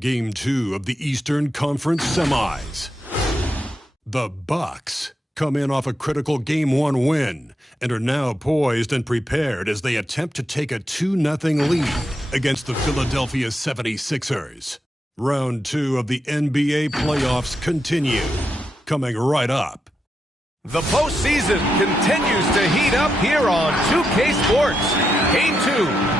Game 2 of the Eastern Conference Semis. The Bucks come in off a critical Game 1 win and are now poised and prepared as they attempt to take a 2-0 lead against the Philadelphia 76ers. Round 2 of the NBA playoffs continue, coming right up. The postseason continues to heat up here on 2K Sports. Game 2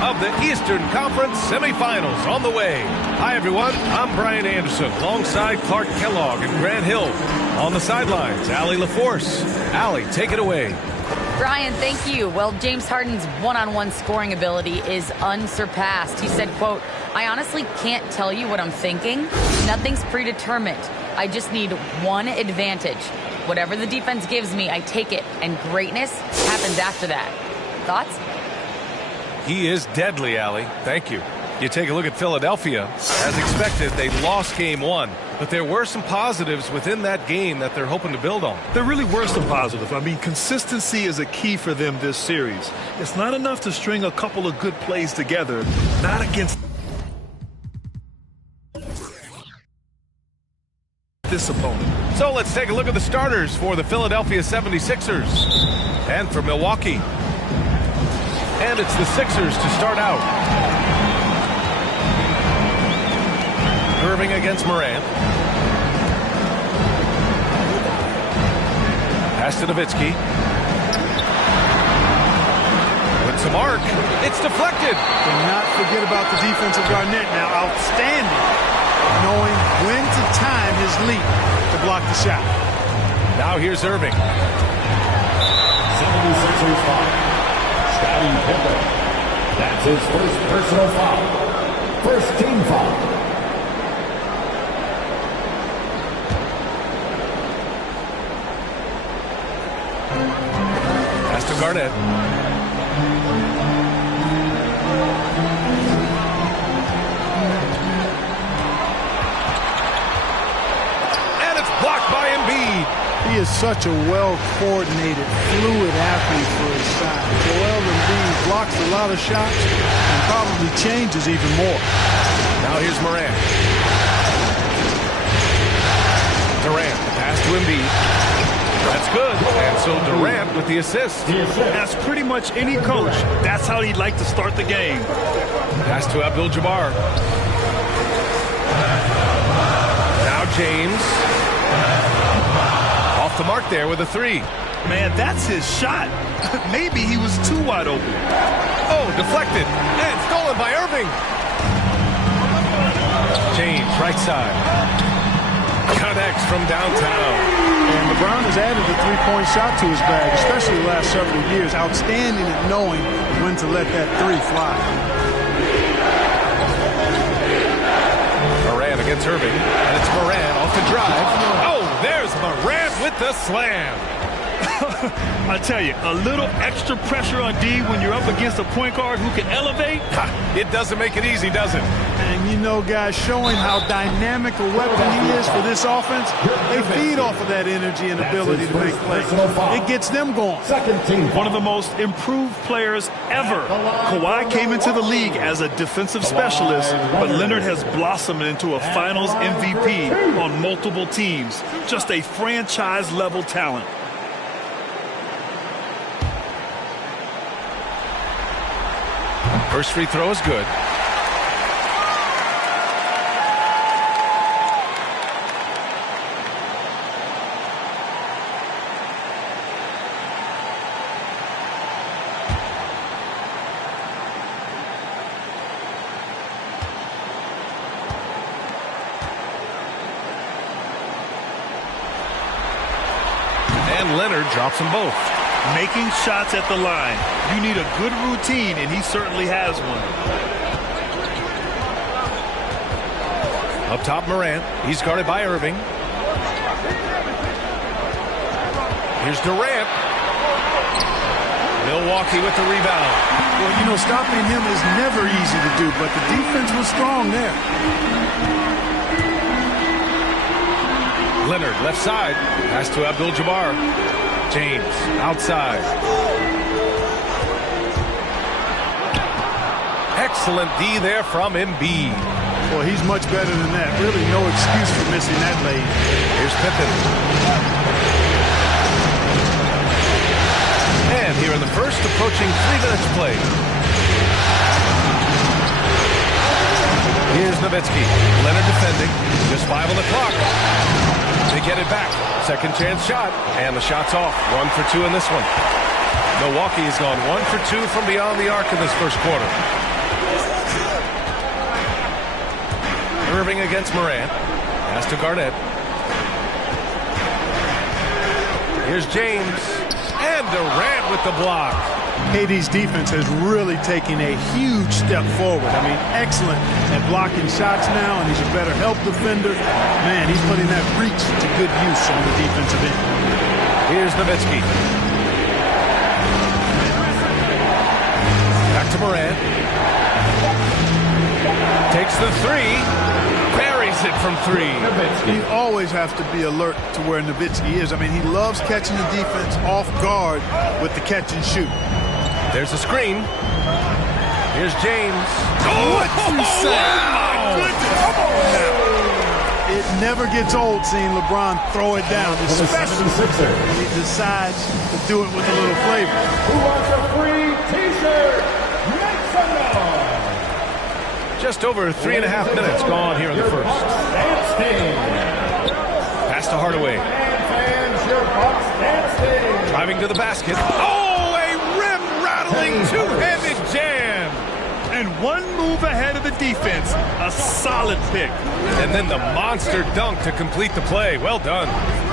of the Eastern Conference semifinals on the way. Hi, everyone. I'm Brian Anderson alongside Clark Kellogg and Grant Hill. On the sidelines, Allie LaForce. Allie, take it away. Brian, thank you. Well, James Harden's one-on-one scoring ability is unsurpassed. He said, quote, "I honestly can't tell you what I'm thinking. Nothing's predetermined. I just need one advantage. Whatever the defense gives me, I take it, and greatness happens after that." Thoughts? He is deadly, Allie. Thank you. You take a look at Philadelphia. As expected, they lost Game 1, but there were some positives within that game that they're hoping to build on. There really were some positives. I mean, consistency is a key for them this series. It's not enough to string a couple of good plays together, not against this opponent. So let's take a look at the starters for the Philadelphia 76ers and for Milwaukee. And it's the Sixers to start out. Irving against Morant. Pass to Nowitzki. With some arc. It's deflected. Do not forget about the defensive Garnett now. Outstanding. Knowing when to time his leap to block the shot. Now here's Irving. 76ers foul. Scottie Pippen. That's his first personal foul. First team foul. Pass to Garnett. Blocked by Embiid. He is such a well-coordinated, fluid athlete for his size. Joel Embiid blocks a lot of shots and probably changes even more. Now here's Morant. Durant, the pass to Embiid. That's good. And so Durant with the assist. That's pretty much any coach. That's how he'd like to start the game. Pass to Abdul-Jabbar. Now James. Off the mark there with a three. Man, that's his shot. Maybe he was too wide open. Oh, deflected. And stolen by Irving. James, right side. Connects from downtown. And LeBron has added a three-point shot to his bag, especially the last several years. Outstanding at knowing when to let that three fly. Morant against Irving. And it's Morant off the drive. Oh, there's Morant with the slam. I tell you, a little extra pressure on D when you're up against a point guard who can elevate. It doesn't make it easy, does it? And you know, guys, showing how dynamic a weapon he is for this offense, they feed off of that energy and ability to make plays. It gets them going. Second team. One of the most improved players ever. Kawhi came into the league as a defensive specialist, but Leonard has blossomed into a finals MVP on multiple teams. Just a franchise-level talent. First free throw is good. And Leonard drops them both. Making shots at the line. You need a good routine, and he certainly has one. Up top, Morant. He's guarded by Irving. Here's Durant. Milwaukee with the rebound. Well, you know, stopping him is never easy to do, but the defense was strong there. Leonard, left side. Pass to Abdul-Jabbar. James, outside. Excellent D there from Embiid. Well, he's much better than that. Really no excuse for missing that lane. Here's Pippen. And here in the first, approaching 3 minutes played. Here's Nowitzki. Leonard defending. Just 5 on the clock. They get it back. Second chance shot. And the shot's off. 1 for 2 in this one. Milwaukee has gone 1 for 2 from beyond the arc in this first quarter. Irving against Morant. Pass to Garnett. Here's James. And Durant with the block. KD's defense has really taken a huge step forward. I mean, excellent at blocking shots now, and he's a better help defender. Man, he's putting that reach to good use on the defensive end. Here's Nowitzki. Back to Morant. Takes the 3. Buries it from 3. You always have to be alert to where Nowitzki is. I mean, he loves catching the defense off guard with the catch and shoot. There's a screen. Here's James. What you say? Oh, my goodness. Come on now. It never gets old seeing LeBron throw it down, especially when he decides to do it with a little flavor. Who wants a free T-shirt? Make some noise. Just over 3.5 minutes gone here in the first. Pass to Hardaway. Driving to the basket. Oh, a rim-rattling two-handed jam. And one move ahead of the defense. A solid pick. And then the monster dunk to complete the play. Well done.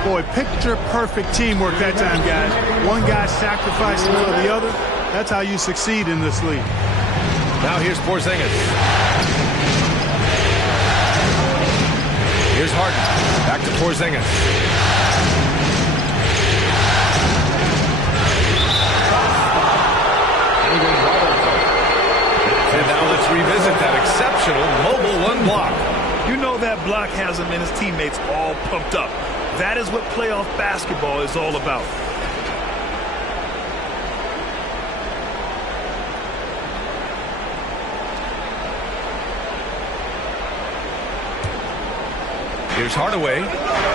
Boy, picture-perfect teamwork that time, guys. One guy sacrificing for the other. That's how you succeed in this league. Now here's Porzingis. Here's Harden. Back to Porzingis. And now let's revisit that exceptional mobile 1 block. You know that block has him and his teammates all pumped up. That is what playoff basketball is all about. Here's Hardaway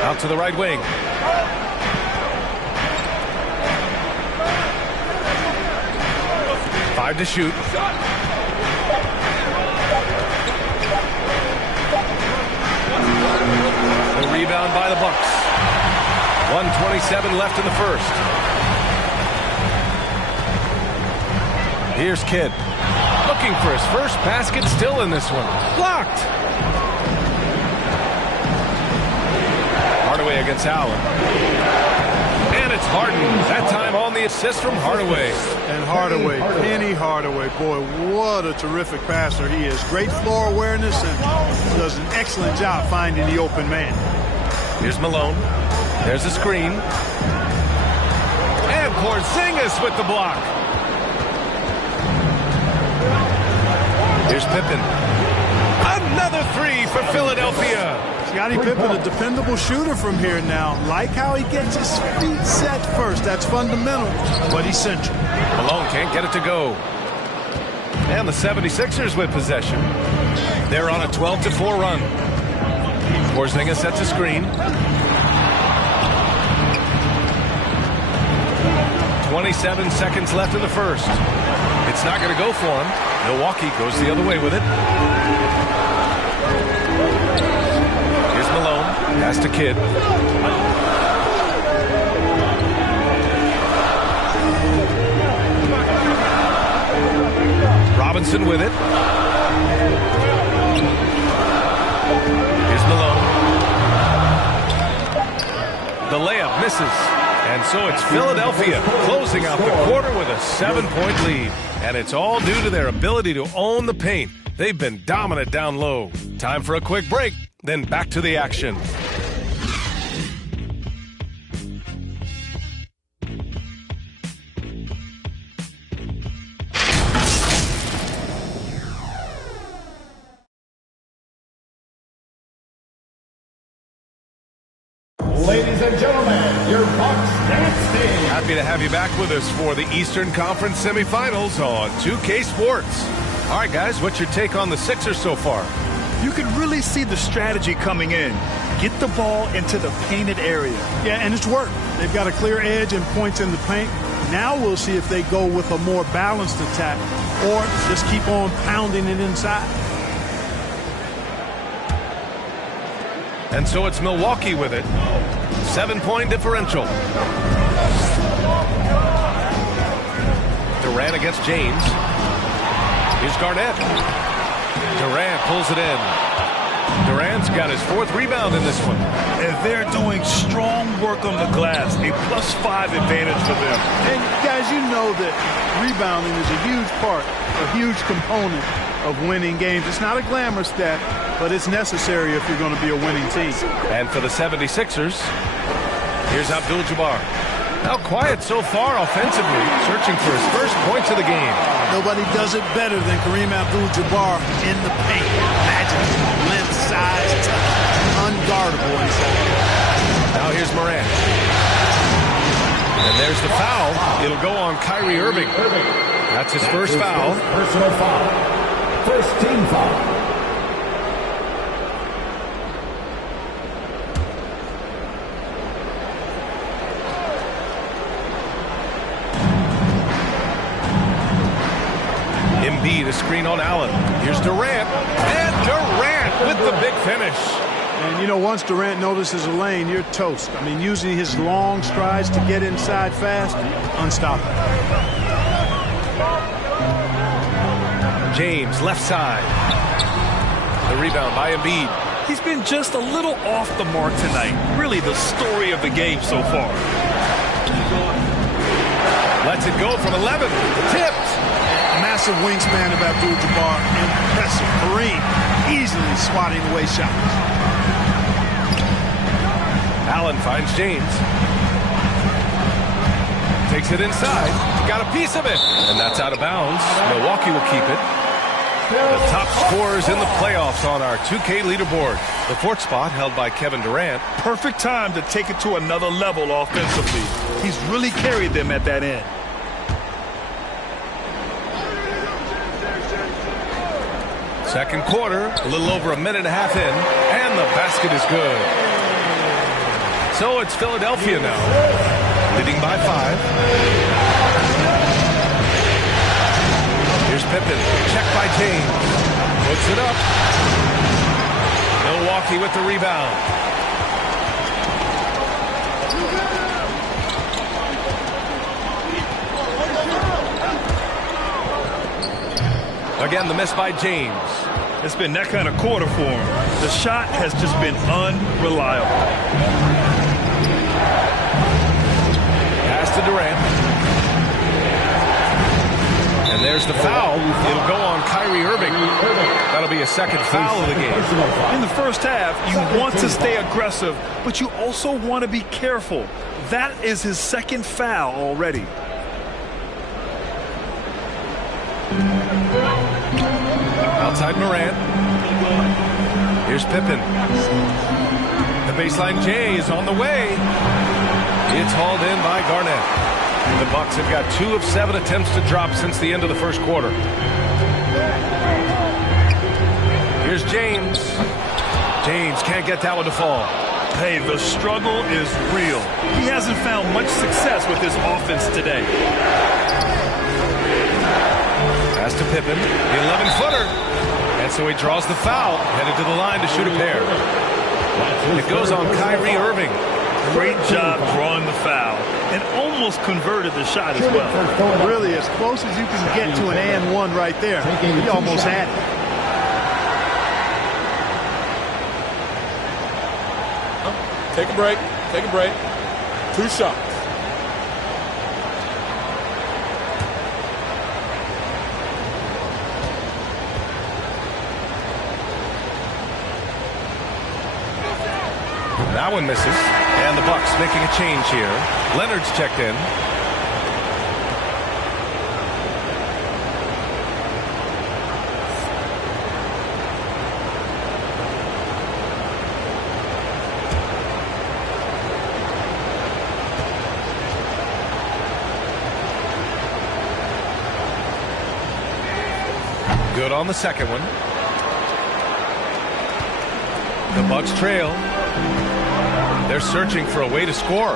out to the right wing. Five to shoot. The rebound by the Bucks. 1:27 left in the first. Here's Kidd. Looking for his first basket, still in this one. Blocked. Hardaway against Allen. And it's Harden. That time on the assist from Hardaway. And Hardaway, Penny Hardaway, boy, what a terrific passer he is. Great floor awareness and does an excellent job finding the open man. Here's Malone. There's a screen. And Porzingis with the block. Here's Pippen. Another 3 for Philadelphia. Scottie Pippen, a dependable shooter from here now. Like how he gets his feet set first. That's fundamental, but essential. Malone can't get it to go. And the 76ers with possession. They're on a 12-4 run. Porzingis sets a screen. 27 seconds left in the first. It's not going to go for him. Milwaukee goes the other way with it. Here's Malone. Pass to Kidd. Robinson with it. Here's Malone. The layup misses. And so it's Philadelphia closing out the quarter with a 7-point lead. And it's all due to their ability to own the paint. They've been dominant down low. Time for a quick break, then back to the action. Ladies and gentlemen, your Bucks dancing. Happy to have you back with us for the Eastern Conference semifinals on 2K Sports. All right, guys, what's your take on the Sixers so far? You can really see the strategy coming in. Get the ball into the painted area. Yeah, and it's worked. They've got a clear edge and points in the paint. Now we'll see if they go with a more balanced attack or just keep on pounding it inside. And so it's Milwaukee with it. 7-point differential. Durant against James. Here's Garnett. Durant pulls it in. Durant's got his 4th rebound in this one. And they're doing strong work on the glass. A +5 advantage for them. And guys, you know that rebounding is a huge part, a huge component of winning games. It's not a glamour stat, but it's necessary if you're going to be a winning team. And for the 76ers, here's Abdul-Jabbar. Now quiet so far offensively, searching for his first points of the game. Nobody does it better than Kareem Abdul-Jabbar in the paint. Magic, length, size, touch, unguardable inside. Now here's Morant. And there's the foul. It'll go on Kyrie Irving. That's his first foul. Personal foul. First team foul. Embiid, a screen on Allen. Here's Durant. And Durant with the big finish. And, you know, once Durant notices a lane, you're toast. I mean, using his long strides to get inside fast, unstoppable. James, left side. The rebound by Embiid. He's been just a little off the mark tonight. Really the story of the game so far. Lets it go from 11. Tipped. Massive wingspan of Abdul-Jabbar. Impressive. Kareem easily swatting away shots. Allen finds James. Takes it inside. Got a piece of it. And that's out of bounds. Milwaukee will keep it. The top scorers in the playoffs on our 2K leaderboard. The 4th spot held by Kevin Durant. Perfect time to take it to another level offensively. He's really carried them at that end. Second quarter, a little over a minute and a half in, and the basket is good. So it's Philadelphia now, leading by 5. Here's Pippen, checked by James, puts it up. Milwaukee with the rebound. Again, the miss by James. It's been that kind of quarter for him. The shot has just been unreliable. Pass to Durant. And there's the foul. It'll go on Kyrie Irving. That'll be a second foul of the game. In the first half, you want to stay aggressive, but you also want to be careful. That is his second foul already. Outside Morant. Here's Pippen. The baseline J is on the way. It's hauled in by Garnett. The Bucks have got 2 of 7 attempts to drop since the end of the first quarter. Here's James. James can't get that one to fall. Hey, the struggle is real. He hasn't found much success with his offense today. Pass to Pippen, the 11-footer. And so he draws the foul, headed to the line to shoot a pair. It goes on Kyrie Irving. Great job drawing the foul and almost converted the shot as well. Really, as close as you can get to an and one right there. He almost had it. Take a break. Take a break. 2 shots. That one misses. And the Bucks making a change here. Leonard's checked in. Good on the second one. The Bucks trail. They're searching for a way to score.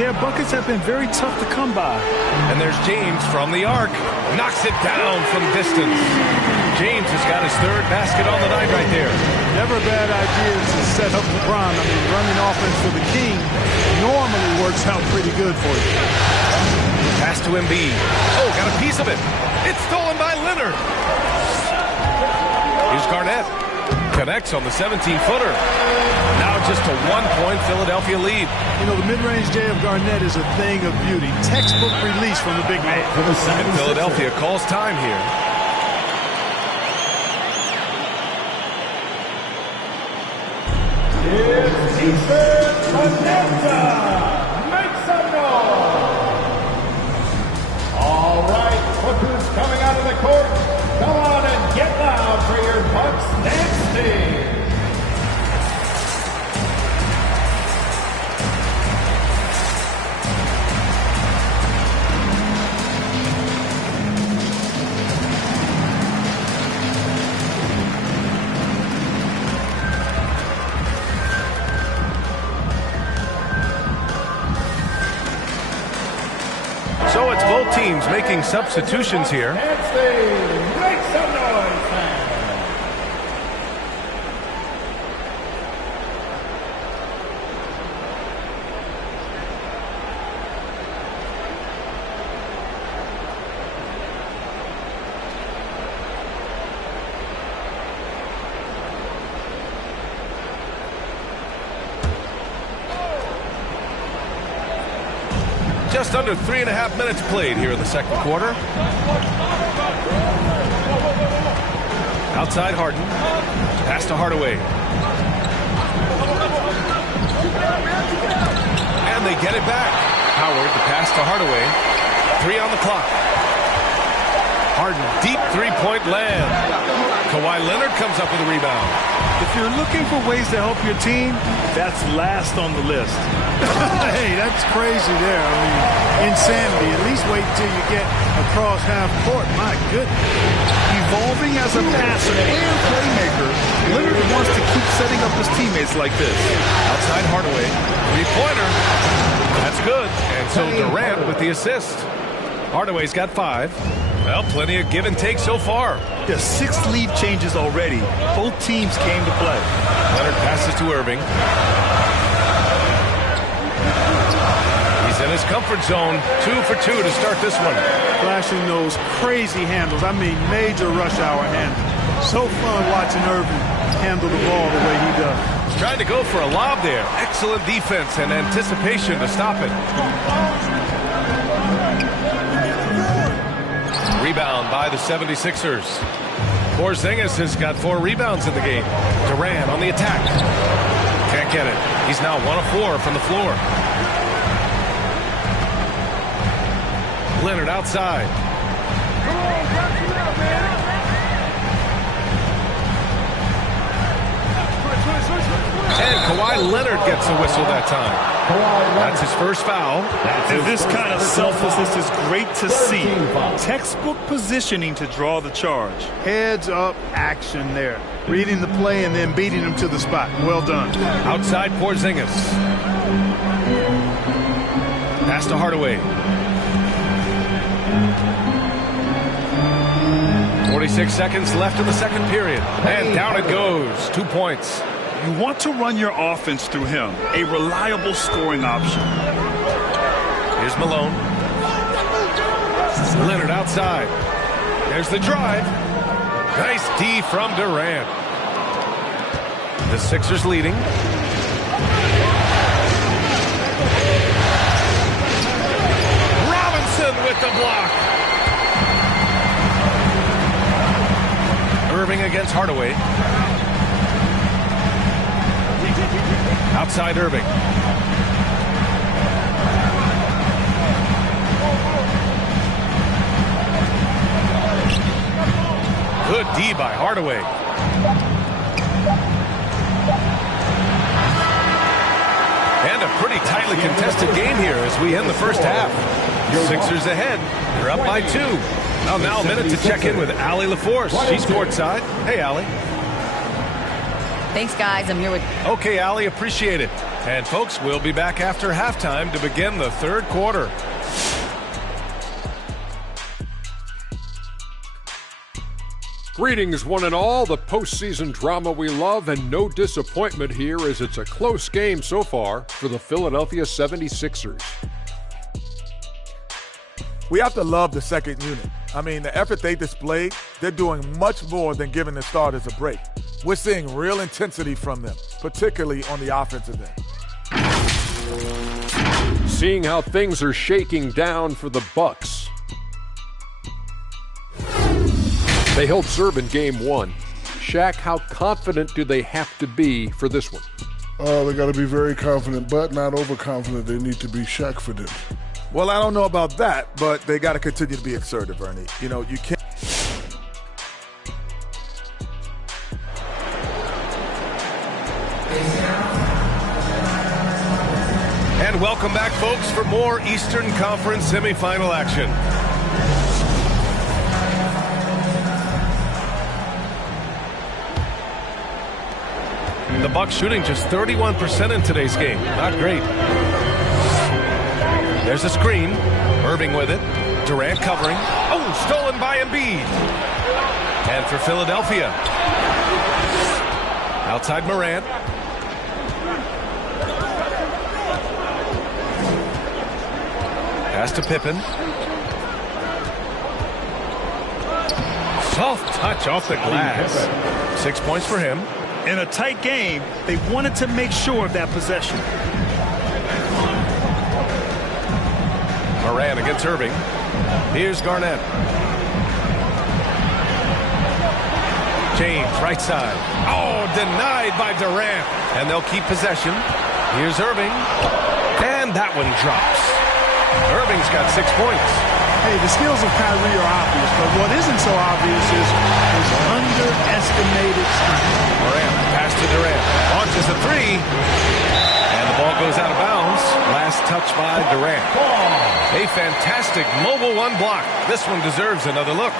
Yeah, buckets have been very tough to come by. And there's James from the arc. Knocks it down from distance. James has got his third basket on the night right there. Never a bad idea to set up LeBron. I mean, running offense for the King normally works out pretty good for you. Pass to Embiid. Oh, got a piece of it. It's stolen by Leonard. Here's Garnett. Connects on the 17-footer. Now just a 1-point Philadelphia lead. You know, the mid-range J of Garnett is a thing of beauty. Textbook release from the big man. And Philadelphia calls time here. It's Eastern Bonanza. Make some noise. All right, look who's coming out of the court. Come on and get loud for your Bucks dance team. So it's both teams making substitutions here. Dance team, make some noise, fans. Just under 3.5 minutes played here in the second quarter. Outside Harden. Pass to Hardaway. And they get it back. Howard, the pass to Hardaway. 3 on the clock. Harden, deep three-point land. Kawhi Leonard comes up with a rebound. If you're looking for ways to help your team, that's last on the list. Hey, that's crazy there. I mean, insanity. At least wait until you get across half court. My goodness. Evolving as a passer and playmaker, Leonard wants to keep setting up his teammates like this. Outside Hardaway. Three-pointer. That's good. And so Durant with the assist. Hardaway's got 5. Well, plenty of give and take so far. There's 6 lead changes already. Both teams came to play. Leonard passes to Irving. He's in his comfort zone. 2 for 2 to start this one. Flashing those crazy handles. I mean, major rush hour handles. So fun watching Irving handle the ball the way he does. Trying to go for a lob there. Excellent defense and anticipation to stop it. Rebound by the 76ers. Porzingis has got 4 rebounds in the game. Durant on the attack. Can't get it. He's now 1 of 4 from the floor. Leonard outside. And Kawhi Leonard gets a whistle that time. That's his first foul. And this kind of selflessness is great to see. Textbook positioning to draw the charge. Heads up action there. Reading the play and then beating him to the spot. Well done. Outside Porzingis. Pass to Hardaway. 46 seconds left in the second period. And down it goes. 2 points. You want to run your offense through him, a reliable scoring option. Here's Malone. Leonard outside. There's the drive. Nice D from Durant. The Sixers leading. Robinson with the block. Irving against Hardaway. Outside Irving. Good D by Hardaway. And a pretty tightly contested game here as we end the first half. Sixers ahead. They're up by 2. Now a minute to check in with Allie LaForce. She's courtside. Hey, Allie. Thanks, guys. I'm here with... Okay, Allie, appreciate it. And, folks, we'll be back after halftime to begin the third quarter. Greetings, one and all. The postseason drama we love, and no disappointment here as it's a close game so far for the Philadelphia 76ers. We have to love the second unit. I mean, the effort they displayed, they're doing much more than giving the starters a break. We're seeing real intensity from them, particularly on the offensive end. Seeing how things are shaking down for the Bucks. They held serve in game one. Shaq, how confident do they have to be for this one? They got to be very confident, but not overconfident. They need to be Shaq-fident. Well, I don't know about that, but they got to continue to be assertive, Ernie. You know, you can't. And welcome back, folks, for more Eastern Conference semifinal action. The Bucks shooting just 31% in today's game. Not great. There's a screen. Irving with it. Durant covering. Oh, stolen by Embiid. And for Philadelphia. Outside Morant. Pass to Pippen. Soft touch off the glass. 6 points for him. In a tight game, they wanted to make sure of that possession. Morant against Irving. Here's Garnett. James, right side. Oh, denied by Durant. And they'll keep possession. Here's Irving. And that one drops. Irving's got 6 points. Hey, the skills of Kyrie are obvious, but what isn't so obvious is his underestimated strength. Morant, pass to Durant. Launches a three. And the ball goes out of bounds. Last touch by Durant. A fantastic mobile one block. This one deserves another look.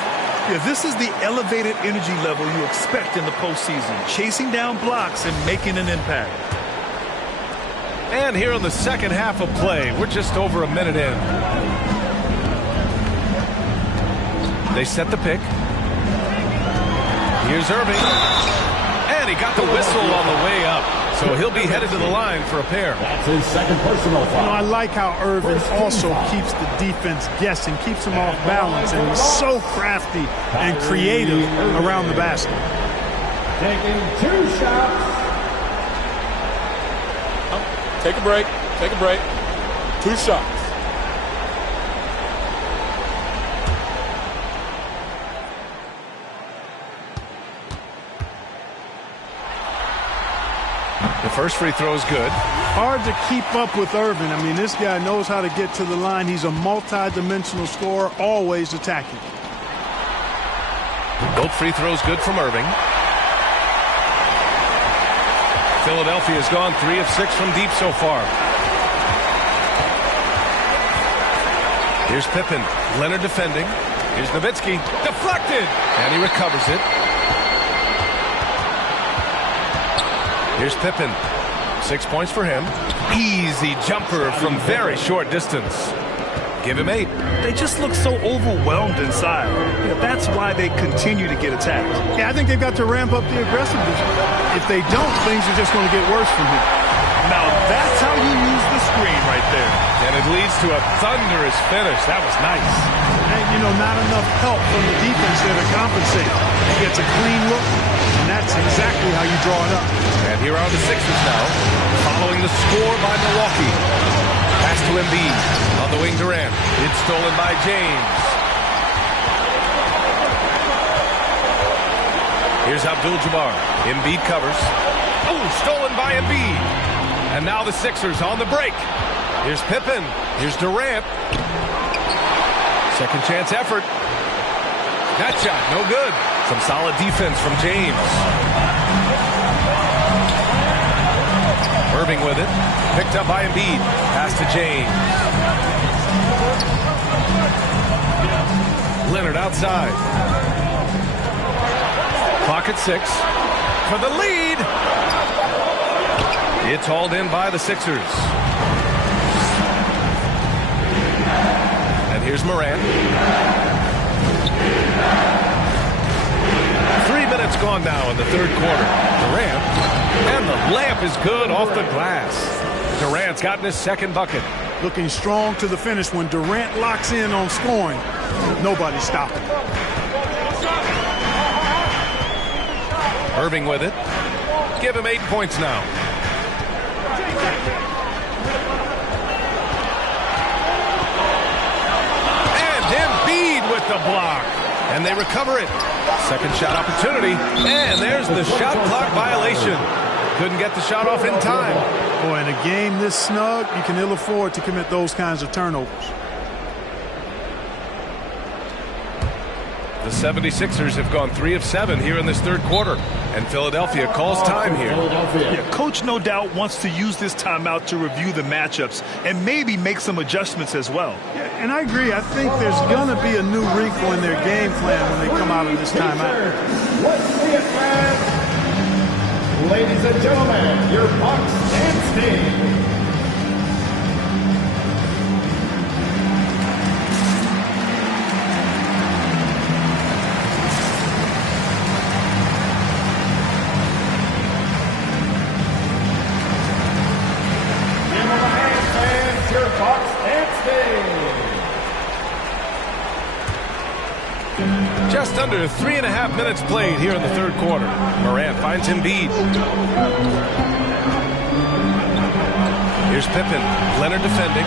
Yeah, this is the elevated energy level you expect in the postseason. Chasing down blocks and making an impact. And here in the second half of play, we're just over a minute in. They set the pick. Here's Irving. And he got the whistle on the way up. So he'll be headed to the line for a pair. That's his second personal foul. You know, I like how Irving also keeps the defense guessing, keeps them off balance, and he's so crafty and creative around the basket. Taking 2 shots. Take a break. Take a break. 2 shots. The first free throw is good. Hard to keep up with Irving. I mean, this guy knows how to get to the line. He's a multi-dimensional scorer, always attacking. Both free throws good from Irving. Philadelphia's gone 3 of 6 from deep so far. Here's Pippen. Leonard defending. Here's Nowitzki. Deflected! And he recovers it. Here's Pippen. 6 points for him. Easy jumper from very short distance. Give him 8. They just look so overwhelmed inside. Yeah, that's why they continue to get attacked. Yeah, I think they've got to ramp up the aggressiveness. If they don't, things are just going to get worse from here. Now that's how you use the screen right there. And it leads to a thunderous finish. That was nice. And, you know, not enough help from the defense there to compensate. He gets a clean look, and that's exactly how you draw it up. And here are the Sixers now, following the score by Milwaukee. Pass to Embiid. On the wing, Durant. It's stolen by James. Here's Abdul-Jabbar. Embiid covers. Oh, stolen by Embiid. And now the Sixers on the break. Here's Pippen. Here's Durant. Second chance effort. That shot, no good. Some solid defense from James. Irving with it. Picked up by Embiid. Pass to James. Leonard outside. Clock at 6. for the lead. It's hauled in by the Sixers. And here's Morant. 3 minutes gone now in the third quarter. Durant, and the layup is good off the glass. Durant's gotten his second bucket. Looking strong to the finish. When Durant locks in on scoring, nobody's stopping. Irving with it. Give him 8 points now. And Embiid with the block. And they recover it. Second shot opportunity. And there's the shot clock violation. Couldn't get the shot off in time. Boy, in a game this snug, you can ill afford to commit those kinds of turnovers. The 76ers have gone 3 of 7 here in this third quarter. And Philadelphia calls time here. Yeah, Coach no doubt wants to use this timeout to review the matchups and maybe make some adjustments as well. Yeah, and I agree. I think there's going to be a new wrinkle in their game plan when they come out of this timeout. Let's see it, man. Ladies and gentlemen, your Bucks and Sting. Just under 3.5 minutes played here in the third quarter. Morant finds Embiid. Here's Pippen. Leonard defending.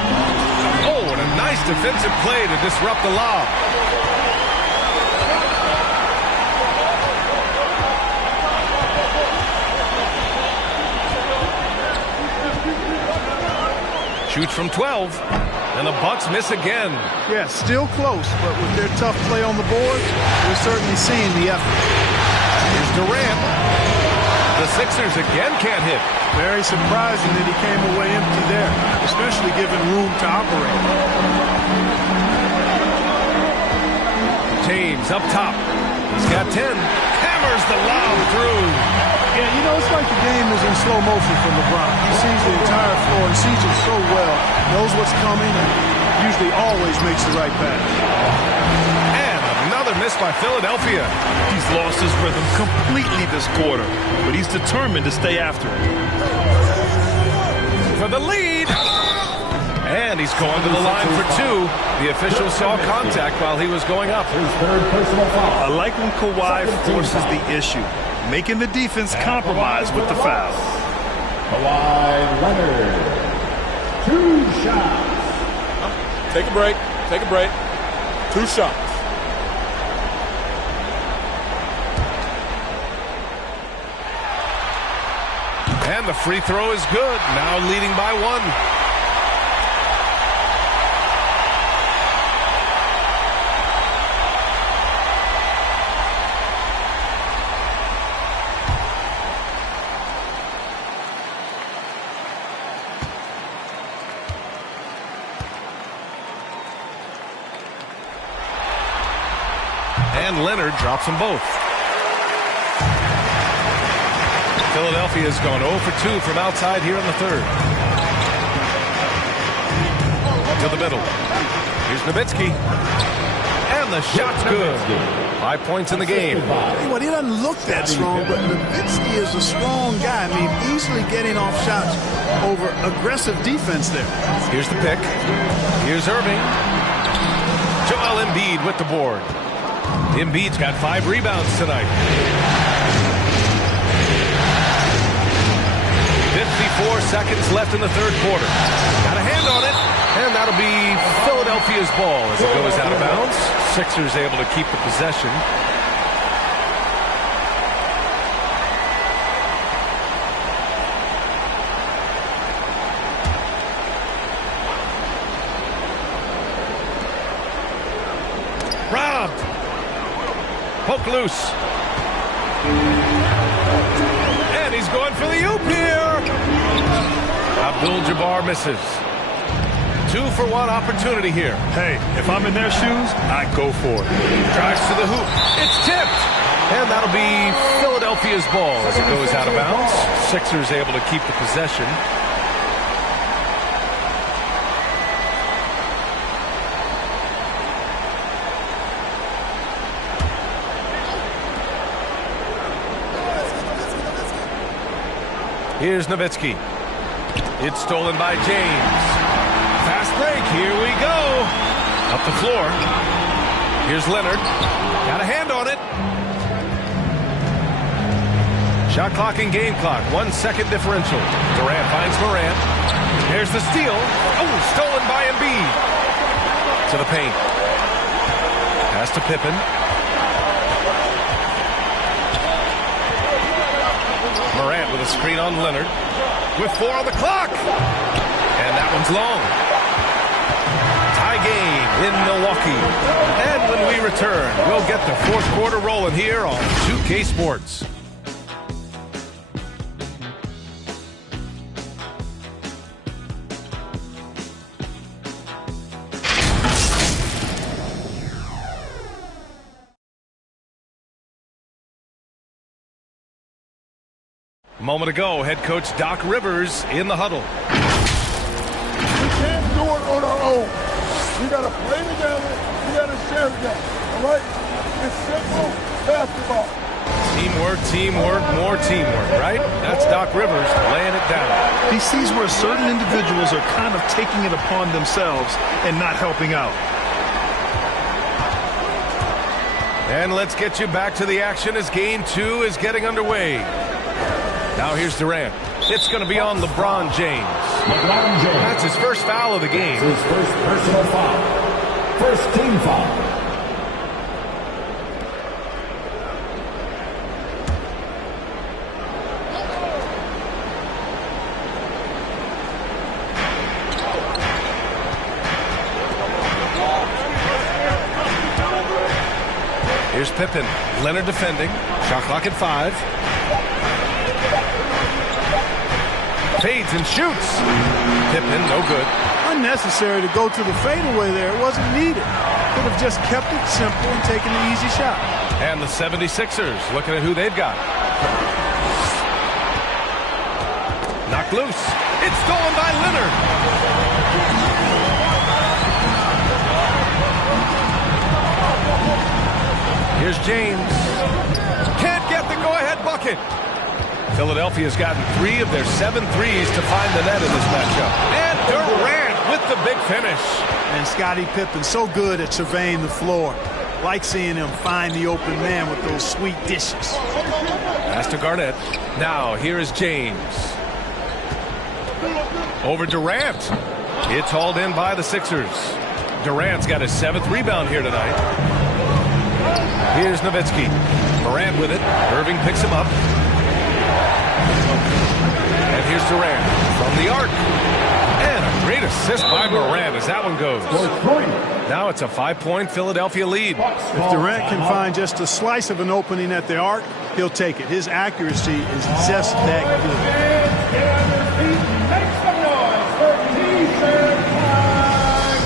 Oh, and a nice defensive play to disrupt the lob. Shoots from 12. And the Bucks miss again. Yeah, still close, but with their tough play on the board, we're certainly seeing the effort. Here's Durant. The Sixers again can't hit. Very surprising that he came away empty there, especially given room to operate. James up top. He's got 10. Hammers the lob through. Yeah, you know, it's like the game is in slow motion for LeBron. He sees the entire floor and sees it so well, knows what's coming, and usually always makes the right pass. And another miss by Philadelphia. He's lost his rhythm completely this quarter, but he's determined to stay after it. For the lead. And he's going to the line for 2. The official saw contact while he was going up. His third personal foul. I like when Kawhi forces the issue, making the defense compromise with the foul. Kawhi Leonard. 2 shots. Take a break. Take a break. 2 shots. And the free throw is good. Now leading by 1. And Leonard drops them both. Philadelphia has gone 0 for 2 from outside here in the third. To the middle. Here's Nowitzki. And the shot's good. 5 points in the game. Well, he doesn't look that strong, but Nowitzki is a strong guy. I mean, easily getting off shots over aggressive defense there. Here's the pick. Here's Irving. Joel Embiid with the board. Embiid's got 5 rebounds tonight. 54 seconds left in the third quarter. Got a hand on it, and that'll be Philadelphia's ball as it goes out of bounds. Sixers able to keep the possession. Robbed. Poke loose. And he's going for the oop here. Abdul-Jabbar misses. 2 for 1 opportunity here. Hey, if I'm in their shoes, I'd go for it. Drives to the hoop. It's tipped. And that'll be Philadelphia's ball as it goes out of bounds. Sixers able to keep the possession. Here's Nowitzki. It's stolen by James. Fast break. Here we go. Up the floor. Here's Leonard. Got a hand on it. Shot clock and game clock. 1 second differential. Durant finds Morant. Here's the steal. Oh, stolen by Embiid. To the paint. Pass to Pippen. Morant with a screen on Leonard. With 4 on the clock. And that one's long. Tie game in Milwaukee. And when we return, we'll get the fourth quarter rolling here on 2K Sports. A moment ago, head coach Doc Rivers in the huddle. We can't do it on our own. We got to play together. We got to share together. All right? It's simple basketball. Teamwork, teamwork, more teamwork, right? That's Doc Rivers laying it down. He sees where certain individuals are kind of taking it upon themselves and not helping out. And let's get you back to the action as game 2 is getting underway. Now here's Durant. It's going to be on LeBron James. LeBron James. That's his first foul of the game. His first personal foul. First team foul. Here's Pippen. Leonard defending. Shot clock at 5. Fades and shoots. Pippen, no good. Unnecessary to go to the fadeaway there. It wasn't needed. Could have just kept it simple and taken an easy shot. And the 76ers looking at who they've got. Knocked loose. It's stolen by Leonard. Here's James. Can't get the go-ahead bucket. Philadelphia's gotten 3 of their 7 threes to find the net in this matchup. And Durant with the big finish. And Scottie Pippen so good at surveying the floor. Like seeing him find the open man with those sweet dishes. Pass to Garnett. Now here is James. Over Durant. It's hauled in by the Sixers. Durant's got his 7th rebound here tonight. Here's Nowitzki. Morant with it. Irving picks him up. And here's Durant from the arc. And a great assist by Morant as that one goes. Now it's a 5-point Philadelphia lead. If Durant can find just a slice of an opening at the arc, he'll take it. His accuracy is just that good. Make some noise for T-shirt time.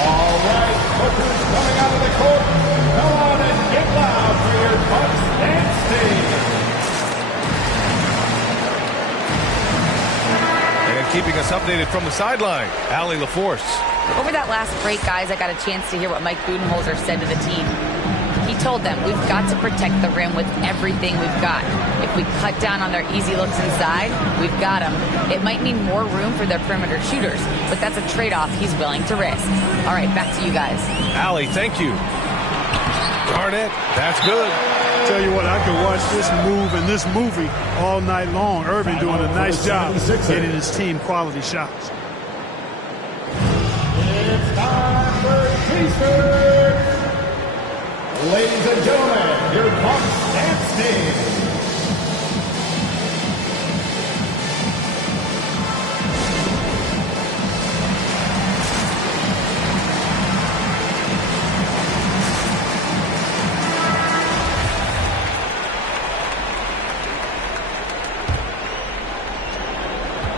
All right, Booker's coming out of the court. Come on and get loud for your Bucks dance team. Keeping us updated from the sideline, Allie LaForce. Over that last break, guys, I got a chance to hear what Mike Budenholzer said to the team. He told them, we've got to protect the rim with everything we've got. If we cut down on their easy looks inside, we've got them. It might mean more room for their perimeter shooters, but that's a trade-off he's willing to risk. All right, back to you guys. Allie, thank you. Garnett, that's good. Tell you what, I could watch this move and this movie all night long. Irving doing a nice job getting his team quality shots. It's time for T-shirts. Ladies and gentlemen, your Bucks dance team.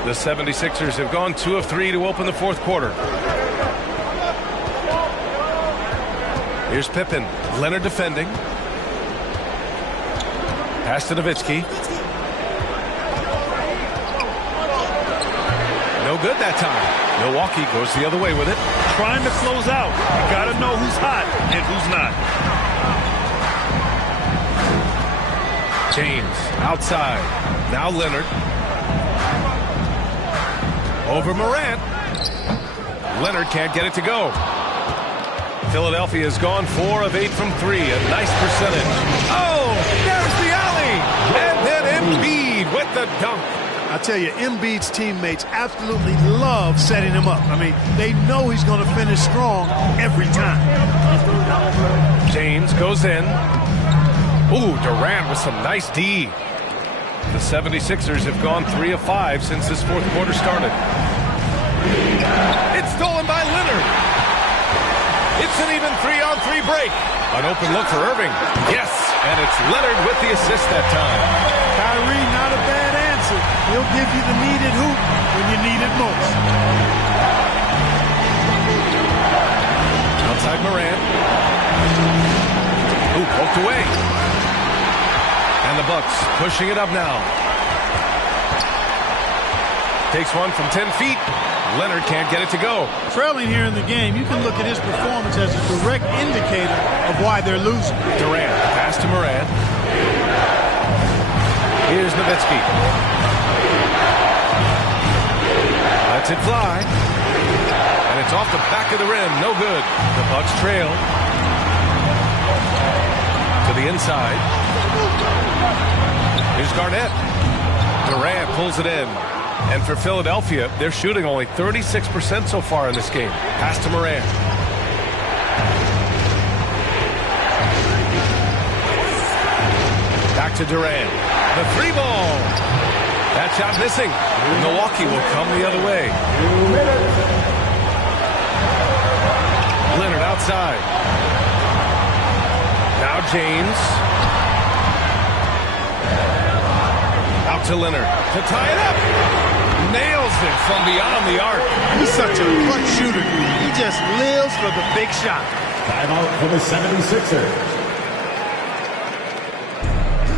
The 76ers have gone 2 of 3 to open the fourth quarter. Here's Pippen. Leonard defending. Pass to Nowitzki. No good that time. Milwaukee goes the other way with it. Trying to close out. You got to know who's hot and who's not. James outside. Now Leonard. Over Morant. Leonard can't get it to go. Philadelphia has gone 4 of 8 from 3. A nice percentage. Oh, there's the alley. And then Embiid with the dunk. I tell you, Embiid's teammates absolutely love setting him up. I mean, they know he's going to finish strong every time. James goes in. Ooh, Durant with some nice D. The 76ers have gone 3 of 5 since this fourth quarter started. It's stolen by Leonard. It's an even 3-on-3 break. An open look for Irving. Yes, and it's Leonard with the assist that time. Kyrie, not a bad answer. He'll give you the needed hoop when you need it most. Outside Morant. Ooh, poked away. And the Bucks pushing it up now. Takes one from 10 feet. Leonard can't get it to go. Trailing here in the game, you can look at his performance as a direct indicator of why they're losing. Durant, pass to Morant. Here's Nowitzki. Lets it fly. And it's off the back of the rim. No good. The Bucks trail. To the inside. Here's Garnett. Durant pulls it in. And for Philadelphia, they're shooting only 36% so far in this game. Pass to Morant. Back to Durant. The 3-ball. That shot missing. Milwaukee will come the other way. Leonard outside. Now James. Out to Leonard to tie it up. Nails it from beyond the arc. He's such a clutch shooter. He just lives for the big shot. Timeout for the 76ers.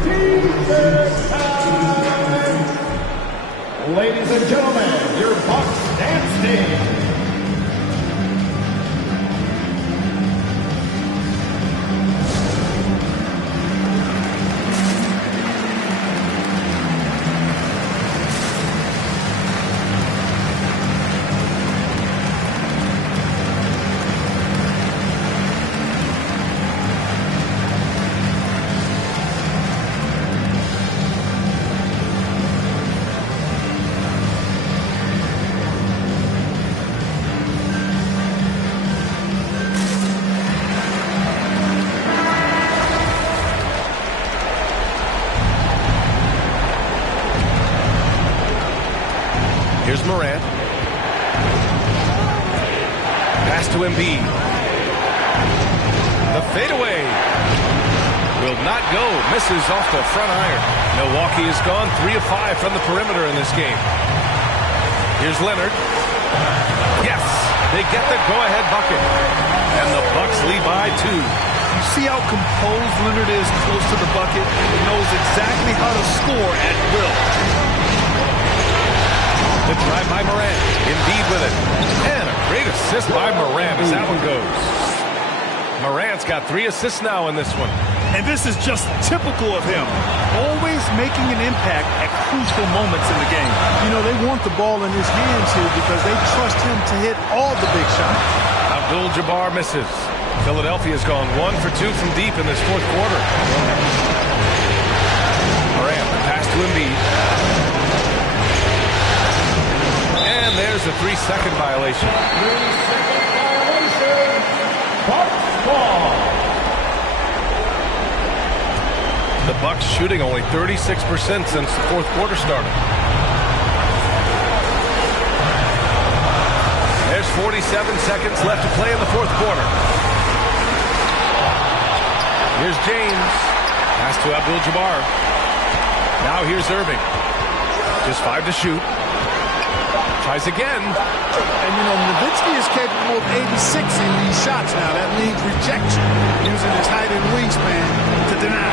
Defense time. Ladies and gentlemen, your Bucks dance team. Here's Morant. Pass to Embiid. The fadeaway will not go. Misses off the front iron. Milwaukee has gone 3 of 5 from the perimeter in this game. Here's Leonard. Yes, they get the go-ahead bucket. And the Bucks lead by 2. You see how composed Leonard is close to the bucket? He knows exactly how to score at will. The drive by Morant. Embiid with it. And a great assist by Morant as that one goes. Morant's got 3 assists now in this one. And this is just typical of him. Always making an impact at crucial moments in the game. You know, they want the ball in his hands here because they trust him to hit all the big shots. Abdul-Jabbar misses. Philadelphia's gone 1 for 2 from deep in this fourth quarter. Morant, the pass to Embiid. And there's a 3-second violation. 3-second violation. Bucks ball. The Bucks shooting only 36% since the fourth quarter started. There's 47 seconds left to play in the fourth quarter. Here's James. Pass to Abdul-Jabbar. Now here's Irving. Just 5 to shoot. Tries again. And, you know, Nowitzki is capable of 86 in these shots now. That means rejection, using his height and wingspan to deny.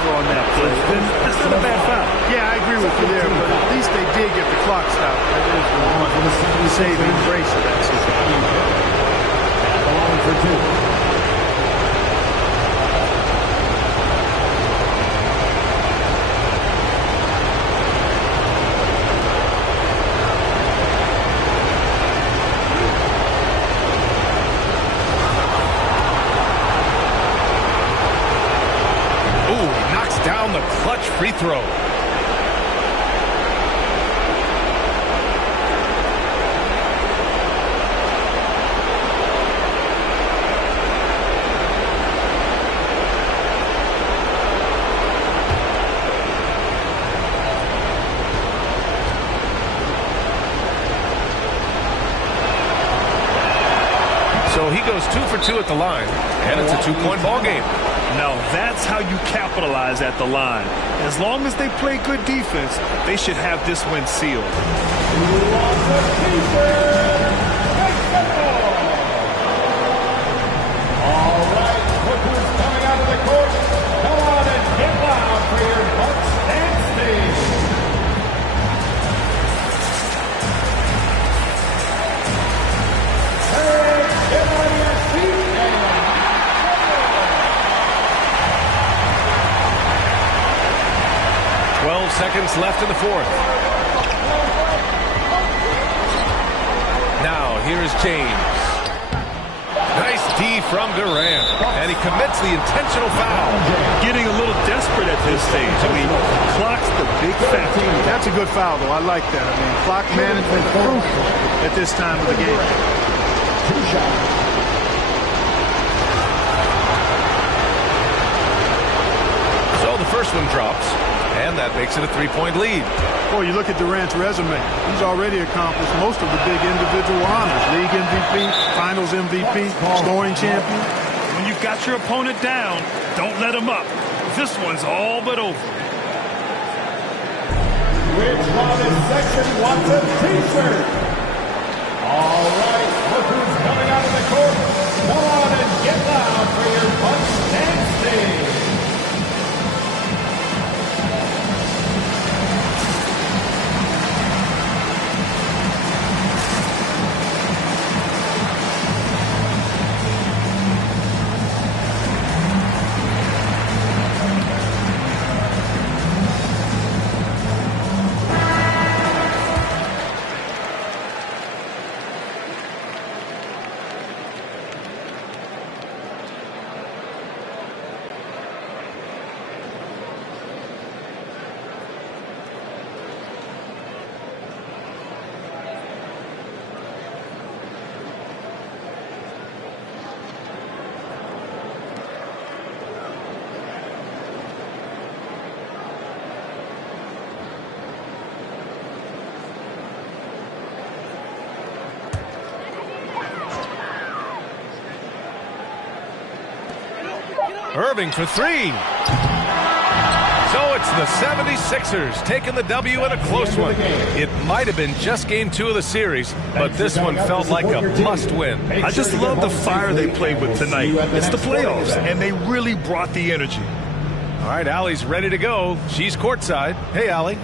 over on that play, then that's not a bad foul. Yeah, I agree with you there, but at least they did get the clock stopped. That is the one saving grace of that situation. At the line for two. Down the clutch free throw. So he goes 2 for 2 at the line, and it's a 2-point ball game. Now that's how you capitalize at the line. As long as they play good defense, they should have this win sealed. All right, look who's coming out of the court. Come on and get loud for your Bucks dance team. Hey, get on your feet now. 12 seconds left in the fourth. Now, here's James. Nice D from Durant. And he commits the intentional foul. Getting a little desperate at this stage. I mean, clock's the big factor. That's a good foul, though. I like that. I mean, clock management crucial at this time of the game. Two shots. So the first one drops. And that makes it a 3-point lead. Boy, you look at Durant's resume. He's already accomplished most of the big individual honors. League MVP, Finals MVP, scoring champion. When you've got your opponent down, don't let him up. This one's all but over. Which one in section wants a t-shirt? All right, look who's coming out of the court. Come on and get loud for your Bucks dance team. Irving for three. So it's the 76ers taking the W in a close one. It might have been just game 2 of the series, but this one felt like a must-win. I just love the fire they played with tonight. It's the playoffs, and they really brought the energy. All right, Allie's ready to go. She's courtside. Hey, Allie.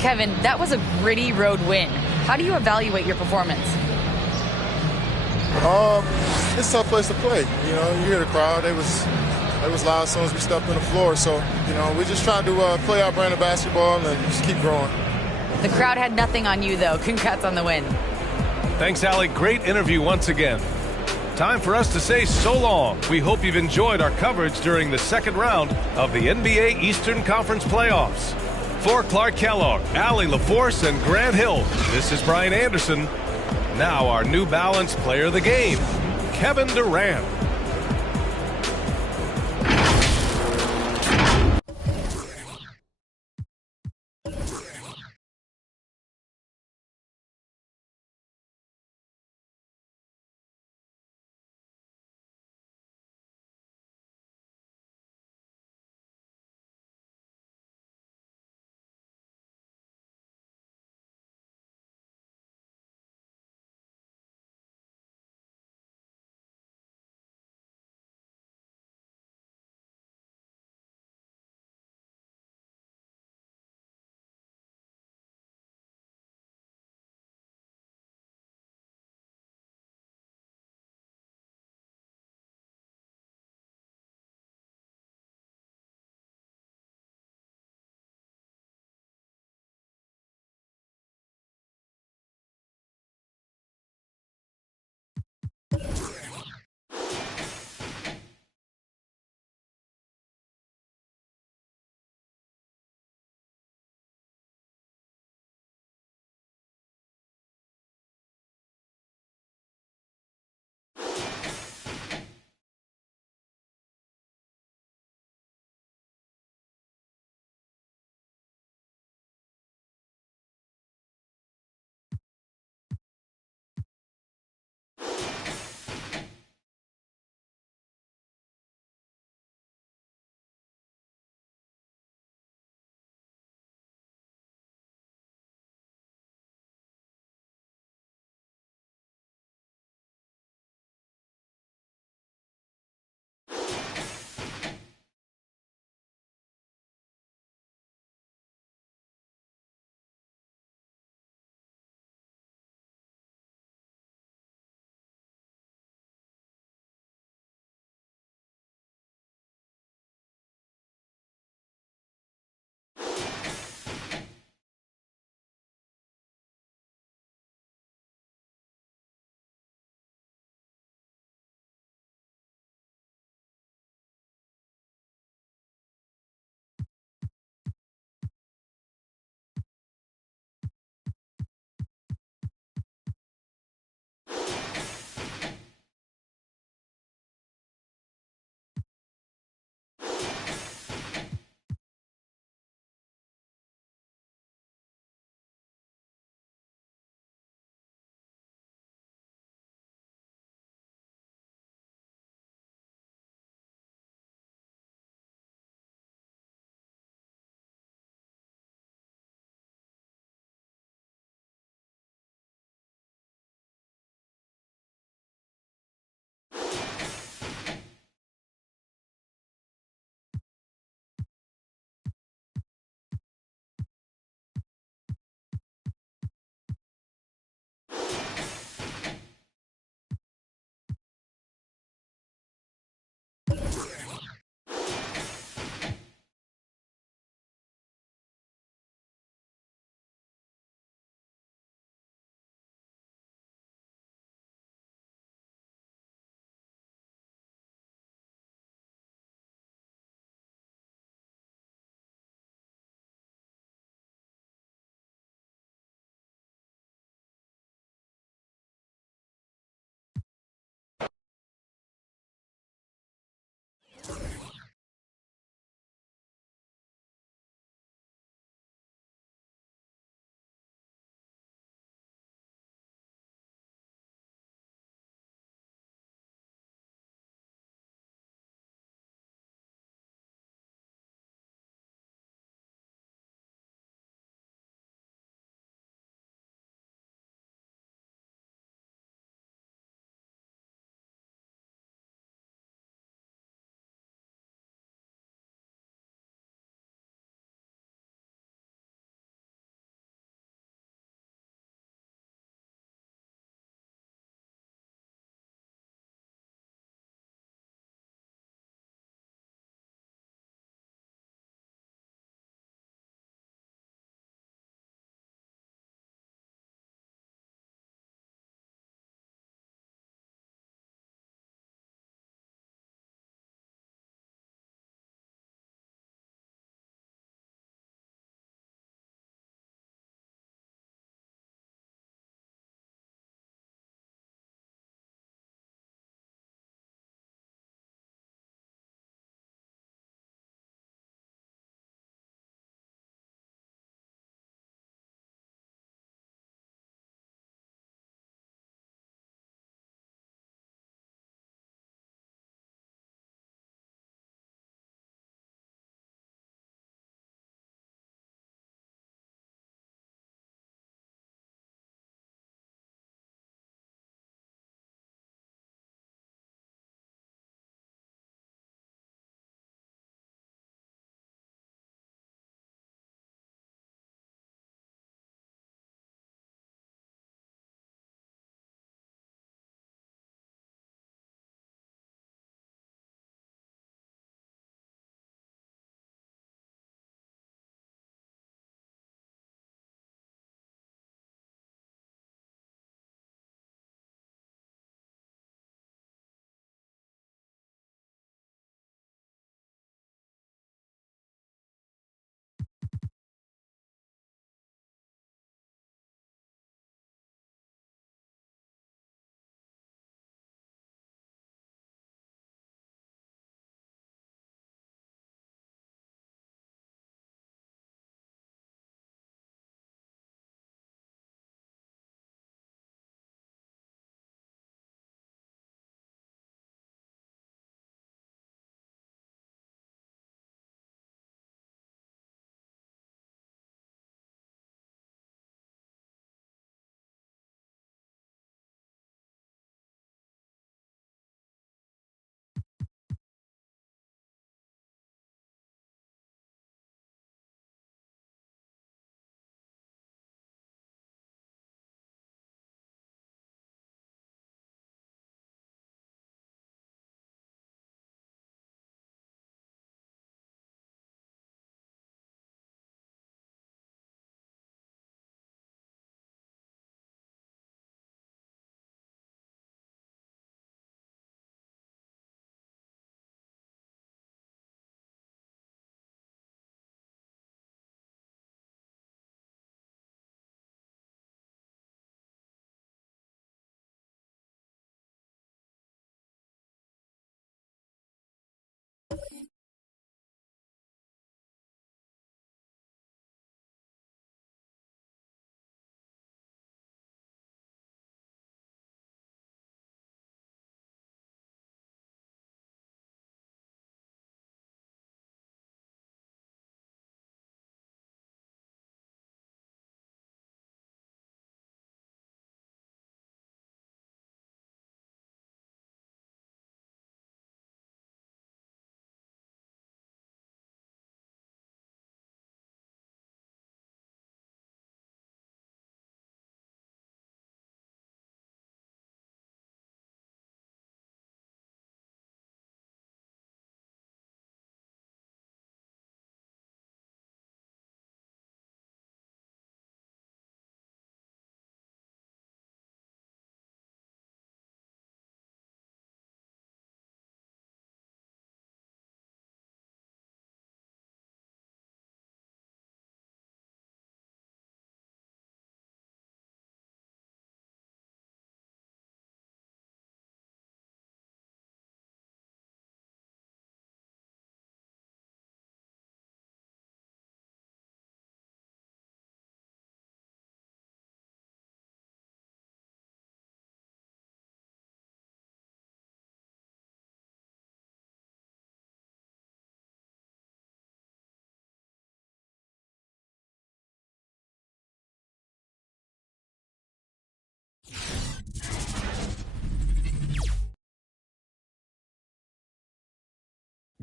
Kevin, that was a gritty road win. How do you evaluate your performance? It's a tough place to play. You know, you hear the crowd. They was loud as soon as we stepped on the floor. So, you know, we just trying to play our brand of basketball and just keep growing. The crowd had nothing on you, though. Congrats on the win. Thanks, Allie. Great interview once again. Time for us to say so long. We hope you've enjoyed our coverage during the second round of the NBA Eastern Conference Playoffs. For Clark Kellogg, Allie LaForce, and Grant Hill, this is Brian Anderson. Now our New Balance Player of the Game, Kevin Durant.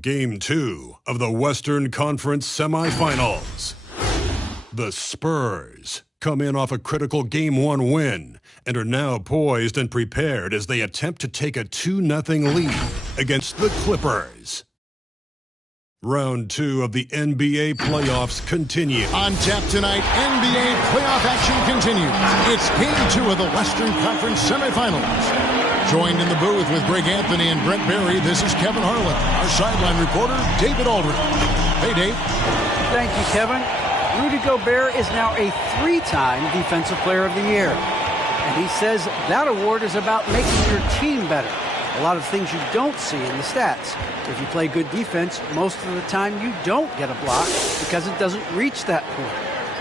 Game 2 of the Western Conference semifinals. The Spurs come in off a critical Game 1 win and are now poised and prepared as they attempt to take a 2-0 lead against the Clippers. Round 2 of the NBA playoffs continue. On tap tonight, NBA playoff action continues. It's Game 2 of the Western Conference semifinals. Joined in the booth with Greg Anthony and Brent Barry, this is Kevin Harlan. Our sideline reporter, David Aldridge. Hey, Dave. Thank you, Kevin. Rudy Gobert is now a 3-time Defensive Player of the Year. And he says that award is about making your team better. A lot of things you don't see in the stats. If you play good defense, most of the time you don't get a block because it doesn't reach that point.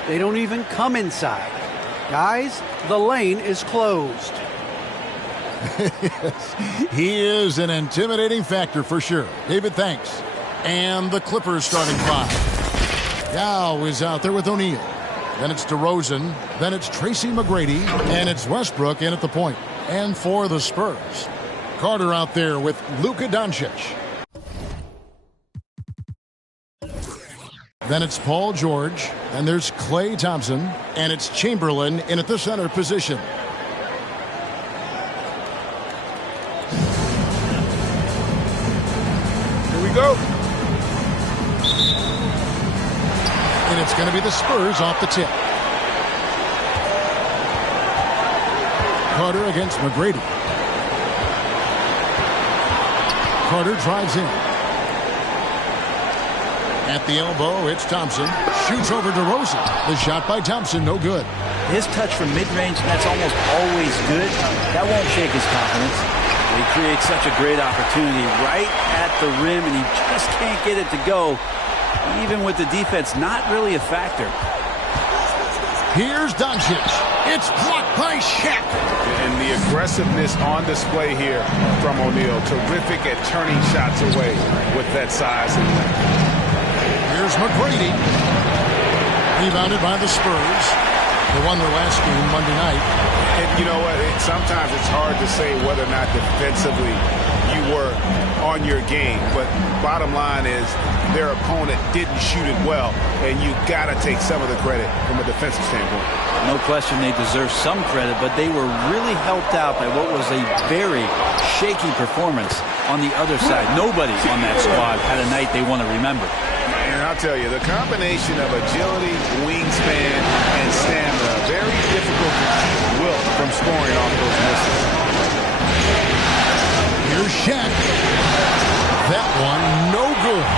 They don't even come inside. Guys, the lane is closed. Yes, he is an intimidating factor for sure. David, thanks. And the Clippers starting five. Yao is out there with O'Neal. Then it's DeRozan. Then it's Tracy McGrady. And it's Westbrook in at the point. And for the Spurs, Carter out there with Luka Doncic. Then it's Paul George. Then there's Klay Thompson. And it's Chamberlain in at the center position. Go. And it's going to be the Spurs off the tip. Carter against McGrady. Carter drives in. At the elbow, it's Thompson. Shoots over DeRozan. The shot by Thompson, no good. His touch from mid-range, that's almost always good. That won't shake his confidence. He creates such a great opportunity right at the rim, and he just can't get it to go, even with the defense not really a factor. Here's Doncic. It's blocked by Shaq. And the aggressiveness on display here from O'Neal. Terrific at turning shots away with that size and length. Here's McGrady. Rebounded by the Spurs. They won their last game Monday night. And you know what? Sometimes it's hard to say whether or not defensively you were on your game. But bottom line is their opponent didn't shoot it well. And you got to take some of the credit from a defensive standpoint. No question they deserve some credit, but they were really helped out by what was a very shaky performance on the other side. Nobody on that squad had a night they want to remember. And I'll tell you, the combination of agility, wingspan, and stamina, very difficult to keep Wilt from scoring off those misses. Here's Shaq. That one, no good.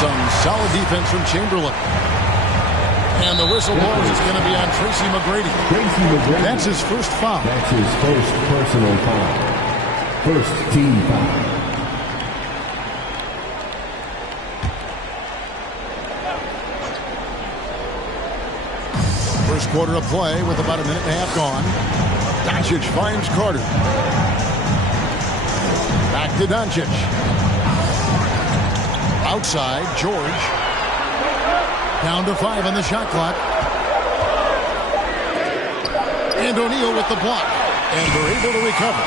Some solid defense from Chamberlain. And the whistle blows. It's going to be on Tracy McGrady. That's his first foul. That's his first personal foul. First team foul. First quarter of play with about a minute and a half gone. Doncic finds Carter. Back to Doncic. Outside, George. Down to 5 on the shot clock. And O'Neal with the block. And they're able to recover.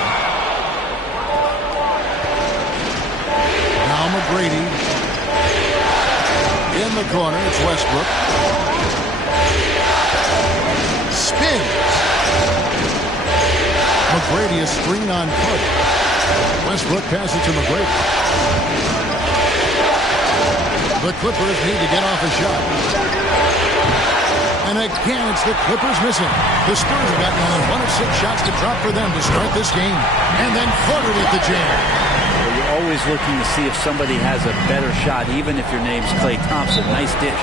Now McGrady. In the corner, it's Westbrook. Spins. McGrady is screen on Carter. Westbrook passes to McGrady. The Clippers need to get off a shot. And again, it's the Clippers missing. The Spurs have gotten only 1 of 6 shots to drop for them to start this game. And then Carter with the jam. Well, you're always looking to see if somebody has a better shot, even if your name's Klay Thompson. Nice dish.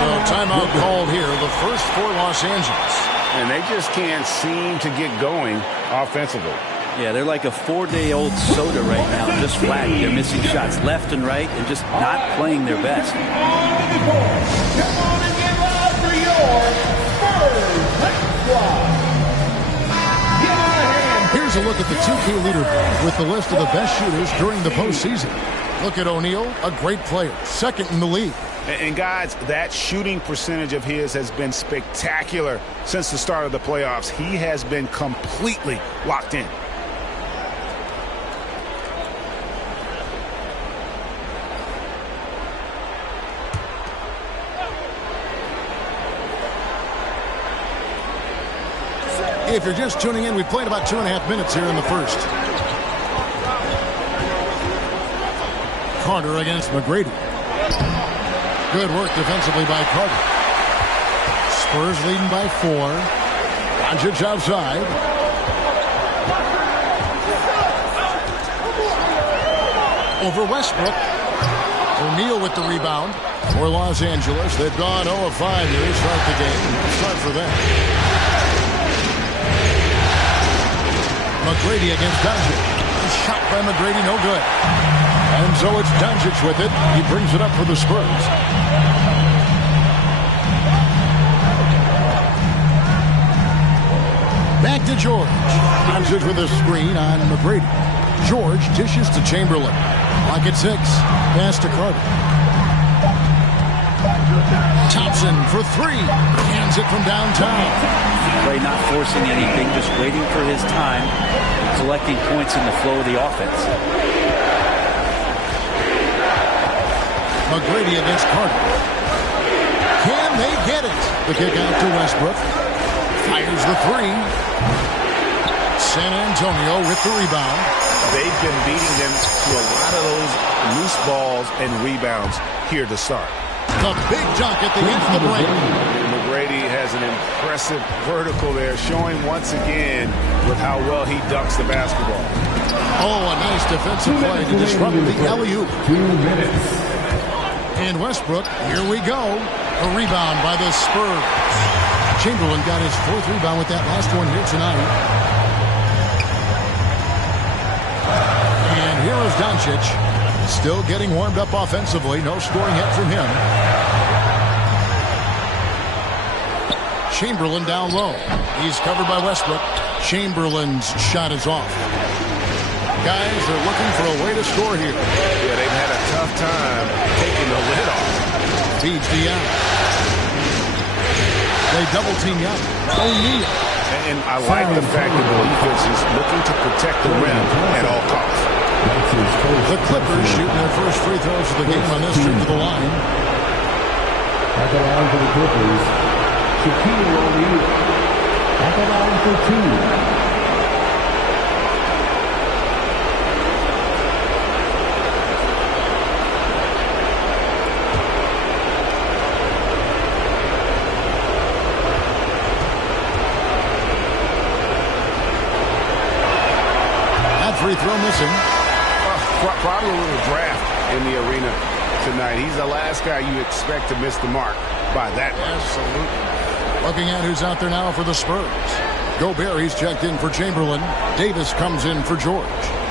So timeout called here, the first for Los Angeles. And they just can't seem to get going offensively. Yeah, they're like a 4-day-old soda right now, just flat. They're missing shots left and right and just not playing their best. Come on and get loud for your Spurs squad. Here's a look at the 2K leaderboard with the list of the best shooters during the postseason. Look at O'Neal, a great player, second in the league. And guys, that shooting percentage of his has been spectacular since the start of the playoffs. He has been completely locked in. If you're just tuning in, we've played about 2.5 minutes here in the first. Carter against McGrady. Good work defensively by Carter. Spurs leading by 4. Doncic outside. Over Westbrook. O'Neal with the rebound for Los Angeles. They've gone 0 of 5 here to start the game. Good start for them. McGrady against Doncic. Shot by McGrady, no good. And so it's Doncic with it. He brings it up for the Spurs. Back to George. Doncic with a screen on McGrady. George dishes to Chamberlain. Clock at 6. Pass to Carter. Thompson for 3. Hands it from downtown. Clay not forcing anything, just waiting for his time, collecting points in the flow of the offense. McGrady against Carter. Can they get it? The kick out to Westbrook. Fires the 3. San Antonio with the rebound. They've been beating them to a lot of those loose balls and rebounds here to start. The big dunk at the end of the break. McGrady has an impressive vertical there, showing once again with how well he dunks the basketball. Oh, a nice defensive play to disrupt the alley-oop. 2 minutes. And Westbrook, here we go. A rebound by the Spurs. Chamberlain got his 4th rebound with that last one here tonight. And here is Doncic. Still getting warmed up offensively. No scoring hit from him. Chamberlain down low. He's covered by Westbrook. Chamberlain's shot is off. Guys are looking for a way to score here. Yeah, they've had a tough time taking the lid off. Feeds the out. They double team Young. O'Neal. And I like the fact that the defense is looking to protect the rim at all costs. The Clippers shooting their first free throws of the game on this trip to the line. At the line for the Clippers, Shaquille O'Neal. At the line for 2. Free throw missing. Probably a little draft in the arena tonight. He's the last guy you expect to miss the mark by that much. Absolutely. Looking at who's out there now for the Spurs. Gobert, he's checked in for Chamberlain. Davis comes in for George.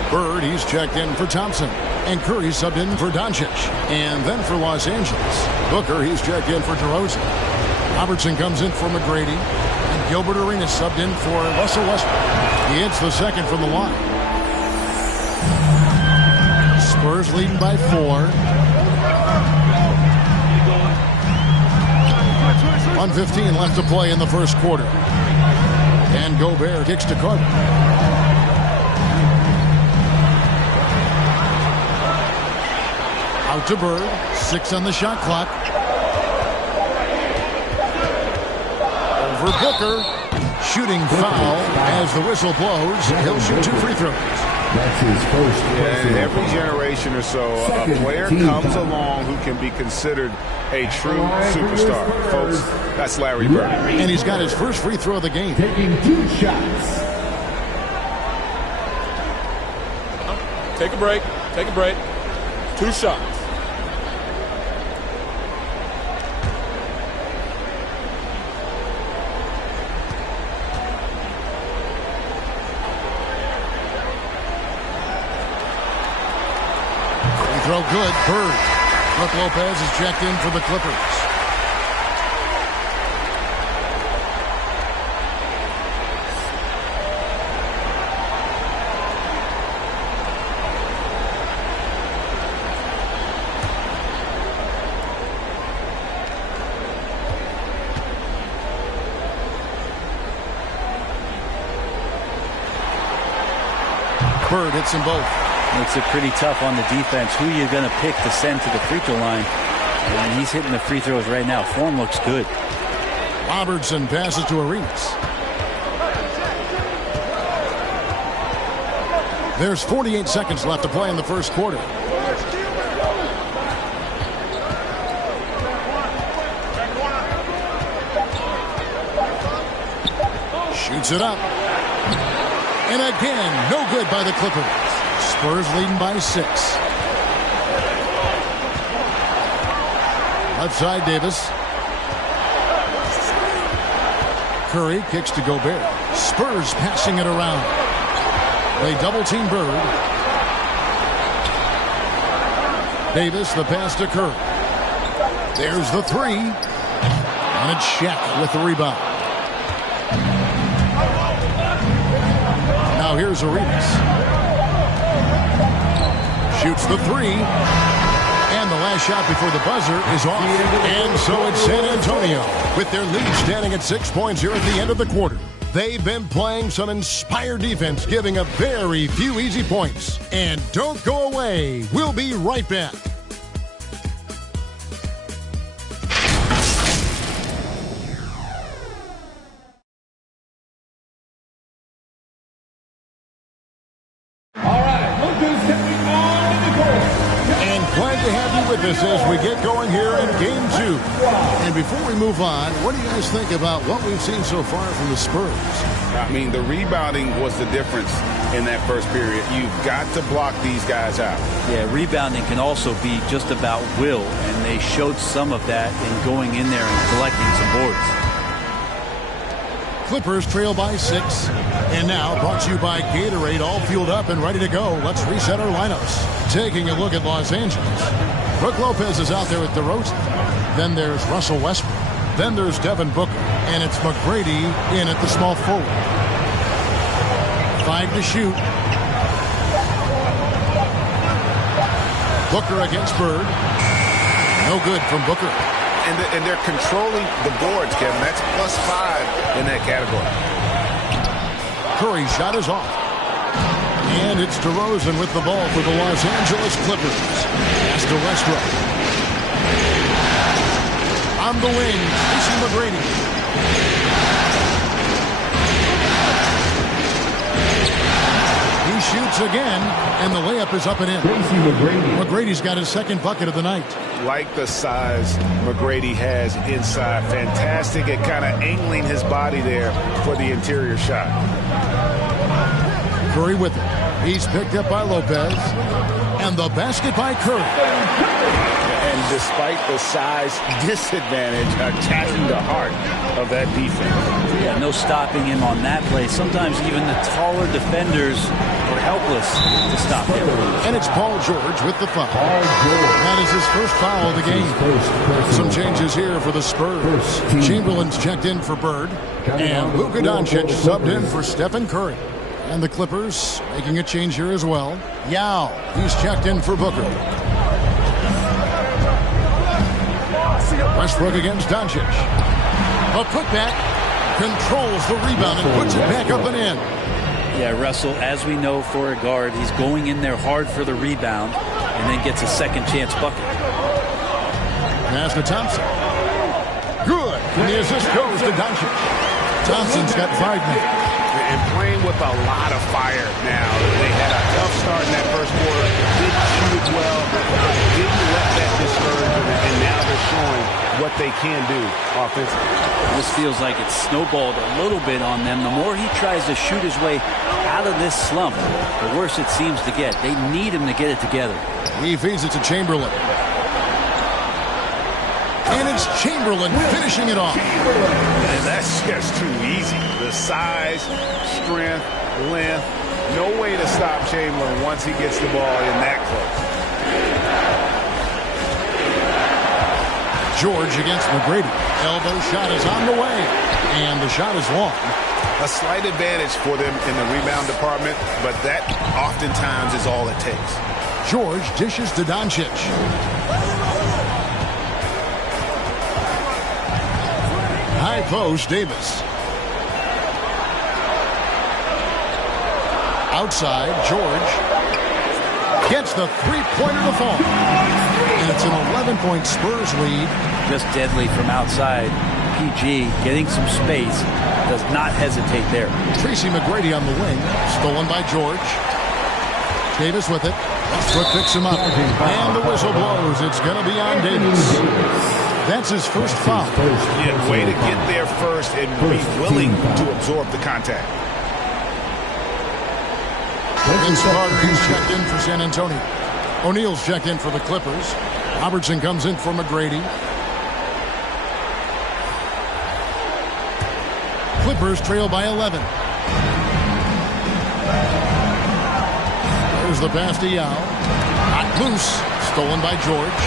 Bird, he's checked in for Thompson. And Curry subbed in for Doncic. And then for Los Angeles, Booker, he's checked in for DeRozan. Robertson comes in for McGrady. And Gilbert Arenas subbed in for Russell Westbrook. He hits the second from the line. Spurs leading by 4. 1:15 left to play in the first quarter. And Gobert kicks to Carter. Out to Bird. 6 on the shot clock. Over Booker. Shooting foul as the whistle blows. He'll shoot 2 free throws. That's his first. And every generation or so, a player comes along who can be considered a true superstar. Folks, that's Larry Bird. And he's got his first free throw of the game. Taking 2 shots. Take a break. Take a break. 2 shots. Throw good. Bird. Brook Lopez is checked in for the Clippers. Bird hits them both. Makes it pretty tough on the defense. Who you're going to pick to send to the free throw line. And he's hitting the free throws right now. Form looks good. Robertson passes to Arenas. There's 48 seconds left to play in the first quarter. Shoots it up. And again, no good by the Clippers. Spurs leading by 6. Left side, Davis. Curry kicks to Gobert. Spurs passing it around. They double-team Bird. Davis, the pass to Curry. There's the 3. And it's Shaq with the rebound. Now here's Arenas. Shoots the 3. And the last shot before the buzzer is off. And so it's San Antonio with their lead standing at 6 points here at the end of the quarter. They've been playing some inspired defense, giving up very few easy points. And don't go away. We'll be right back. As we get going here in Game 2. And before we move on, what do you guys think about what we've seen so far from the Spurs? I mean, the rebounding was the difference in that first period. You've got to block these guys out. Yeah, rebounding can also be just about will, and they showed some of that in going in there and collecting some boards. Clippers trail by 6. And now brought to you by Gatorade, all fueled up and ready to go. Let's reset our lineups. Taking a look at Los Angeles. Brook Lopez is out there with DeRozan. Then there's Russell Westbrook. Then there's Devin Booker. And it's McGrady in at the small forward. 5 to shoot. Booker against Bird. No good from Booker. And they're controlling the boards, Kevin. That's +5 in that category. Curry's shot is off. And it's DeRozan with the ball for the Los Angeles Clippers. Pass to Westbrook. On the wing, Tracy McGrady. He shoots again, and the layup is up and in. McGrady's got his second bucket of the night. Like the size McGrady has inside. Fantastic at kind of angling his body there for the interior shot. Curry with it. He's picked up by Lopez. And the basket by Curry. And despite the size disadvantage, attacking the heart of that defense. Yeah, no stopping him on that play. Sometimes even the taller defenders were helpless to stop him. And it's Paul George with the foul. That is his first foul of the game. Some changes here for the Spurs. Chamberlain's checked in for Bird. And Luka Doncic subbed in for Stephen Curry. And the Clippers making a change here as well. Yao, he's checked in for Booker. Westbrook against Doncic. A putback, controls the rebound and puts it back up and in. Yeah, Russell, as we know for a guard, he's going in there hard for the rebound and then gets a second chance bucket. Pass to Thompson. Good. And the assist goes to Doncic. Thompson's got 5 now. And playing with a lot of fire now. They had a tough start in that first quarter. Didn't shoot it well. Didn't let that discourage them. And now they're showing what they can do offensively. This feels like it's snowballed a little bit on them. The more he tries to shoot his way out of this slump, the worse it seems to get. They need him to get it together. He feeds it to Chamberlain. And it's Chamberlain finishing it off. And that's just too easy. The size, strength, length. No way to stop Chamberlain once he gets the ball in that close. George against McGrady. Elbow shot is on the way. And the shot is long. A slight advantage for them in the rebound department, but that oftentimes is all it takes. George dishes to Doncic. High post, Davis. Outside, George gets the three-pointer to fall. And it's an 11-point Spurs lead. Just deadly from outside. PG getting some space. Does not hesitate there. Tracy McGrady on the wing. Stolen by George. Davis with it. Westbrook picks him up. And the whistle blows. It's going to be on Davis. That's his first foul. Yeah, way to get there first and be willing to absorb the contact. Vince Carter's checked in for San Antonio. O'Neal's checked in for the Clippers. Robertson comes in for McGrady. Clippers trail by 11. There's the pass to Yao. Not loose. Stolen by George.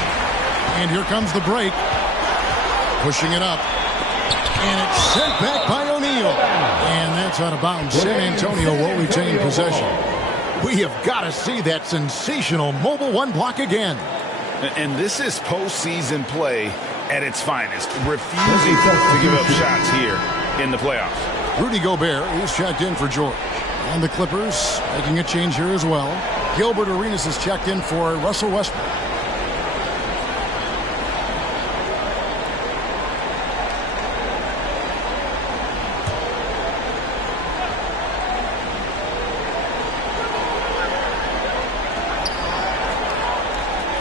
And here comes the break. Pushing it up. And it's sent back by O'Neal. And that's out of bounds. San Antonio will retain possession. We have got to see that sensational mobile one block again. And this is postseason play at its finest. Refusing to give up shots here in the playoffs. Rudy Gobert is checked in for George. And the Clippers making a change here as well. Gilbert Arenas is checked in for Russell Westbrook.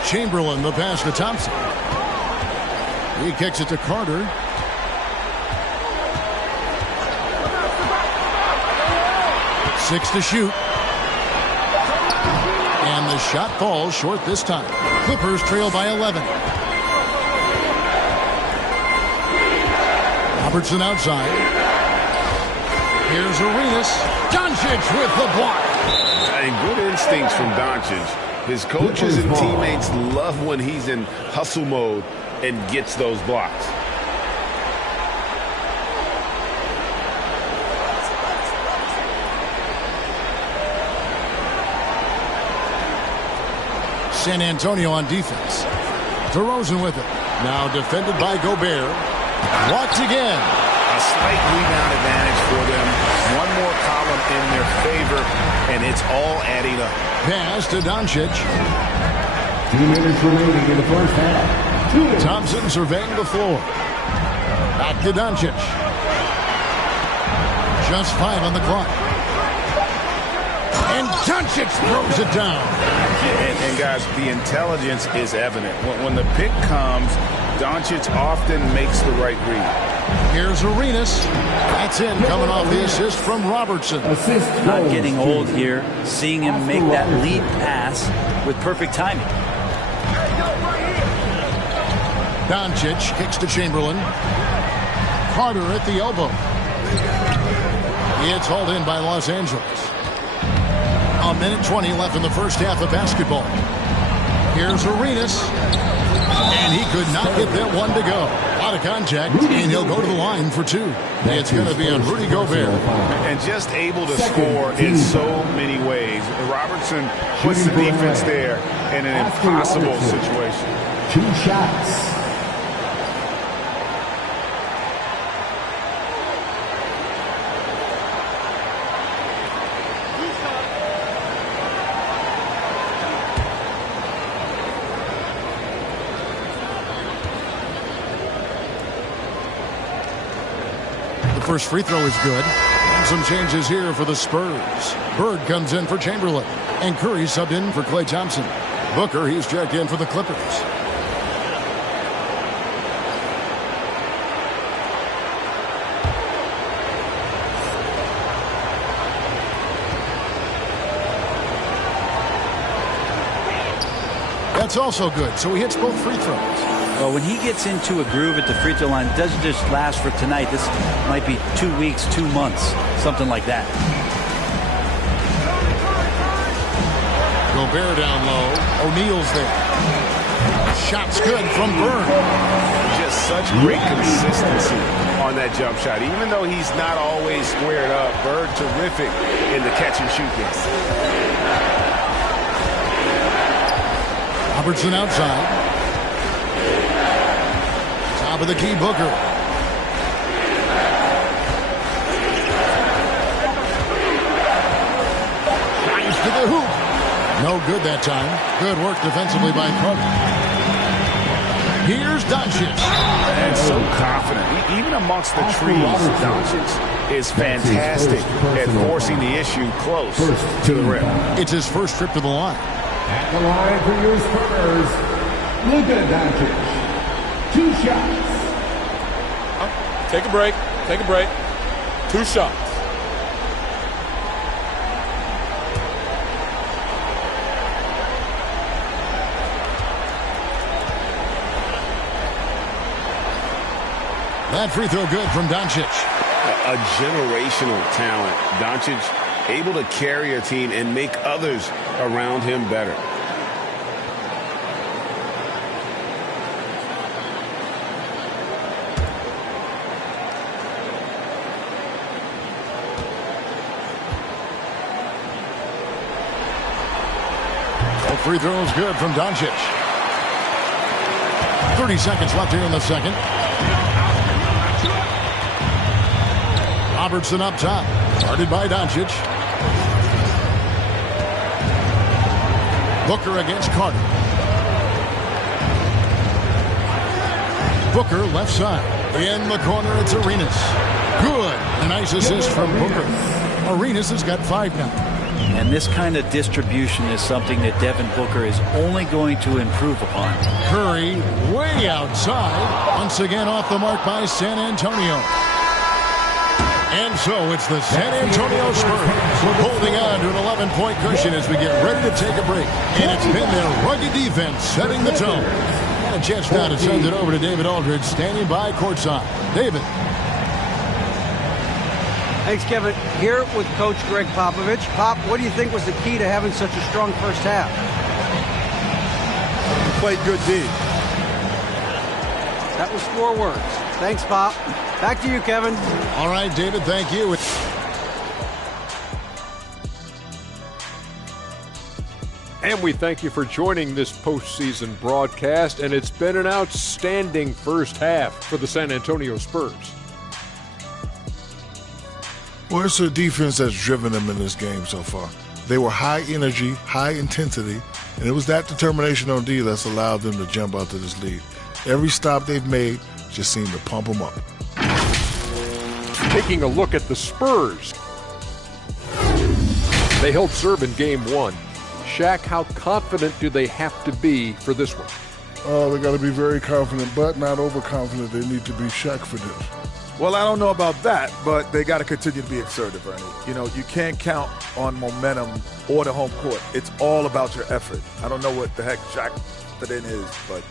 Chamberlain, the pass to Thompson. He kicks it to Carter. Six to shoot. And the shot falls short this time. Clippers trail by 11. Robertson outside. Here's Arenas. Doncic with the block. And good instincts from Doncic. His coaches and teammates love when he's in hustle mode and gets those blocks. San Antonio on defense. DeRozan with it. Now defended by Gobert. Blocked again. A slight rebound advantage for them. One more column in their favor, and it's all adding up. Pass to Doncic. 2 minutes remaining in the first half. Thompson surveying the floor. Back to Doncic. Just 5 on the clock. And Doncic throws it down. And guys, the intelligence is evident. When the pick comes, Doncic often makes the right read. Here's Arenas. That's in, coming off the assist from Robertson. Not getting old here. Seeing him make that lead pass with perfect timing. Doncic kicks to Chamberlain. Carter at the elbow. It's hauled in by Los Angeles. A minute 20 left in the first half of basketball. Here's Arenas. And he could not get that one to go. Out of contact, and he'll go to the line for 2. It's going to be on Rudy Gobert. And just able to score in so many ways. Robertson puts the defense there in an impossible situation. 2 shots. First free throw is good. And some changes here for the Spurs. Bird comes in for Chamberlain. And Curry subbed in for Klay Thompson. Booker, he's checked in for the Clippers. That's also good, so he hits both free throws. Well, when he gets into a groove at the free throw line, it doesn't just last for tonight. This might be 2 weeks, 2 months, something like that. Gobert down low. O'Neal's there. Shot's good from Bird. Just such great consistency on that jump shot. Even though he's not always squared up, Bird terrific in the catch and shoot game. Robertson outside. Top of the key, Booker. Drives to the hoop. No good that time. Good work defensively by Carter. Here's Doncic. And so confident. Even amongst the trees, Doncic is fantastic at forcing the issue close to the rim. It's his first trip to the line. At the line for your Spurs, Luka Doncic. 2 shots. Take a break. Take a break. 2 shots. That free throw good from Doncic. A generational talent. Doncic able to carry a team and make others around him better. The free throw is good from Doncic. 30 seconds left here in the second. Robertson up top. Guarded by Doncic. Booker against Carter. Booker left side. In the corner, it's Arenas. Good. A nice assist from Booker. Arenas has got 5 now. And this kind of distribution is something that Devin Booker is only going to improve upon. Curry way outside. Once again off the mark by San Antonio. And so it's the San Antonio Spurs holding on to an 11-point cushion as we get ready to take a break. And it's been their rugged defense setting the tone. And a chance now to send it over to David Aldridge standing by courtside. David. Thanks, Kevin. Here with Coach Greg Popovich. Pop, what do you think was the key to having such a strong first half? We played good D. That was 4 words. Thanks, Pop. Back to you, Kevin. All right, David, thank you. And we thank you for joining this postseason broadcast, and it's been an outstanding first half for the San Antonio Spurs. Well, it's the defense that's driven them in this game so far. They were high energy, high intensity, and it was that determination on D that's allowed them to jump out to this lead. Every stop they've made just seemed to pump them up. Taking a look at the Spurs. They held serve in game 1. Shaq, how confident do they have to be for this one? Oh, they got to be very confident, but not overconfident. They need to be Shaq for this. Well, I don't know about that, but they got to continue to be assertive, Ernie. You know, you can't count on momentum or the home court. It's all about your effort. I don't know what the heck Shaq fit in is, but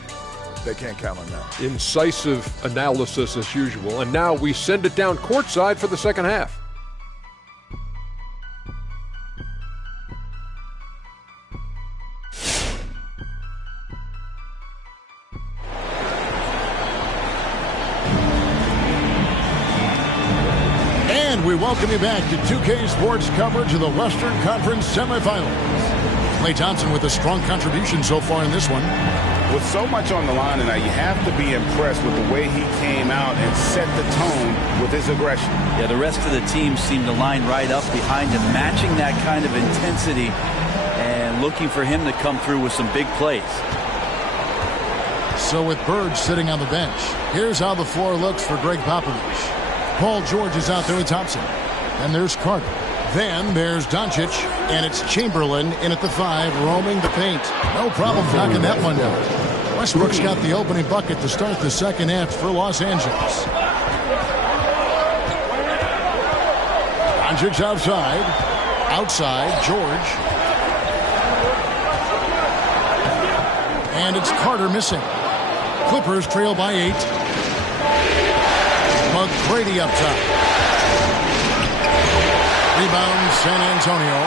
they can't count on that. Incisive analysis as usual. And now we send it down courtside for the second half. And we welcome you back to 2K Sports coverage of the Western Conference semifinals. Klay Thompson with a strong contribution so far in this one. With so much on the line tonight, you have to be impressed with the way he came out and set the tone with his aggression. Yeah, the rest of the team seemed to line right up behind him, matching that kind of intensity and looking for him to come through with some big plays. So with Bird sitting on the bench, here's how the floor looks for Greg Popovich. Paul George is out there with Thompson. And there's Carter. Then there's Doncic, and it's Chamberlain in at the 5, roaming the paint. No problem knocking that one down. Westbrook's got the opening bucket to start the second half for Los Angeles. Doncic outside. Outside, George. And it's Carter missing. Clippers trail by 8. McGrady up top. Rebound, San Antonio.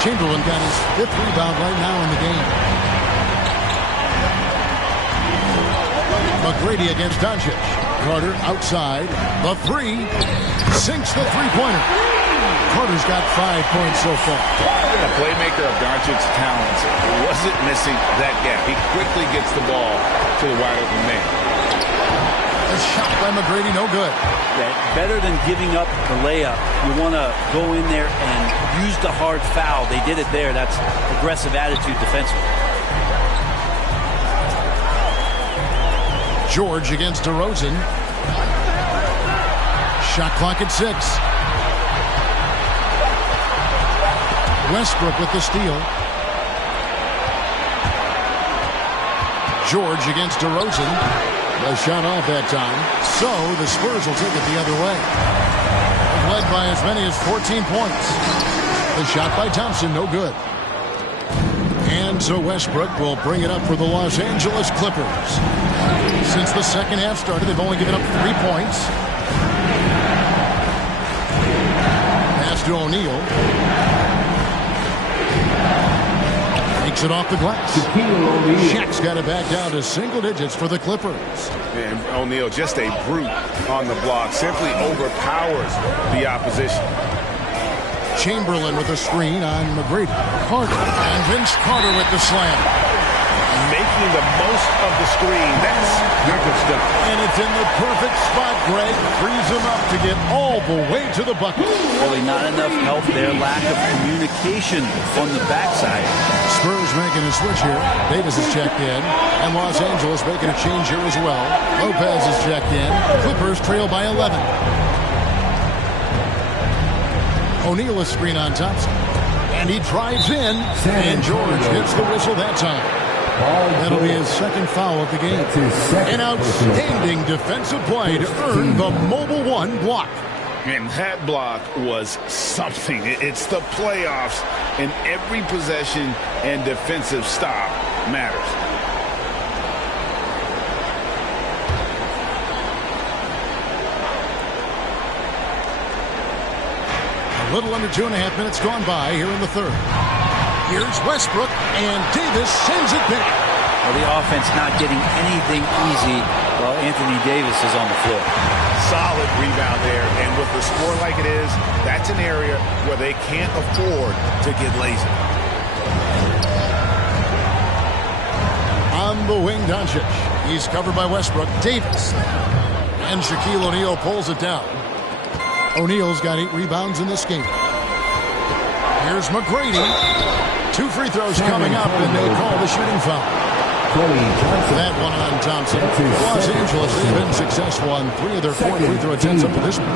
Chamberlain got his 5th rebound right now in the game. McGrady against Doncic. Carter outside. The 3. Sinks the three-pointer. Carter's got 5 points so far. A playmaker of Doncic's talents wasn't missing that gap. He quickly gets the ball to the wide open man. A shot by McGrady, no good. Yeah, better than giving up the layup, you want to go in there and use the hard foul. They did it there. That's aggressive attitude defensively. George against DeRozan. Shot clock at 6. Westbrook with the steal. George against DeRozan. The shot off that time. So the Spurs will take it the other way. Led by as many as 14 points. The shot by Thompson, no good. And so Westbrook will bring it up for the Los Angeles Clippers. Since the second half started, they've only given up 3 points. Pass to O'Neal. Takes it off the glass. Shaq's got it back down to single digits for the Clippers. And O'Neal, just a brute on the block, simply overpowers the opposition. Chamberlain with a screen on McGrady. Carter. And Vince Carter with the slam. Making the most of the screen. That's good stuff. And it's in the perfect spot, Greg. Frees him up to get all the way to the bucket. Really not enough help there. Lack of communication from the backside. Spurs making a switch here. Davis is checked in. And Los Angeles making a change here as well. Lopez is checked in. Clippers trail by 11. O'Neal is screen on Thompson. And he drives in. And George hits the whistle that time. That'll be his second foul of the game. An outstanding defensive play to earn the Mobile One block. And that block was something. It's the playoffs, and every possession and defensive stop matters. A little under 2.5 minutes gone by here in the third. Here's Westbrook, and Davis sends it back. Well, the offense not getting anything easy while Anthony Davis is on the floor. Solid rebound there, and with the score like it is, that's an area where they can't afford to get lazy. On the wing, Doncic. He's covered by Westbrook. Davis. And Shaquille O'Neal pulls it down. O'Neal's got 8 rebounds in this game. Here's McGrady. 2 free throws coming up, and they call the shooting foul. That one on Thompson. Los Angeles has been successful on 3 of their 4 free throw attempts up to this point.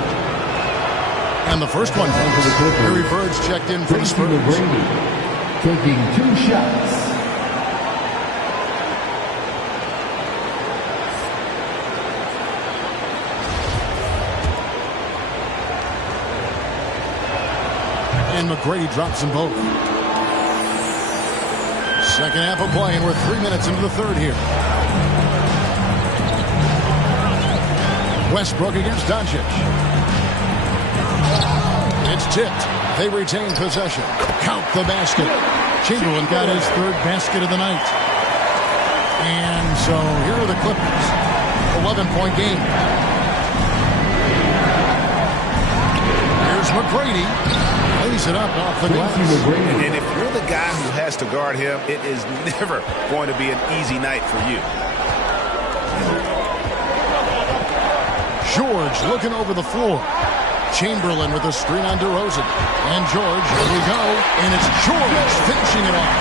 And the first one, Larry Bird's checked in for the Spurs. Taking 2 shots. And McGrady drops them both. Second half of play, and we're 3 minutes into the third here. Westbrook against Doncic. It's tipped. They retain possession. Count the basket. Chamberlain got his 3rd basket of the night. And so here are the Clippers. 11-point game. Here's McGrady. Lays it up off the glass. And if you're the guy who has to guard him, it is never going to be an easy night for you. George looking over the floor. Chamberlain with a screen on DeRozan. And George, here we go. And it's George finishing it off.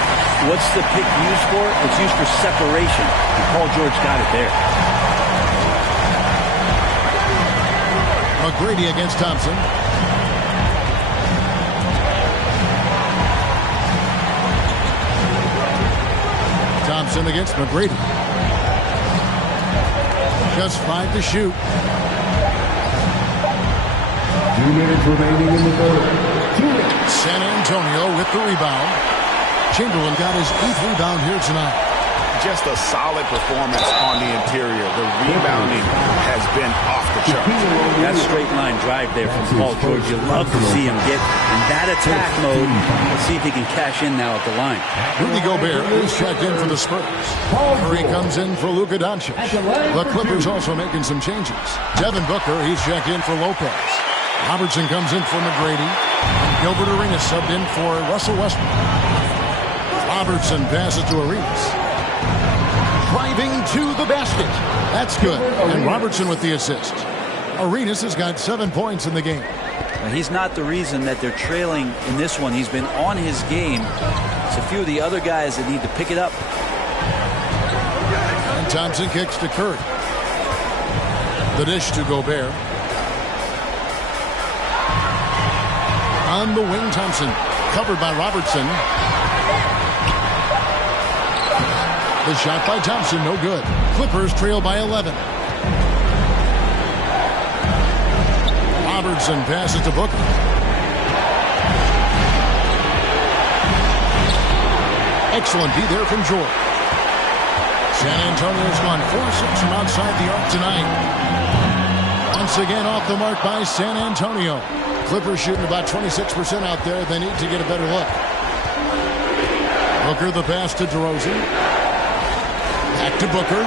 What's the pick used for? It's used for separation. And Paul George got it there. McGrady against Thompson. Thompson against McGrady. Just 5 to shoot. 2 minutes remaining in the third. San Antonio with the rebound. Chamberlain got his 8th rebound here tonight. Just a solid performance on the interior. The rebounding has been off the charts. That straight line drive there from Paul George. You love to see him get in that attack mode. Let's see if he can cash in now at the line. Rudy Gobert is checked in for the Spurs. Curry comes in for Luka Doncic. The Clippers also making some changes. Devin Booker, he's checked in for Lopez. Robertson comes in for McGrady. And Gilbert Arenas subbed in for Russell Westbrook. Robertson passes to Arenas. Driving to the basket. That's good. And Robertson with the assist. Arenas has got 7 points in the game. Now, he's not the reason that they're trailing in this one. He's been on his game. It's a few of the other guys that need to pick it up. And Thompson kicks to Curry. The dish to Gobert. On the wing, Thompson. Covered by Robertson. The shot by Thompson, no good. Clippers trail by 11. Robertson passes to Booker. Excellent D there from George. San Antonio's gone 4-6 from outside the arc tonight. Once again off the mark by San Antonio. Clippers shooting about 26% out there. They need to get a better look. Booker the pass to DeRozan. Back to Booker.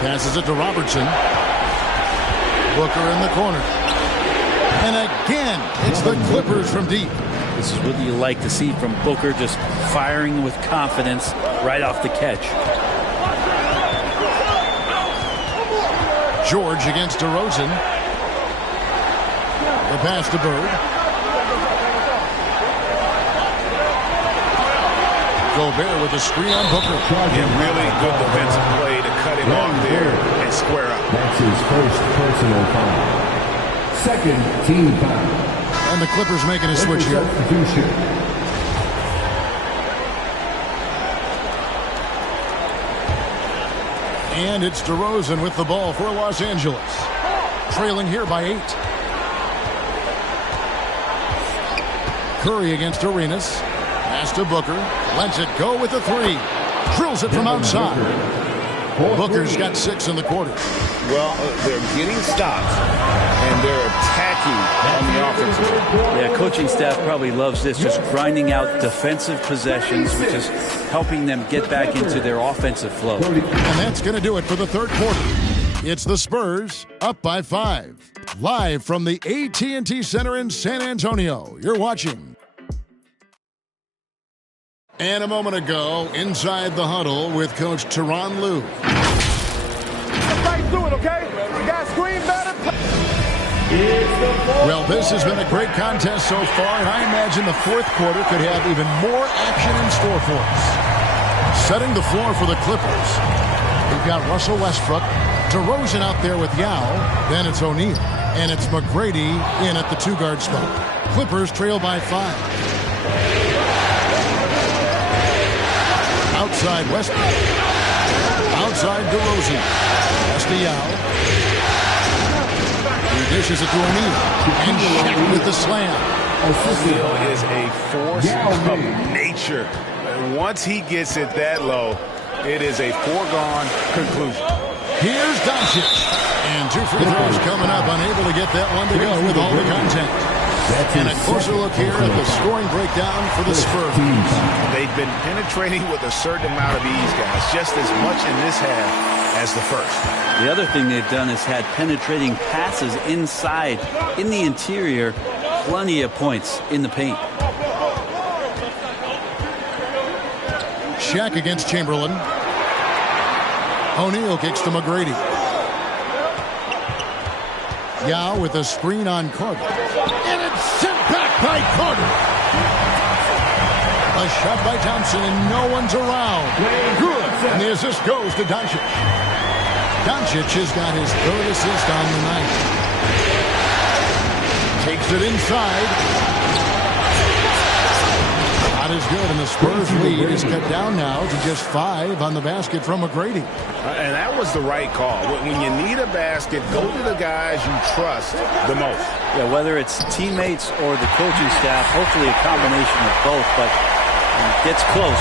Passes it to Robertson. Booker in the corner. And again, it's the Clippers from deep. This is what you like to see from Booker, just firing with confidence right off the catch. George against DeRozan. The pass to Bird. Gobert with a screen on Booker. Yeah, really good defensive play to cut him off there and square up. That's his first personal foul. Second team foul. And the Clippers making a switch here. And it's DeRozan with the ball for Los Angeles. Trailing here by 8. Curry against Arenas. Pass to Booker. Lets it go with the 3. Drills it from outside. Booker's got 6 in the quarter. Well, they're getting stops, and they're attacking on the offensive end. Yeah, coaching staff probably loves this, just grinding out defensive possessions, which is helping them get back into their offensive flow. And that's going to do it for the third quarter. It's the Spurs up by 5. Live from the AT&T Center in San Antonio. You're watching. And a moment ago, inside the huddle with Coach Tyronn Lue. Fight through it, okay? You got screen better. Well, this has been a great contest so far, and I imagine the fourth quarter could have even more action in store for us. Setting the floor for the Clippers. We've got Russell Westbrook, DeRozan out there with Yao, then it's O'Neal, and it's McGrady in at the 2-guard spot. Clippers trail by 5. Outside Westbrook. Outside DeRozan. Pass to Yao. He dishes it to O'Neal. And Shaq with the slam. O'Neal is a force of nature. Once he gets it that low, it is a foregone conclusion. Here's Doncic. And 2 free throws coming up. Unable to get that one to go with all the contact. And a closer look here at the scoring breakdown for the Spurs. They've been penetrating with a certain amount of ease, guys, just as much in this half as the first. The other thing they've done is had penetrating passes inside, in the interior, plenty of points in the paint. Shaq against Chamberlain. O'Neal kicks to McGrady. Yao with a screen on Carter. And it's sent back by Carter. A shot by Thompson and no one's around. Good. And the assist goes to Doncic. Doncic has got his 3rd assist on the night. Takes it inside. Not as good, and the Spurs lead is cut down now to just 5 on the basket from McGrady. And that was the right call. When you need a basket, go to the guys you trust the most. Yeah, whether it's teammates or the coaching staff, hopefully a combination of both, but when it gets close,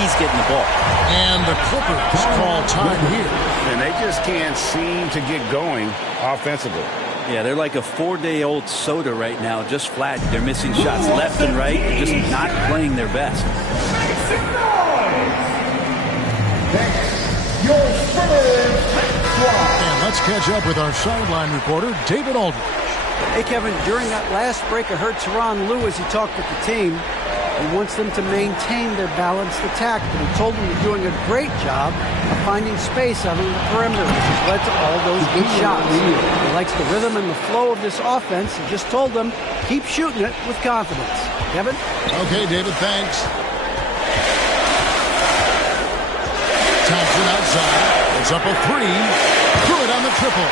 he's getting the ball. And the Clippers call time here. And they just can't seem to get going offensively. Yeah, they're like a 4-day-old soda right now, just flat. They're missing shots left and right. They're just not playing their best. And let's catch up with our sideline reporter, David Aldridge. Hey, Kevin, during that last break, I heard Tyronn Lue as he talked with the team. He wants them to maintain their balanced attack, but he told them they're doing a great job of finding space out on the perimeter, which has led to all those good shots. He likes the rhythm and the flow of this offense. He just told them, keep shooting it with confidence. Kevin? Okay, David, thanks. Thompson inside. It's up a three. Good on the triple.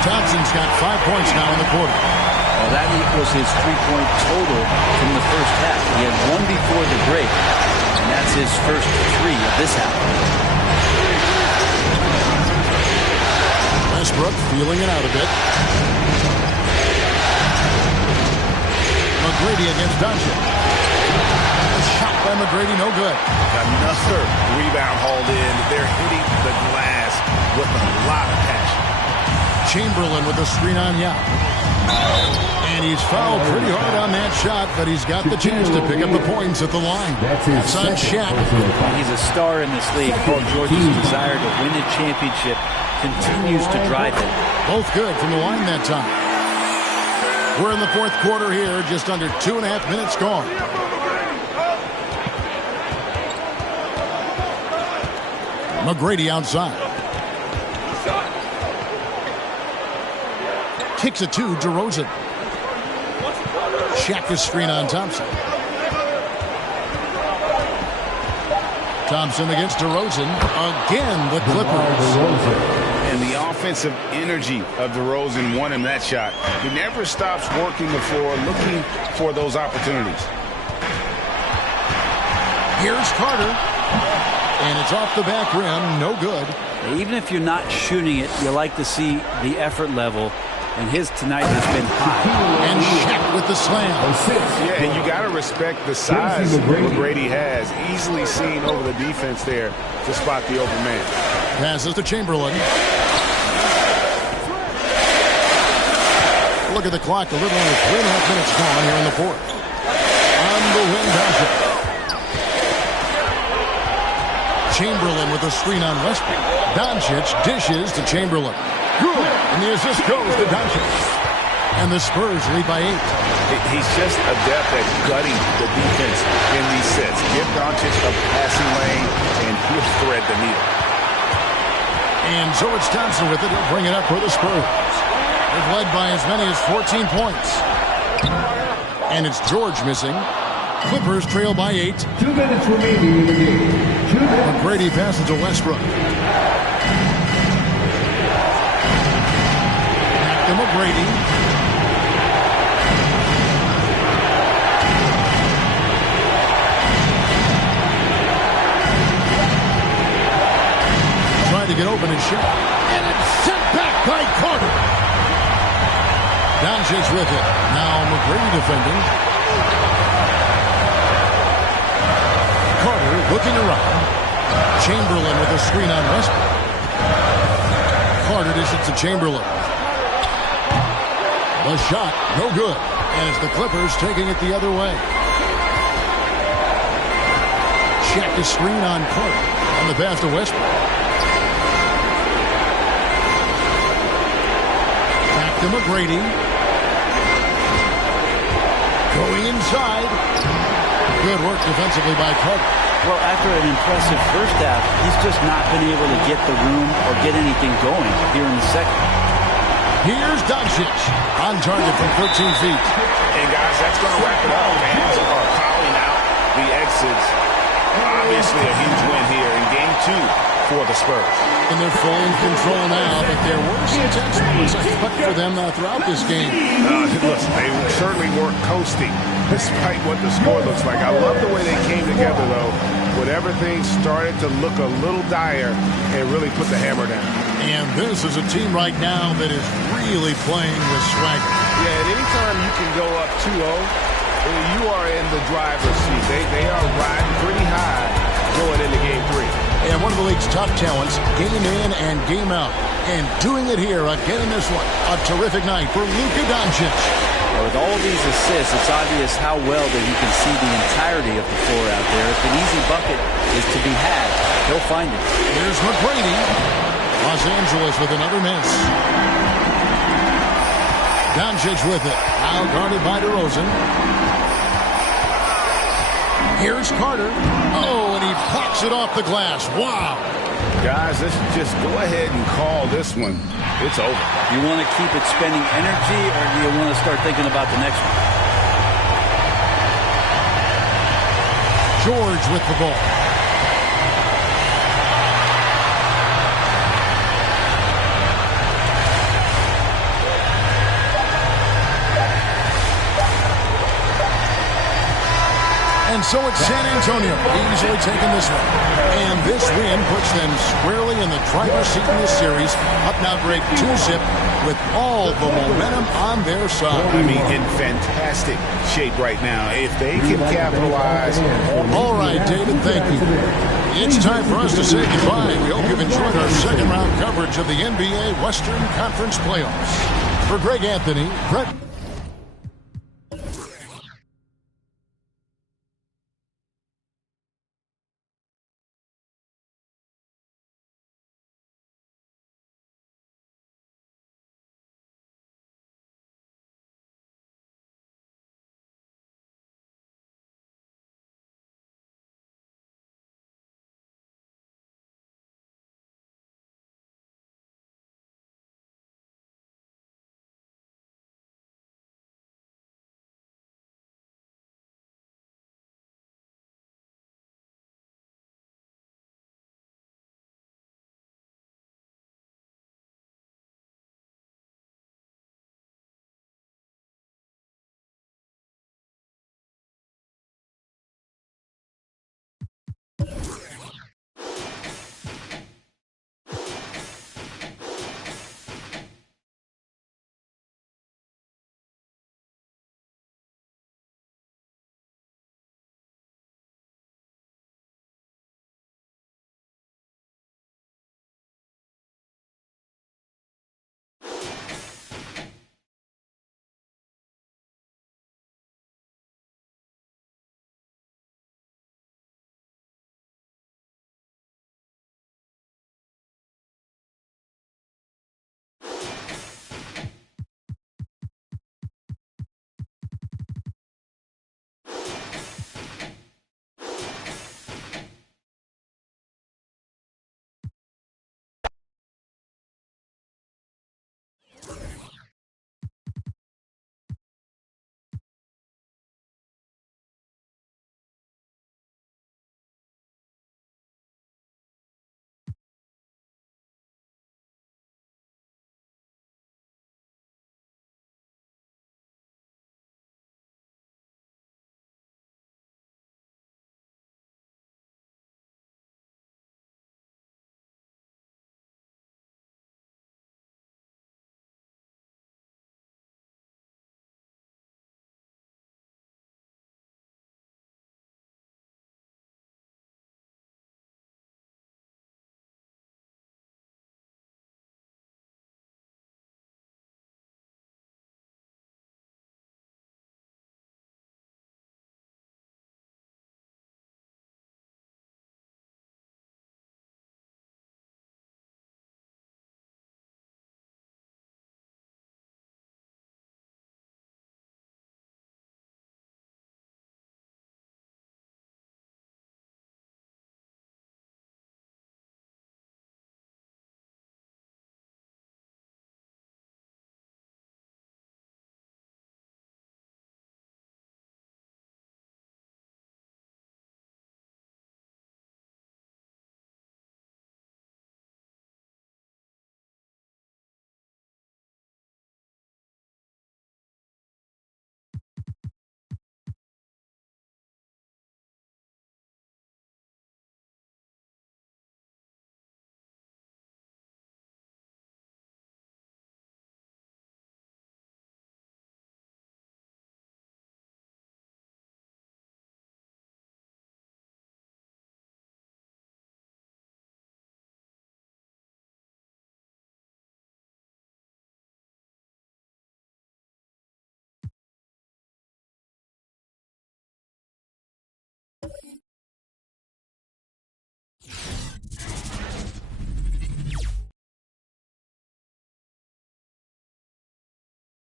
Thompson's got 5 points now in the quarter. Well, that equals his three-point total from the first half. He had one before the break, and that's his first three of this half. Westbrook feeling it out a bit. McGrady against Doncic. A shot by McGrady, no good. Another rebound hauled in. They're hitting the glass with a lot of passion. Chamberlain with a screen on Yao. And he's fouled pretty hard on that shot, but he's got the chance to pick up the points at the line. That's on Shaq. He's a star in this league. Paul George's desire to win a championship continues to drive him. Both good from the line that time. We're in the fourth quarter here, just under 2.5 minutes gone. McGrady outside. Kicks it to DeRozan. Shaq is screen on Thompson. Thompson against DeRozan. Again, the Clippers. And the offensive energy of DeRozan won him that shot. He never stops working the floor, looking for those opportunities. Here's Carter. And it's off the back rim. No good. Even if you're not shooting it, you like to see the effort level. And his tonight has been high. And Shaq with the slam. Yeah, and you got to respect the size McGrady has. Easily seen over the defense there to spot the open man. Passes to Chamberlain. Look at the clock. A little under 3.5 minutes gone here in the fourth. On the wing, Doncic. Chamberlain with a screen on Westbrook. Doncic dishes to Chamberlain. Good. And the assist goes to Doncic. And the Spurs lead by 8. He's just adept at gutting the defense in these sets. Give Doncic a passing lane, and he'll thread the needle. And so it's Thompson with it. He'll bring it up for the Spurs. They've led by as many as 14 points. And it's George missing. Clippers trail by 8. 2 minutes remaining in the game. McGrady passes to Westbrook. Back to McGrady. Trying to get open and shot. And it's sent back by Carter. Doncic with it. Now McGrady defending. Carter looking around. Chamberlain with a screen on Westbrook. Carter dishes to Chamberlain. The shot, no good. And it's the Clippers taking it the other way. Check the screen on Carter. On the pass to Westbrook. Back to McGrady. Going inside. Good work defensively by Carter. Well, after an impressive first half, he's just not been able to get the room or get anything going here in the second. Here's Doncic on target from 13 feet. And guys, that's going to wrap it up. Fans are calling out the exits. Obviously a huge win here in game 2 for the Spurs. And they're full in control now, but there were some tense moments I thought for them throughout this game. Listen, they certainly weren't coasting despite what the score looks like. I love the way they came together, though, when everything started to look a little dire and really put the hammer down. And this is a team right now that is really playing with swagger. Yeah, at any time you can go up 2-0, you are in the driver's seat. They are riding pretty high going into game 3. And one of the league's top talents, game in and game out. And doing it here again in this one. A terrific night for Luka Doncic. With all these assists, it's obvious how well that he can see the entirety of the floor out there. If an easy bucket is to be had, he'll find it. Here's McGrady. Los Angeles with another miss. Doncic with it. Now guarded by DeRozan. Here's Carter. Oh, and he pops it off the glass. Wow. Guys, let's just go ahead and call this one. It's over. You want to keep it spending energy, or do you want to start thinking about the next one? George with the ball. so it's San Antonio easily taking this one. And this win puts them squarely in the driver's seat in this series. Up now great 2-zip with all the momentum on their side. I mean, in fantastic shape right now. If they can capitalize. All right, David, thank you. It's time for us to say goodbye. We hope you've enjoyed our second round coverage of the NBA Western Conference Playoffs. For Greg Anthony, Brett.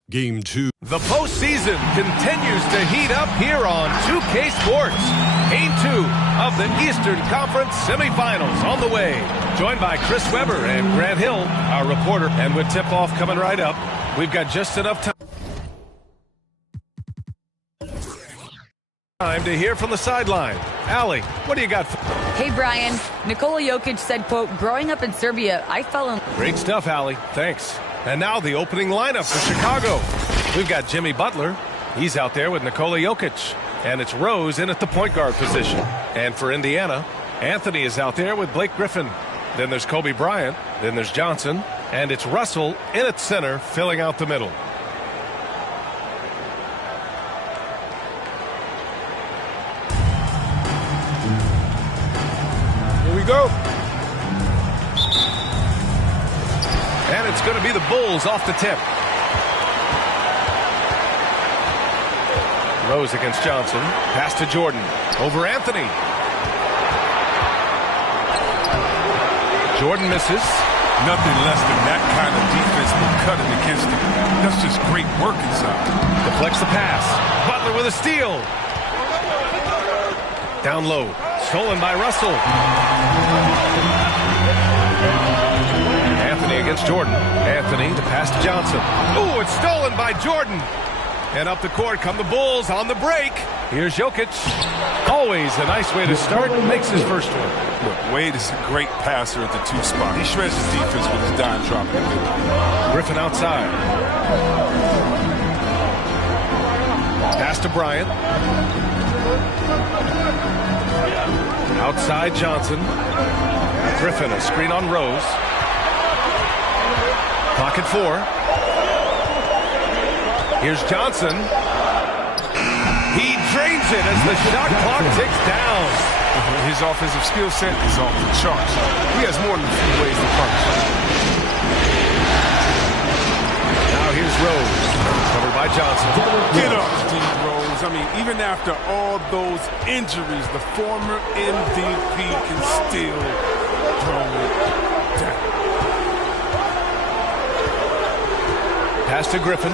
Game 2. The postseason continues to heat up here on 2K Sports. Game 2 of the Eastern Conference semifinals on the way. Joined by Chris Webber and Grant Hill, our reporter. And with tip-off coming right up, we've got just enough time to hear from the sideline. Allie, what do you got? Hey, Brian. Nikola Jokic said, quote, growing up in Serbia, I fell in... Great stuff, Allie. Thanks. And now the opening lineup for Chicago. We've got Jimmy Butler. He's out there with Nikola Jokic. And it's Rose in at the point guard position. And for Indiana, Anthony is out there with Blake Griffin. Then there's Kobe Bryant. Then there's Johnson. And it's Russell in at center, filling out the middle. Here we go. And it's going to be the Bulls off the tip. Rose against Johnson. Pass to Jordan. Over Anthony. Jordan misses. Nothing less than that kind of defense will cut it against them. That's just great work inside. Deflects the pass. Butler with a steal. Down low. Stolen by Russell. Anthony against Jordan. Anthony, the pass to Johnson. Ooh, it's stolen by Jordan. And up the court come the Bulls on the break. Here's Jokic. Always a nice way to start. Makes his first one. Look, Wade is a great passer at the 2 spot. He shreds his defense with his dime drop. Griffin outside. Pass to Bryant. Outside Johnson. Griffin, a screen on Rose. Clock at 4. Here's Johnson. He drains it as the shot clock ticks down. His offensive skill set is off the charts. He has more than a few ways to punch. Now here's Rose. Covered by Johnson. Get up, Steve Rose. I mean, even after all those injuries, the former MVP can still throw it down. Pass to Griffin.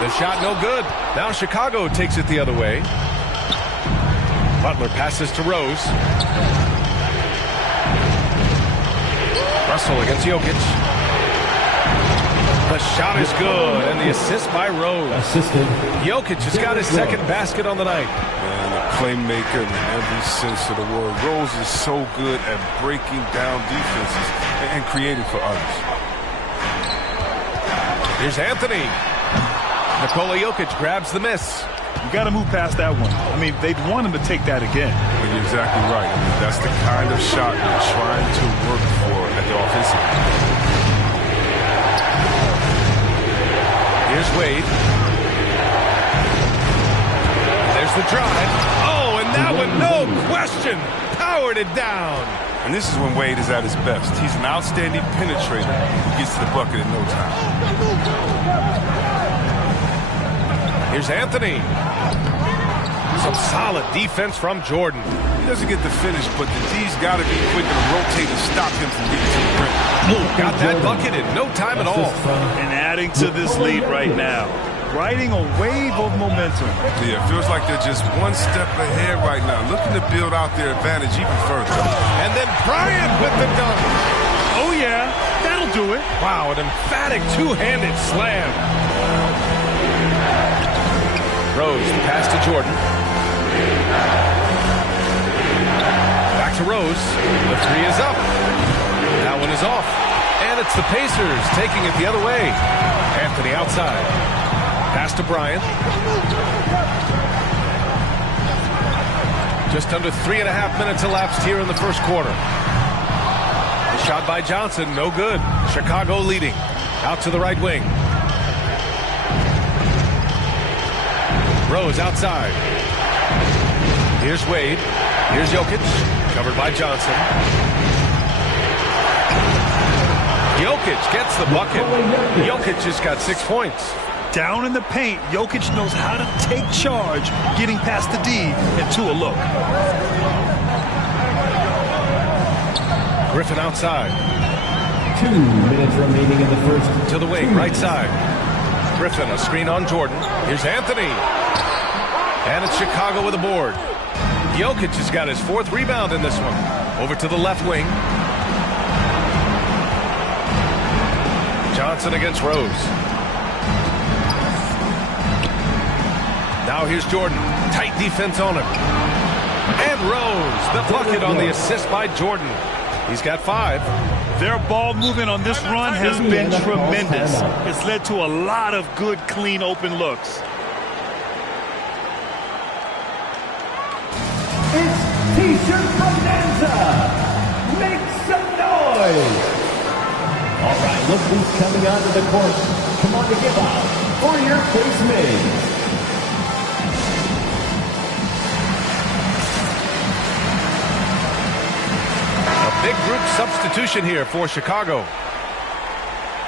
The shot no good. Now Chicago takes it the other way. Butler passes to Rose. Russell against Jokic. The shot is good, and the assist by Rose. Jokic has got his second basket on the night. Man, a playmaker in every sense of the word. Rose is so good at breaking down defenses and creating for others. Here's Anthony. Nikola Jokic grabs the miss. You got to move past that one. I mean, they'd want him to take that again. You're exactly right. I mean, that's the kind of shot you're trying to work for at the offensive end. Here's Wade. There's the drive. Oh, and that one, no question, powered it down. And this is when Wade is at his best. He's an outstanding penetrator. He gets to the bucket in no time. Here's Anthony. Some solid defense from Jordan. He doesn't get the finish, but the D's got to be quick to rotate and stop him from getting to the rim. Got that bucket in no time at all. And adding to this lead right now. Riding a wave of momentum. Yeah, it feels like they're just one step ahead right now, looking to build out their advantage even further. And then Bryant with the dunk. Oh, yeah, that'll do it. Wow, an emphatic two-handed slam. Rose, the pass to Jordan. Back to Rose. The three is up. That one is off. And it's the Pacers taking it the other way. Anthony outside. Pass to Bryant. Just under 3.5 minutes elapsed here in the first quarter. The shot by Johnson, no good. Chicago leading. Out to the right wing. Rose outside. Here's Wade. Here's Jokic. Covered by Johnson. Jokic gets the bucket. Jokic just got 6 points. Down in the paint, Jokic knows how to take charge, getting past the D and to a look. Griffin outside. 2 minutes remaining in the first. To the wing, right side. Griffin, a screen on Jordan. Here's Anthony. And it's Chicago with a board. Jokic has got his 4th rebound in this one. Over to the left wing. Johnson against Rose. Now here's Jordan. Tight defense on him. And Rose, the bucket on the assist by Jordan. He's got 5. Their ball movement on this run has been tremendous. It's led to a lot of good, clean, open looks. It's T-shirt Bonanza. Make some noise. All right, look who's coming onto the court. Come on to give out for your face mates. Big group substitution here for Chicago.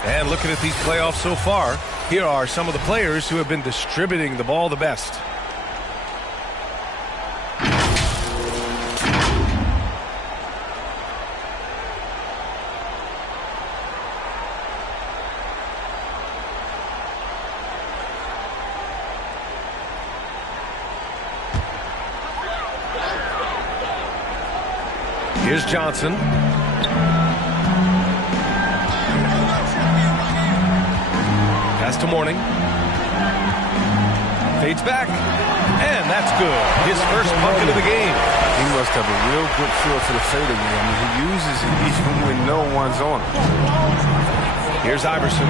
And looking at these playoffs so far, here are some of the players who have been distributing the ball the best. Here's Johnson. Pass to Mourning. Fades back. And that's good. His first bucket of the game. He must have a real good feel for the fadeaway. I mean, he uses it even when no one's on him. Here's Iverson.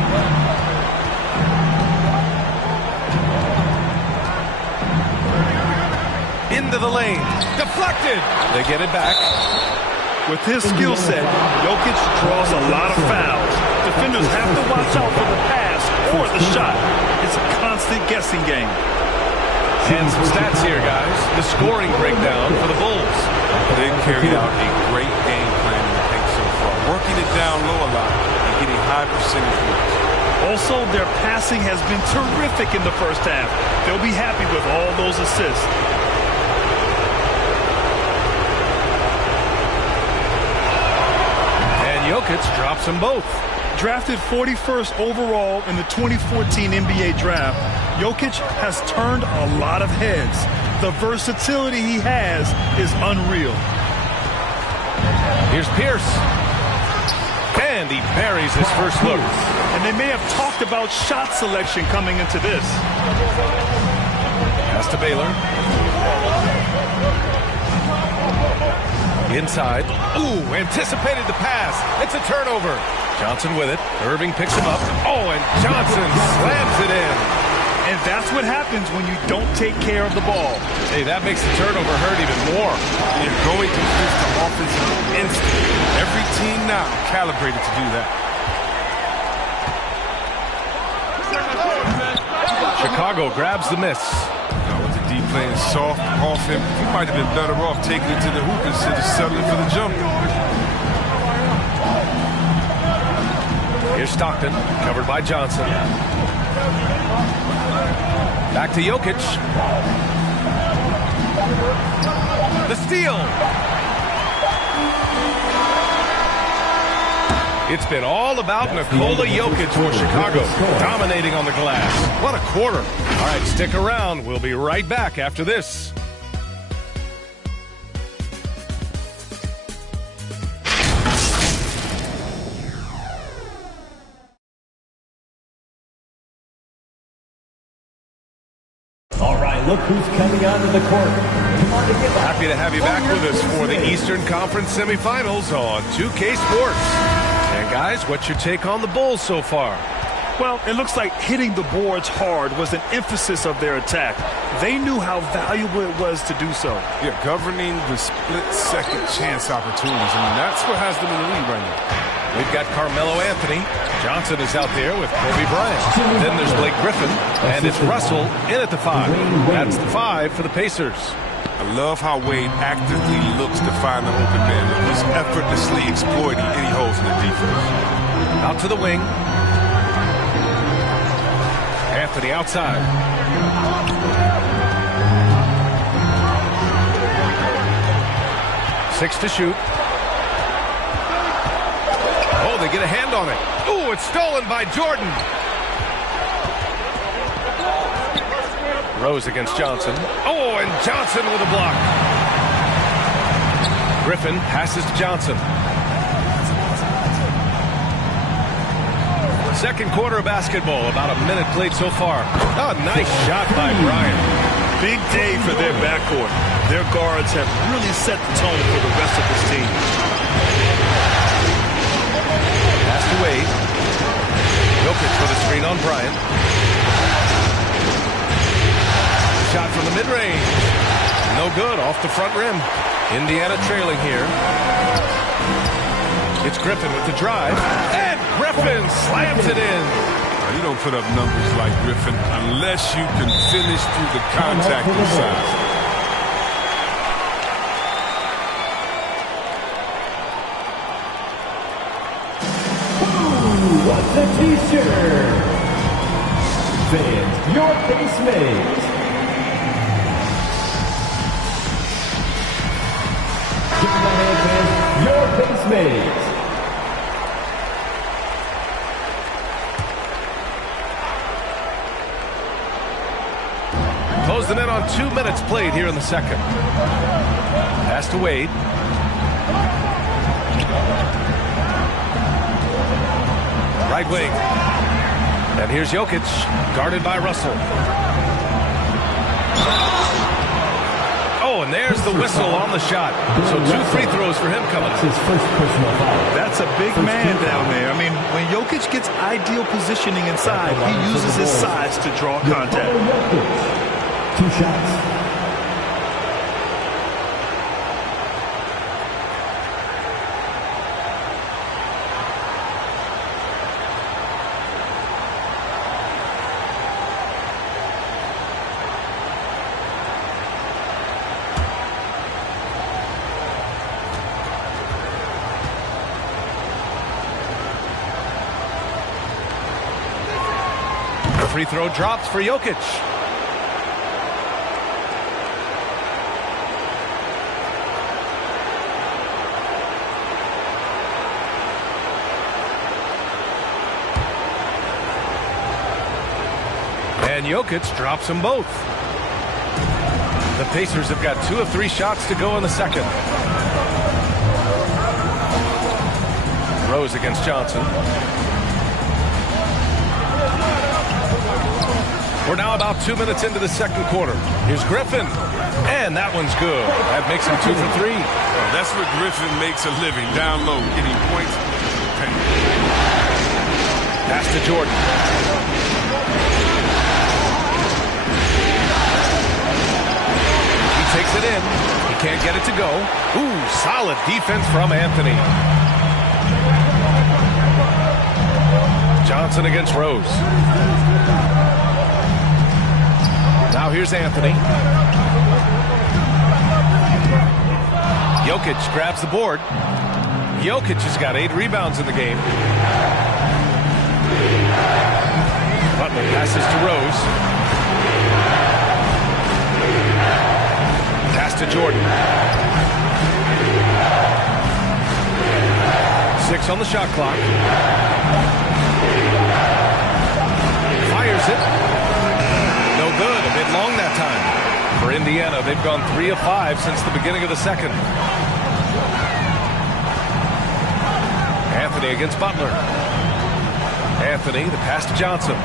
Into the lane. Deflected. They get it back. With his skill set, Jokic draws a lot of fouls. Defenders have to watch out for the pass or the shot. It's a constant guessing game. And some stats here, guys. The scoring breakdown for the Bulls. They carried out a great game plan in the paint so far. Working it down low a lot and getting high percentage wins. Also, their passing has been terrific in the first half. They'll be happy with all those assists. Jokic drops them both. Drafted 41st overall in the 2014 NBA draft, Jokic has turned a lot of heads. The versatility he has is unreal. Here's Pierce. And he buries his first look. And they may have talked about shot selection coming into this. Pass to Baylor. Inside. Ooh, anticipated the pass. It's a turnover. Johnson with it. Irving picks him up. Oh, and Johnson slams it in. And that's what happens when you don't take care of the ball. Hey, that makes the turnover hurt even more. You're going to push the offensive instinct. Every team now calibrated to do that. Chicago grabs the miss. With the D playing soft off him, he might have been better off taking it to the hoop instead of settling for the jump. Here's Stockton, covered by Johnson. Back to Jokic. The steal. It's been all about Nikola Jokic for Chicago, dominating on the glass. What a quarter. All right, stick around. We'll be right back after this. All right, look who's coming onto the court. Happy to have you back with us for the Eastern Conference semifinals on 2K Sports. And guys, what's your take on the Bulls so far? Well, it looks like hitting the boards hard was an emphasis of their attack. They knew how valuable it was to do so. Yeah, governing the split-second chance opportunities. I mean, that's what has them in the lead right now. We've got Carmelo Anthony. Johnson is out there with Kobe Bryant. Then there's Blake Griffin. And it's Russell in at the 5. That's the 5 for the Pacers. I love how Wade actively looks to find the open man. He's effortlessly exploiting any holes in the defense. Out to the wing. Anthony outside. Six to shoot. Oh, they get a hand on it. Ooh, it's stolen by Jordan. Rose against Johnson. Oh, and Johnson with a block. Griffin passes to Johnson. Second quarter of basketball, about a minute played so far. Oh, nice shot by Bryant. Big day for their backcourt. Their guards have really set the tone for the rest of this team. to Wade. Jokic with a screen on Bryant. Shot from the mid-range. No good, off the front rim. Indiana trailing here. It's Griffin with the drive. And Griffin slams it in. You don't put up numbers like Griffin unless you can finish through the contact inside. What's the t-shirt? Fans, your casemate. Give me the hand, fans, your casemate. Closing in on 2 minutes played here in the second. Pass to Wade. Right wing. And here's Jokic, guarded by Russell. Oh, and there's the whistle on the shot. So 2 free throws for him coming up. His first personal foul. That's a big man down there. I mean, when Jokic gets ideal positioning inside, he uses his size to draw contact. 2 shots. The free throw drops for Jokic. And Jokic drops them both. The Pacers have got 2 of 3 shots to go in the second. Rose against Johnson. We're now about 2 minutes into the second quarter. Here's Griffin. And that one's good. That makes him 2 for 3. Oh, that's what Griffin makes a living, down low, getting points. Pass to Jordan. He takes it in. He can't get it to go. Ooh, solid defense from Anthony. Johnson against Rose. Now here's Anthony. Jokic grabs the board. Jokic has got 8 rebounds in the game. Butler passes to Rose. Pass to Jordan. 6 on the shot clock. Fires it. No good. A bit long that time. For Indiana, they've gone 3 of 5 since the beginning of the second. Anthony against Butler. Anthony, the pass to Johnson.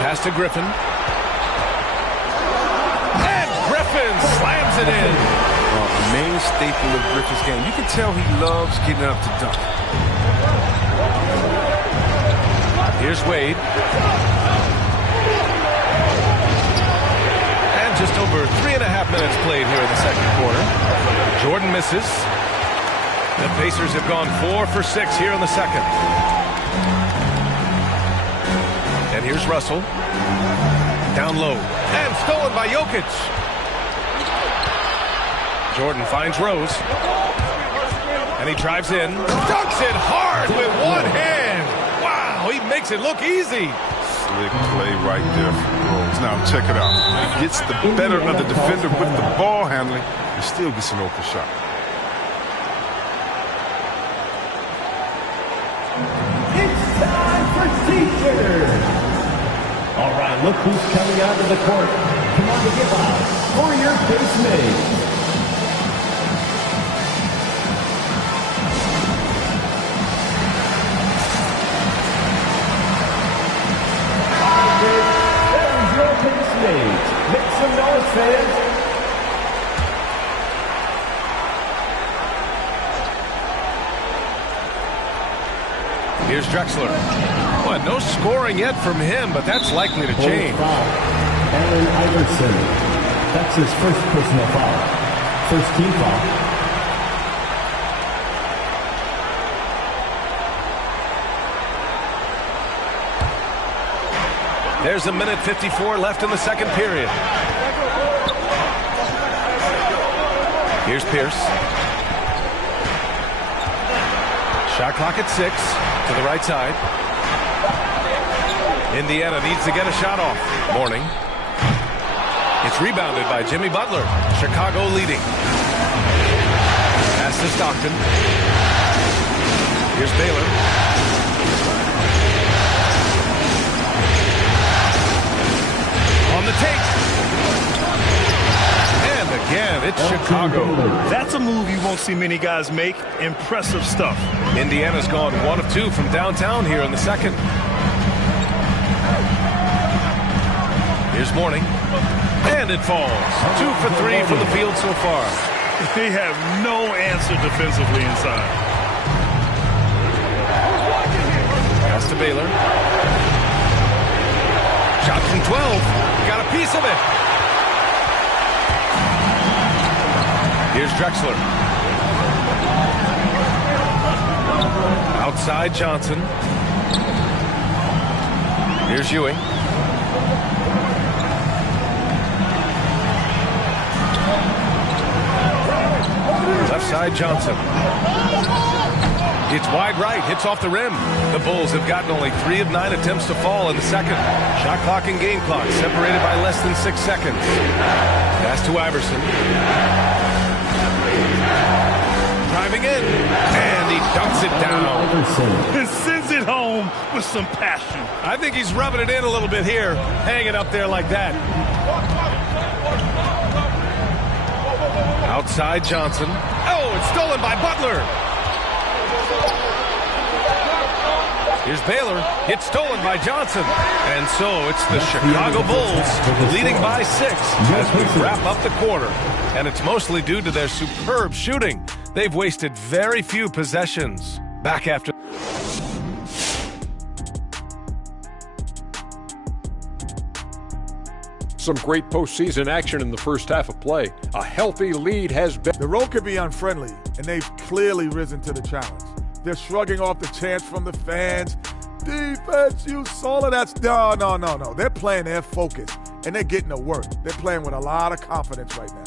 Pass to Griffin. And Griffin slams it in. A main staple of Griffin's game. You can tell he loves getting up to dunk. Here's Wade. And just over 3.5 minutes played here in the second quarter. Jordan misses. The Pacers have gone 4 for 6 here in the second. And here's Russell. Down low. And stolen by Jokic. Jordan finds Rose. And he drives in. Dunks it hard with one hand. Wow, he makes it look easy. Slick play right there for Rose. Now check it out. He gets the better of the defender with the ball handling and still gets an open shot. It's time for T-shirt. All right, look who's coming out of the court. Come on to give out for your casemate. There's your casemate. Make some noise, fans. Here's Drexler. Boy, no scoring yet from him, but that's likely to change. Allen Iverson. That's his first personal foul. First team foul. There's a minute 54 left in the second period. Here's Pierce. Shot clock at 6 to the right side. Indiana needs to get a shot off. Mourning. It's rebounded by Jimmy Butler. Chicago leading. Pass to Stockton. Here's Baylor. On the take. And again, it's Chicago. That's a move you won't see many guys make. Impressive stuff. Indiana's gone 1 of 2 from downtown here in the second. Here's Mourning. And it falls. 2 for 3 from the field so far. They have no answer defensively inside. Pass to Baylor. Shot from 12. Got a piece of it. Here's Drexler. Outside Johnson. Here's Ewing. Left side Johnson. It's wide right, hits off the rim. The Bulls have gotten only 3 of 9 attempts to fall in the second. Shot clock and game clock separated by less than 6 seconds. Pass to Iverson. Driving in, and he dumps it down. And sends it home with some passion. I think he's rubbing it in a little bit here, hanging up there like that. Outside Johnson. Oh, it's stolen by Butler. Here's Baylor. It's stolen by Johnson. And so it's the Chicago Bulls leading by 6 as we wrap up the quarter. And it's mostly due to their superb shooting. They've wasted very few possessions. Back after. Some great postseason action in the first half of play. A healthy lead has been. The road can be unfriendly, and they've clearly risen to the challenge. They're shrugging off the chants from the fans. Defense, you solid. That's no. They're playing their focus, and they're getting to work. They're playing with a lot of confidence right now.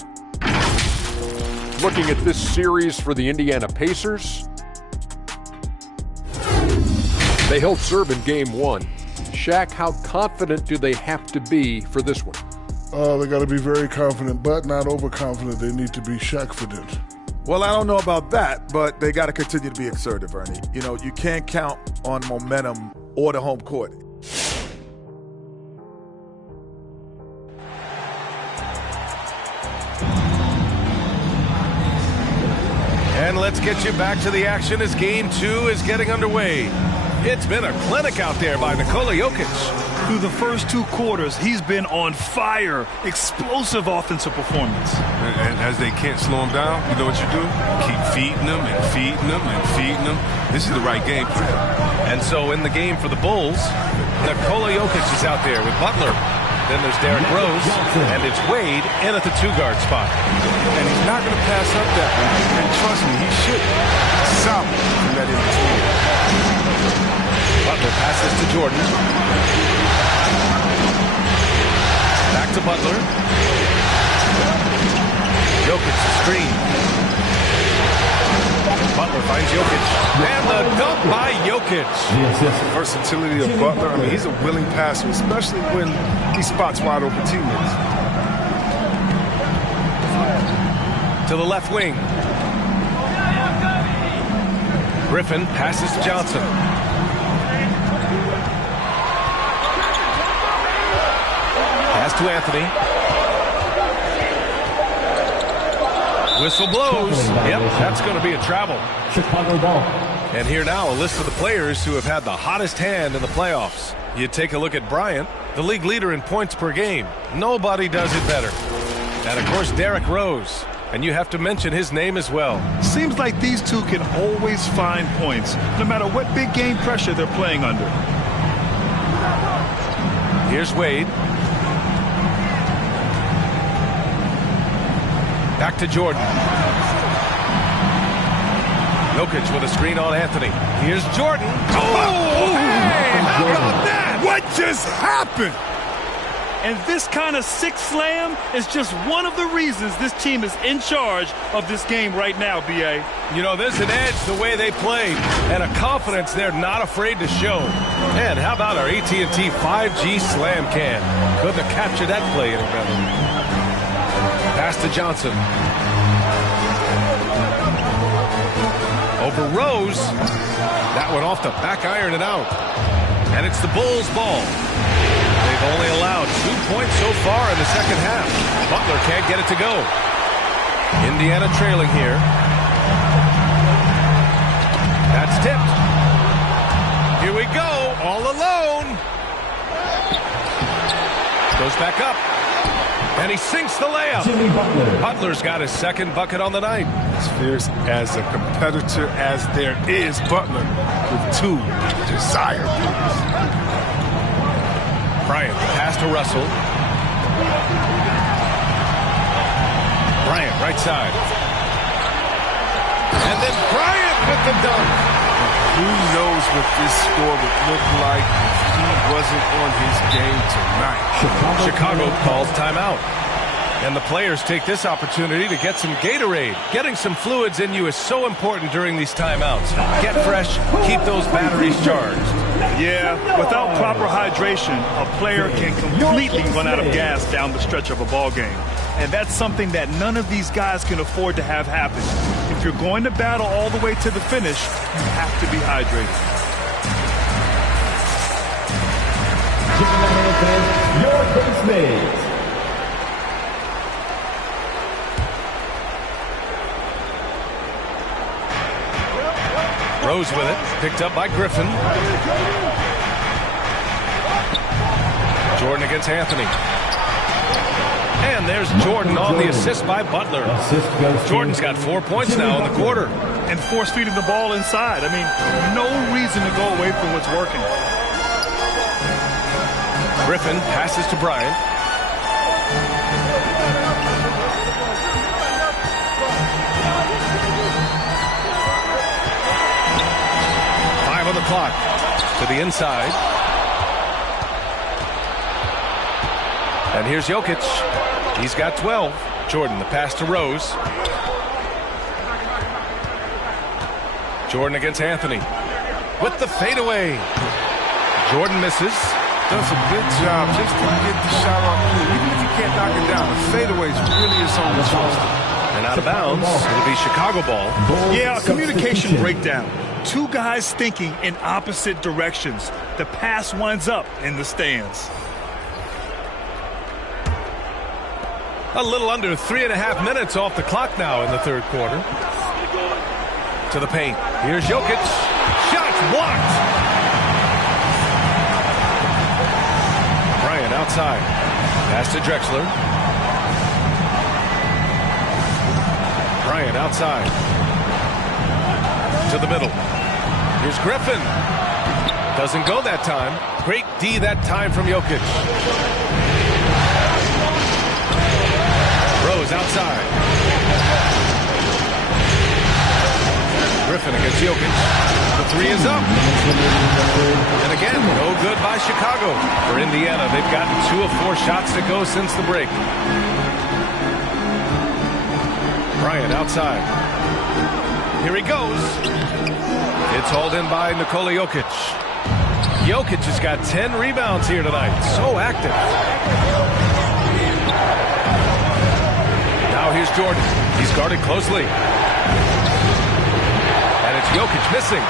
Looking at this series for the Indiana Pacers. They held serve in game 1. Shaq, how confident do they have to be for this one? They got to be very confident, but not overconfident. They need to be Shaq-fident. Well, I don't know about that, but they got to continue to be assertive, Ernie. You know, you can't count on momentum or the home court. And let's get you back to the action as game 2 is getting underway. It's been a clinic out there by Nikola Jokic. Through the first 2 quarters, he's been on fire. Explosive offensive performance. And as they can't slow him down, you know what you do? Keep feeding them and feeding them and feeding them. This is the right game plan. And so in the game for the Bulls, Nikola Jokic is out there with Butler. Then there's Derrick Rose, and it's Wade in at the 2-guard spot. And he's not going to pass up that one. And trust me, he should. Solid from that in between. Butler passes to Jordan. Back to Butler. Jokic screen. Butler finds Jokic. And the dunk by Jokic. The versatility of Butler. I mean, he's a willing passer, especially when he spots wide open teammates. To the left wing. Griffin passes to Johnson. Pass to Anthony. Whistle blows. Yep, that's going to be a travel. Chicago ball. And here now, a list of the players who have had the hottest hand in the playoffs. You take a look at Bryant, the league leader in points per game. Nobody does it better. And of course, Derrick Rose. And you have to mention his name as well. Seems like these two can always find points, no matter what big game pressure they're playing under. Here's Wade. Back to Jordan. Jokic with a screen on Anthony. Here's Jordan. Oh, hey, how about that? What just happened? And this kind of six slam is just one of the reasons this team is in charge of this game right now, B.A. You know, there's an edge the way they played and a confidence they're not afraid to show. And how about our AT&T 5G slam can? Couldn't have captured that play any better. Pass to Johnson. Over Rose. That one off the back iron and out. And it's the Bulls' ball. They've only allowed 2 points so far in the second half. Butler can't get it to go. Indiana trailing here. That's tipped. Here we go, all alone. Goes back up. And he sinks the layup. Butler's got his second bucket on the night. As fierce as a competitor as there is, Butler with two desired things. Bryant, pass to Russell. Bryant, right side. And then Bryant with the dunk. Who knows what this score would look like if he wasn't on his game tonight. Chicago calls timeout. And the players take this opportunity to get some Gatorade. Getting some fluids in you is so important during these timeouts. Get fresh, keep those batteries charged. Yeah, without proper hydration, a player can completely run out of gas down the stretch of a ball game. And that's something that none of these guys can afford to have happen. If you're going to battle all the way to the finish, you have to be hydrated. Your base mates. Rose with it, picked up by Griffin. Jordan against Anthony. And there's Jordan on the assist by Butler. Jordan's got 4 points now in the quarter. And force feeding the ball inside. I mean, no reason to go away from what's working. Griffin passes to Bryant. On the clock to the inside. And here's Jokic. He's got 12. Jordan, the pass to Rose. Jordan against Anthony with the fadeaway. Jordan misses. Does a good job just to get the shot off. Even if you can't knock it down, the fadeaway really is on the trust. And out of bounds, it'll be Chicago ball. Yeah, a communication breakdown. Two guys thinking in opposite directions. The pass winds up in the stands. A little under 3.5 minutes off the clock now in the third quarter. To the paint. Here's Jokic. Shots blocked. Bryant outside. Pass to Drexler. Bryant outside. To the middle. Here's Griffin. Doesn't go that time. Great D that time from Jokic. Rose outside. Griffin against Jokic. The three is up. And again, no good by Chicago. For Indiana, they've gotten 2 of 4 shots to go since the break. Bryant outside. Here he goes. It's hauled in by Nikola Jokic. Jokic has got 10 rebounds here tonight. So active. Now here's Jordan. He's guarded closely. And it's Jokic missing.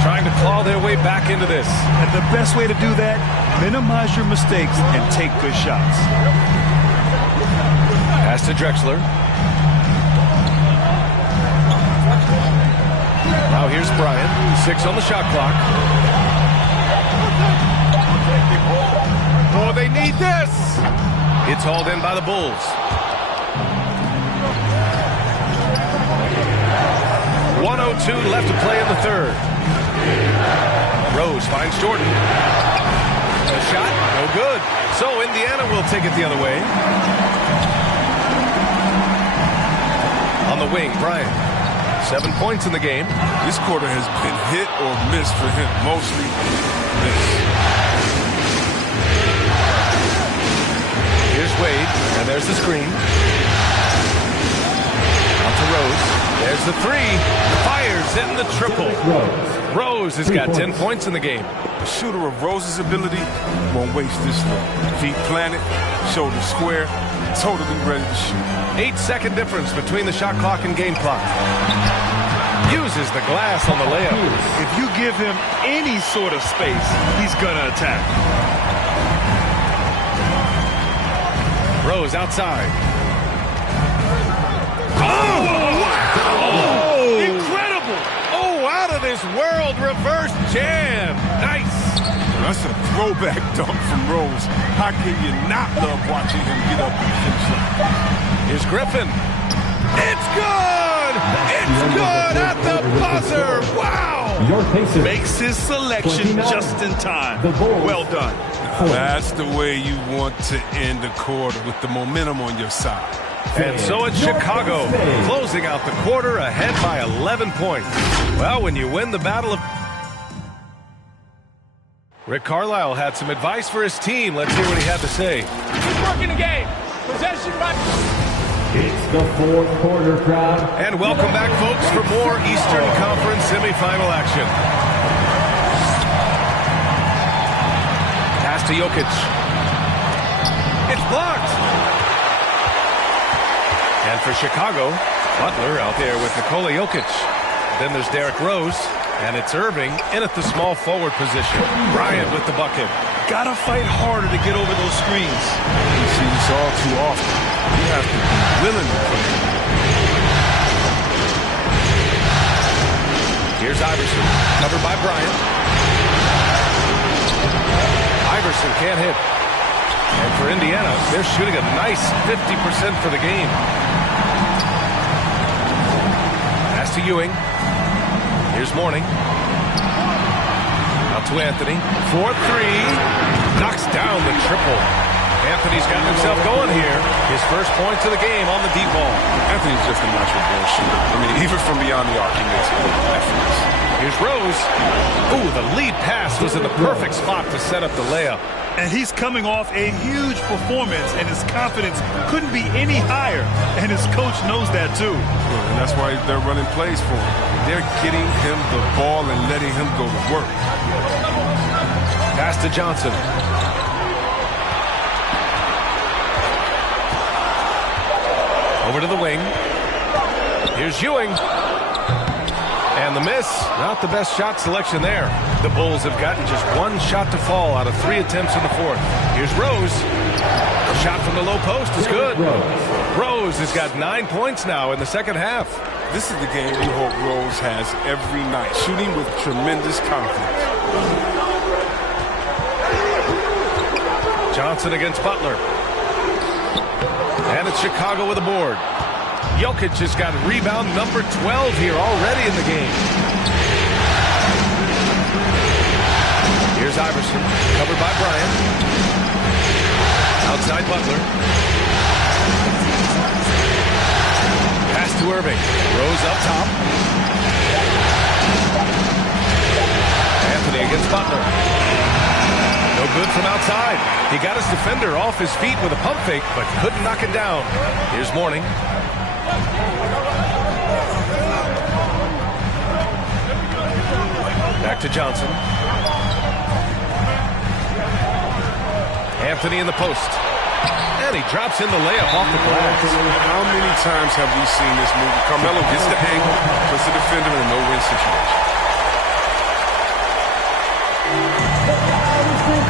Trying to claw their way back into this. And the best way to do that, minimize your mistakes and take good shots. Pass to Drexler. Now here's Bryant. 6 on the shot clock. Oh, they need this. It's hauled in by the Bulls. 1:02 left to play in the third. Rose finds Jordan. A shot, no good. So Indiana will take it the other way. On the wing, Bryant. 7 points in the game. This quarter has been hit or miss for him. Mostly miss. Here's Wade, and there's the screen. Out to Rose. There's the three. Fires in the triple. Rose has got 10 points in the game. A shooter of Rose's ability won't waste this look. Feet planted, shoulder square, totally ready to shoot. 8-second difference between the shot clock and game clock. Uses the glass on the layup. If you give him any sort of space, he's gonna attack. Rose outside. Oh, wow! Oh! Incredible! Oh, out of this world reverse jam. Nice. That's a throwback dunk from Rose. How can you not love watching him get up and finish up? Here's Griffin. It's good! It's good at the buzzer! Wow! Makes his selection just in time. Well done. That's the way you want to end the quarter, with the momentum on your side. And so it's Chicago, closing out the quarter ahead by 11 points. Well, when you win the battle of... Rick Carlisle had some advice for his team. Let's hear what he had to say. Keep working the game. Possession by... It's the fourth quarter, crowd. And welcome back, folks, for more Eastern Conference semifinal action. Pass to Jokic. It's blocked. And for Chicago, Butler out there with Nikola Jokic. Then there's Derrick Rose, and it's Irving in at the small forward position. Bryant with the bucket. Gotta fight harder to get over those screens. You see this all too often. You have to be willing to play. Here's Iverson, covered by Bryant. Iverson can't hit. And for Indiana, they're shooting a nice 50% for the game. Pass to Ewing. Here's Mourning. Out to Anthony. 4-3. Knocks down the triple. Anthony's got himself going here. His first points of the game on the deep ball. Anthony's just a natural ball shooter. I mean, even from beyond the arc, he makes it look effortless. Here's Rose. Ooh, the lead pass was in the perfect spot to set up the layup. And he's coming off a huge performance, and his confidence couldn't be any higher. And his coach knows that, too. And that's why they're running plays for him. They're getting him the ball and letting him go to work. Pass to Johnson. Over to the wing. Here's Ewing. And the miss. Not the best shot selection there. The Bulls have gotten just one shot to fall out of 3 attempts in the fourth. Here's Rose. A shot from the low post is good. Rose has got 9 points now in the second half. This is the game you hope Rose has every night. Shooting with tremendous confidence. Johnson against Butler. And it's Chicago with a board. Jokic has got rebound number 12 here already in the game. Here's Iverson, covered by Bryant. Outside Butler. Pass to Irving. Rose up top. Anthony against Butler. No good from outside. He got his defender off his feet with a pump fake, but couldn't knock it down. Here's Mourning. Back to Johnson. Anthony in the post. And he drops in the layup off the glass. How many times have we seen this movie? Carmelo gets the angle, puts the defender in a no-win situation.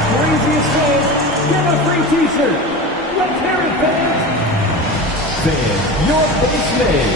Craziest fans, get a free t-shirt. Let's hear it, fans. Fans, your base name.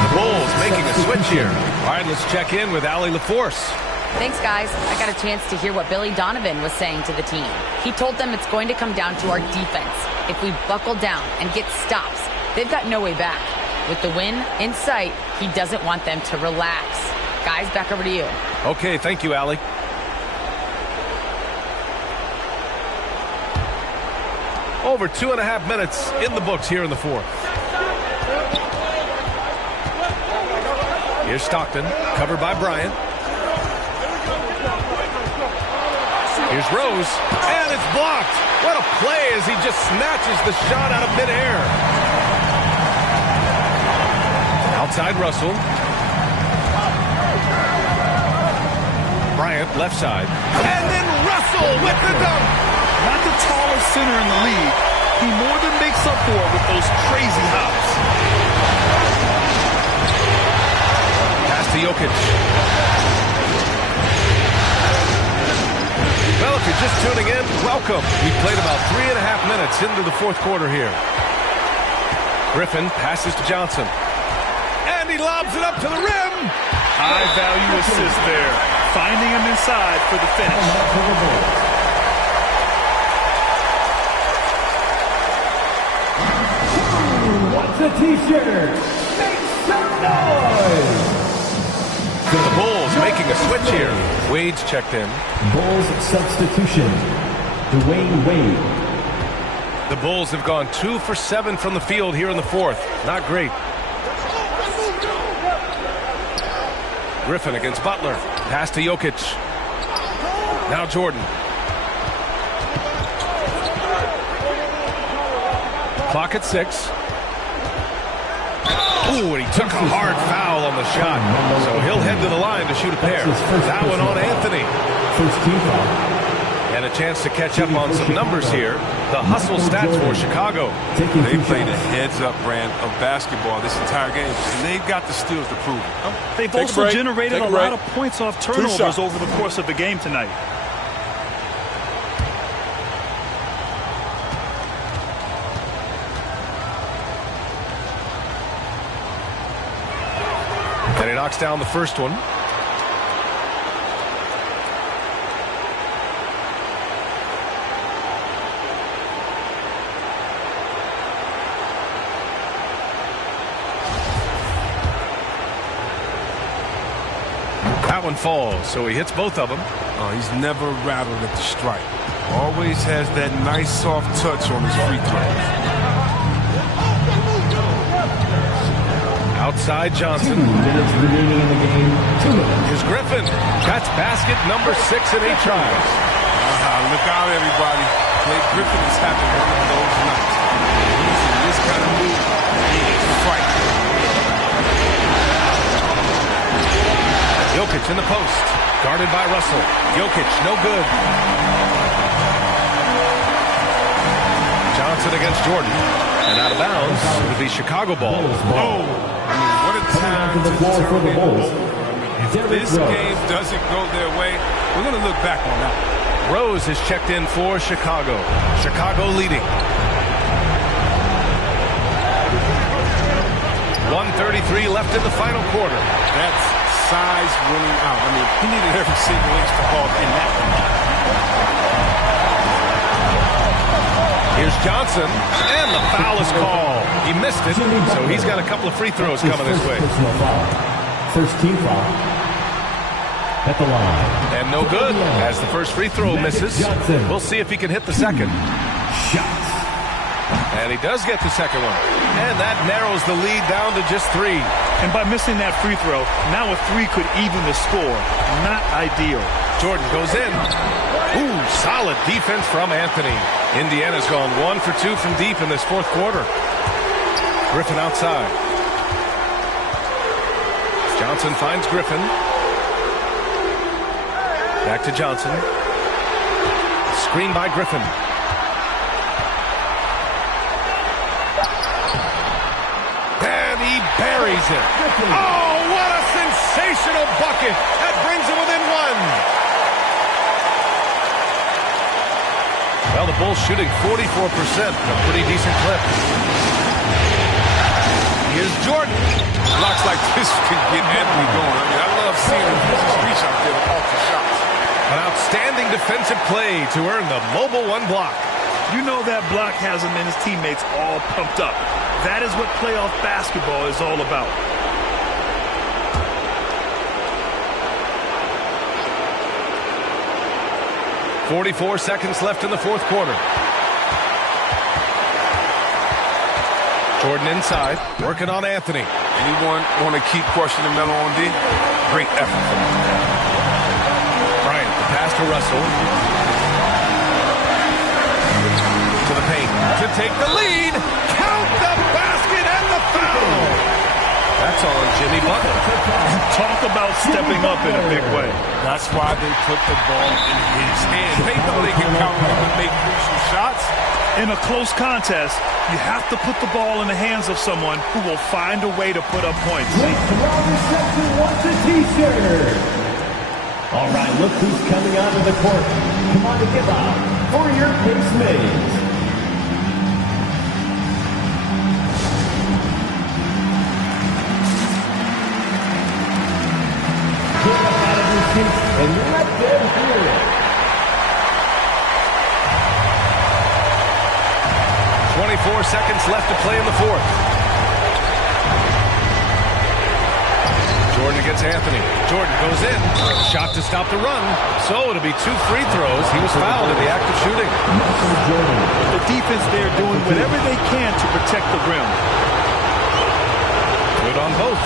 The Bulls making a switch here. All right, let's check in with Allie LaForce. Thanks, guys. I got a chance to hear what Billy Donovan was saying to the team. He told them it's going to come down to our defense. If we buckle down and get stops, they've got no way back. With the win in sight, he doesn't want them to relax. Guys, back over to you. Okay, thank you, Allie. Over 2.5 minutes in the books here in the fourth. Here's Stockton, covered by Bryant. Here's Rose, and it's blocked. What a play as he just snatches the shot out of midair. Outside Russell. Bryant, left side. And then Russell with the dunk. Not the tallest center in the league. He more than makes up for it with those crazy hops. Pass to Jokic. Well, if you're just tuning in, welcome. We played about 3.5 minutes into the fourth quarter here. Griffin passes to Johnson. And he lobs it up to the rim. High value assist there. Finding him inside for the finish. What's a t-shirt? Make some noise! The Bulls making a switch here. Wade's checked in. Bulls substitution. Dwayne Wade. The Bulls have gone 2 for 7 from the field here in the fourth. Not great. Griffin against Butler. Pass to Jokic. Now Jordan. Clock at 6. Ooh, and he took a hard foul on the shot. So he'll head to the line to shoot a pair. That one on Anthony. First team foul. And a chance to catch up on some numbers here. The hustle stats for Chicago. They played a heads-up brand of basketball this entire game, and they've got the skills to prove it. They've also generated a lot of points off turnovers over the course of the game tonight. And he knocks down the first one. That one falls, so he hits both of them. He's never rattled at the strike. Always has that nice soft touch on his free throws. Outside Johnson. 2 minutes remaining in the game. 2 minutes. Here's Griffin. That's basket number 6 in 8 tries. Look out, everybody. Blake Griffin is having one of those nights. He's in this kind of mood. He is frightening. Jokic in the post. Guarded by Russell. Jokic, no good. Johnson against Jordan. And out of bounds, it'll be Chicago ball. Oh, what a time to turn it over. If this game doesn't go their way, we're going to look back on that. Rose is checked in for Chicago. Chicago leading. 1:33 left in the final quarter. That's size winning out. I mean, he needed every single inch to haul in that one. Here's Johnson, and the foul is called. He missed it, so he's got a couple of free throws coming this way. First team foul. At the line. And no good, as the first free throw misses. We'll see if he can hit the second. Shots. And he does get the second one. And that narrows the lead down to just 3. And by missing that free throw, now a 3 could even the score. Not ideal. Jordan goes in. Ooh, solid defense from Anthony. Indiana's gone 1 for 2 from deep in this fourth quarter. Griffin outside. Johnson finds Griffin. Back to Johnson. Screen by Griffin. And he buries it. Oh, what a sensational bucket. That brings him within 1. Well, the Bulls shooting 44%, a pretty decent clip. Here's Jordan. Looks like this could get Anthony going. I mean, I love seeing him reach out there off the An outstanding defensive play to earn the Mobile One block. You know that block has him and his teammates all pumped up. That is what playoff basketball is all about. .44 seconds left in the fourth quarter. Jordan inside, working on Anthony. Anyone want to keep crushing the Melo on D? Great effort. Bryant, the pass to Russell. To the paint, to take the lead. Count the basket and the foul. That's on Jimmy Butler. Talk about stepping up in a big way. That's why they put the ball in his hand. They know they can count him and make crucial shots. In a close contest, you have to put the ball in the hands of someone who will find a way to put up points. Reception wants a t-shirt. All right, look who's coming onto the court. Come on to give up for your casemates. Get up out of your seats and let them hear it. 24 seconds left to play in the fourth. Jordan against Anthony. Jordan goes in. Shot to stop the run. So it'll be 2 free throws. He was fouled in the act of shooting. The defense there doing whatever they can to protect the rim. Good on both.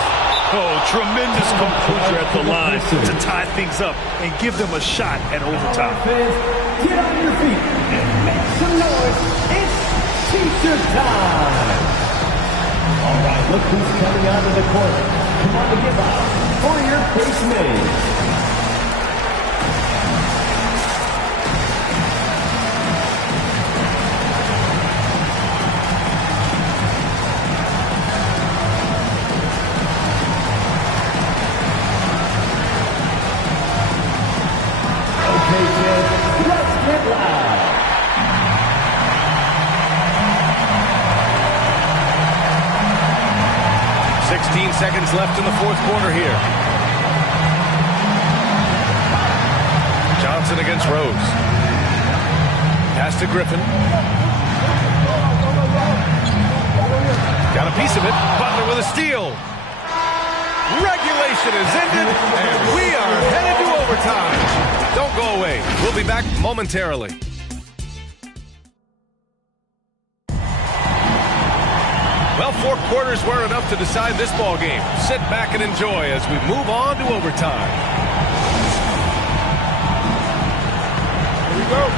Oh, tremendous composure at the line to tie things up and give them a shot at overtime. Get on your feet and make some noise. It's t-shirt time. All right, look who's coming onto the court. Come on to give up for your casemates. Okay, kids, let's get loud. 16 seconds left in the fourth quarter here. Johnson against Rose. Pass to Griffin. Got a piece of it. Butler with a steal. Regulation is ended, and we are headed to overtime. Don't go away. We'll be back momentarily. Well, 4 quarters weren't enough to decide this ball game. Sit back and enjoy as we move on to overtime. Here we go.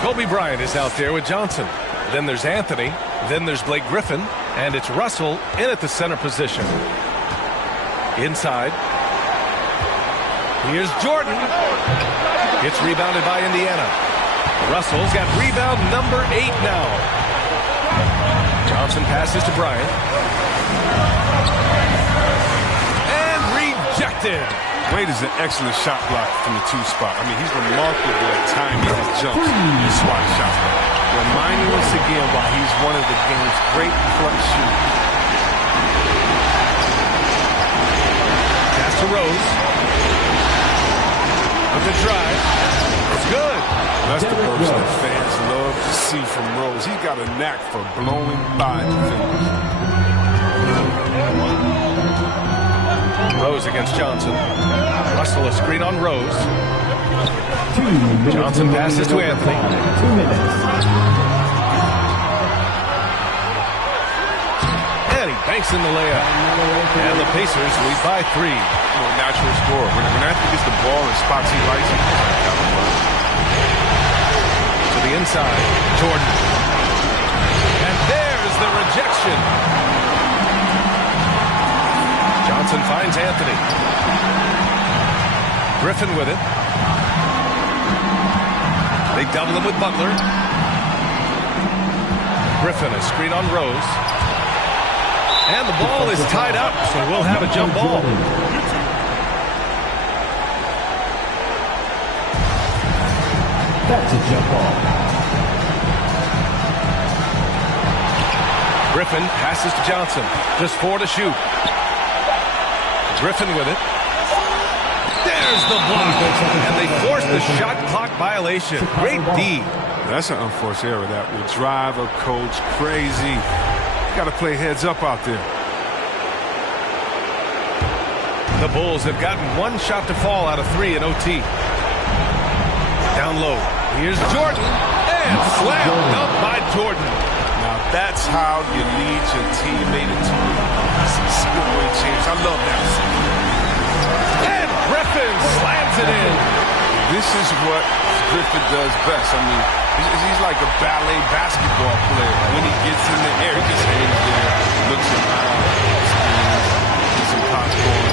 Kobe Bryant is out there with Johnson. Then there's Anthony. Then there's Blake Griffin. And it's Russell in at the center position. Inside. Here's Jordan. It's rebounded by Indiana. Russell's got rebound number 8 now. Johnson passes to Bryant. And rejected. Wade is an excellent shot block from the 2 spot. I mean, he's remarkable at timing his jumps and swat shots. Reminding us again why he's one of the game's great clutch shooters. Pass to Rose. With the drive. It's good. That's the burst that fans love to see from Rose. He's got a knack for blowing by defenders. Rose against Johnson. Russell a screen on Rose. Johnson passes to Anthony. 2 minutes. And he banks in the layup. And the Pacers lead by 3. Natural scorer. When Anthony gets the ball in spots he likes, he to the inside. Jordan. And there's the rejection. Johnson finds Anthony. Griffin with it. They double him with Butler. Griffin, a screen on Rose. And the ball is tied up, so we'll have a jump ball. That's a jump ball. Griffin passes to Johnson. Just 4 to shoot. Griffin with it. There's the block. And they force the shot clock violation. Great D. That's an unforced error that will drive a coach crazy. Got to play heads up out there. The Bulls have gotten one shot to fall out of 3 in OT. Down low. Here's Jordan. And slam dunk by Jordan. Now that's how you lead your teammate into some scoring change. I love that. And Griffin slams it in. This is what Griffin does best. I mean, he's like a ballet basketball player. When he gets in the air, he just hangs there, looks around, gets some popcorn,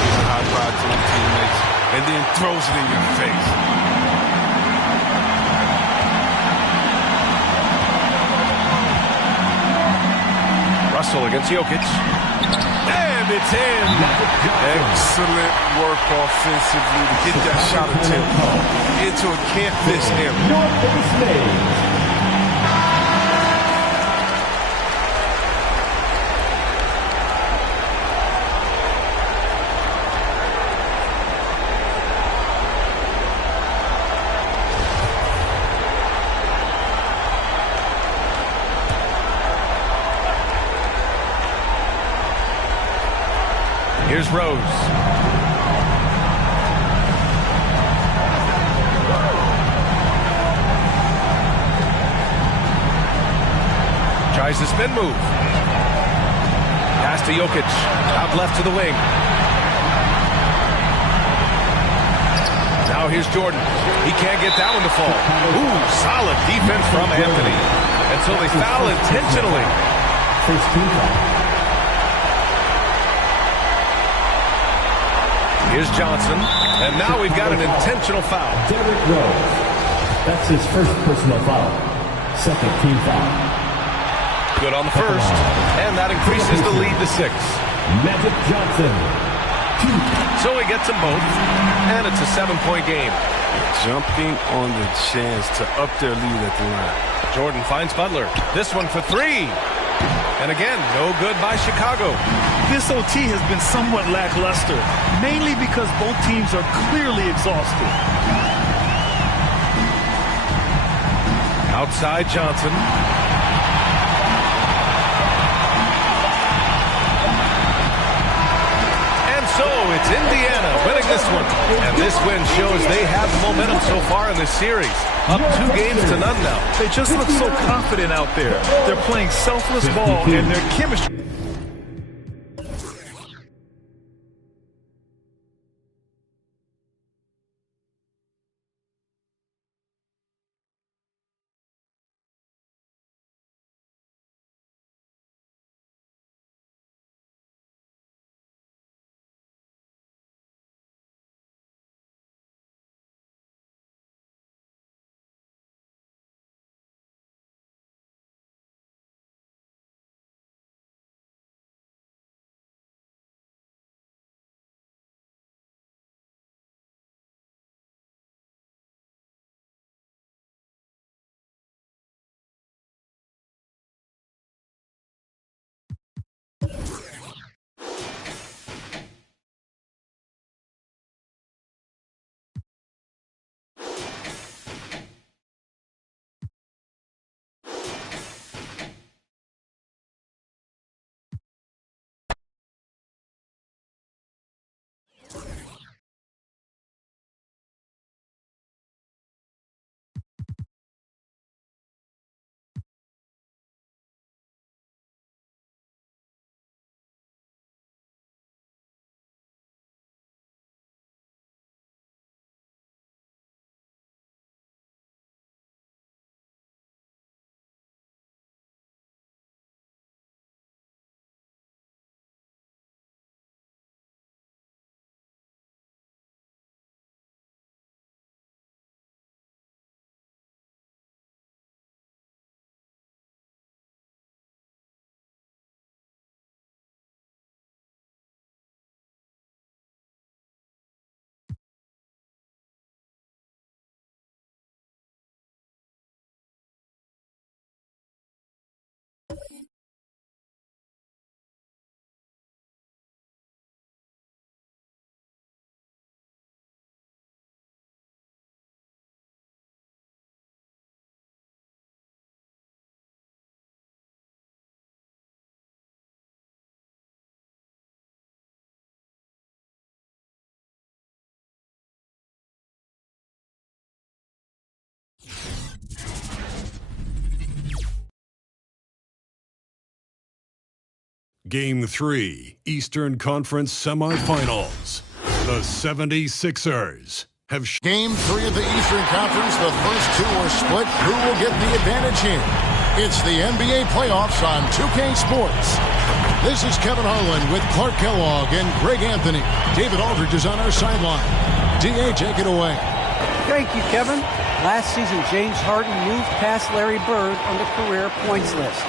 gives a high five to his teammates, and then throws it in your face. Russell against Jokic. And it's in. Excellent work offensively to get that shot attempt into a can't-miss area. Here's Rose. Tries the spin move. Pass to Jokic. Out left to the wing. Now here's Jordan. He can't get that one to fall. Ooh, solid defense from Anthony. And so they foul intentionally. First team foul. Here's Johnson, and now we've got an intentional foul. Derrick Rose. That's his first personal foul. Second team foul. Good on the first, and that increases the lead to 6. Magic Johnson. 2. So he gets them both, and it's a 7-point game. Jumping on the chance to up their lead at the line. Jordan finds Butler. This one for 3. And again, no good by Chicago. This OT has been somewhat lackluster, mainly because both teams are clearly exhausted. Outside Johnson. And so it's Indiana winning this one. And this win shows they have momentum so far in this series. Up 2 games to none now. They just look so confident out there. They're playing selfless ball, and their chemistry Game 3, Eastern Conference Semifinals. The 76ers have... Game 3 of the Eastern Conference. The first two are split. Who will get the advantage here? It's the NBA playoffs on 2K Sports. This is Kevin Harlan with Clark Kellogg and Greg Anthony. David Aldridge is on our sideline. D.A., take it away. Thank you, Kevin. Last season, James Harden moved past Larry Bird on the career points list.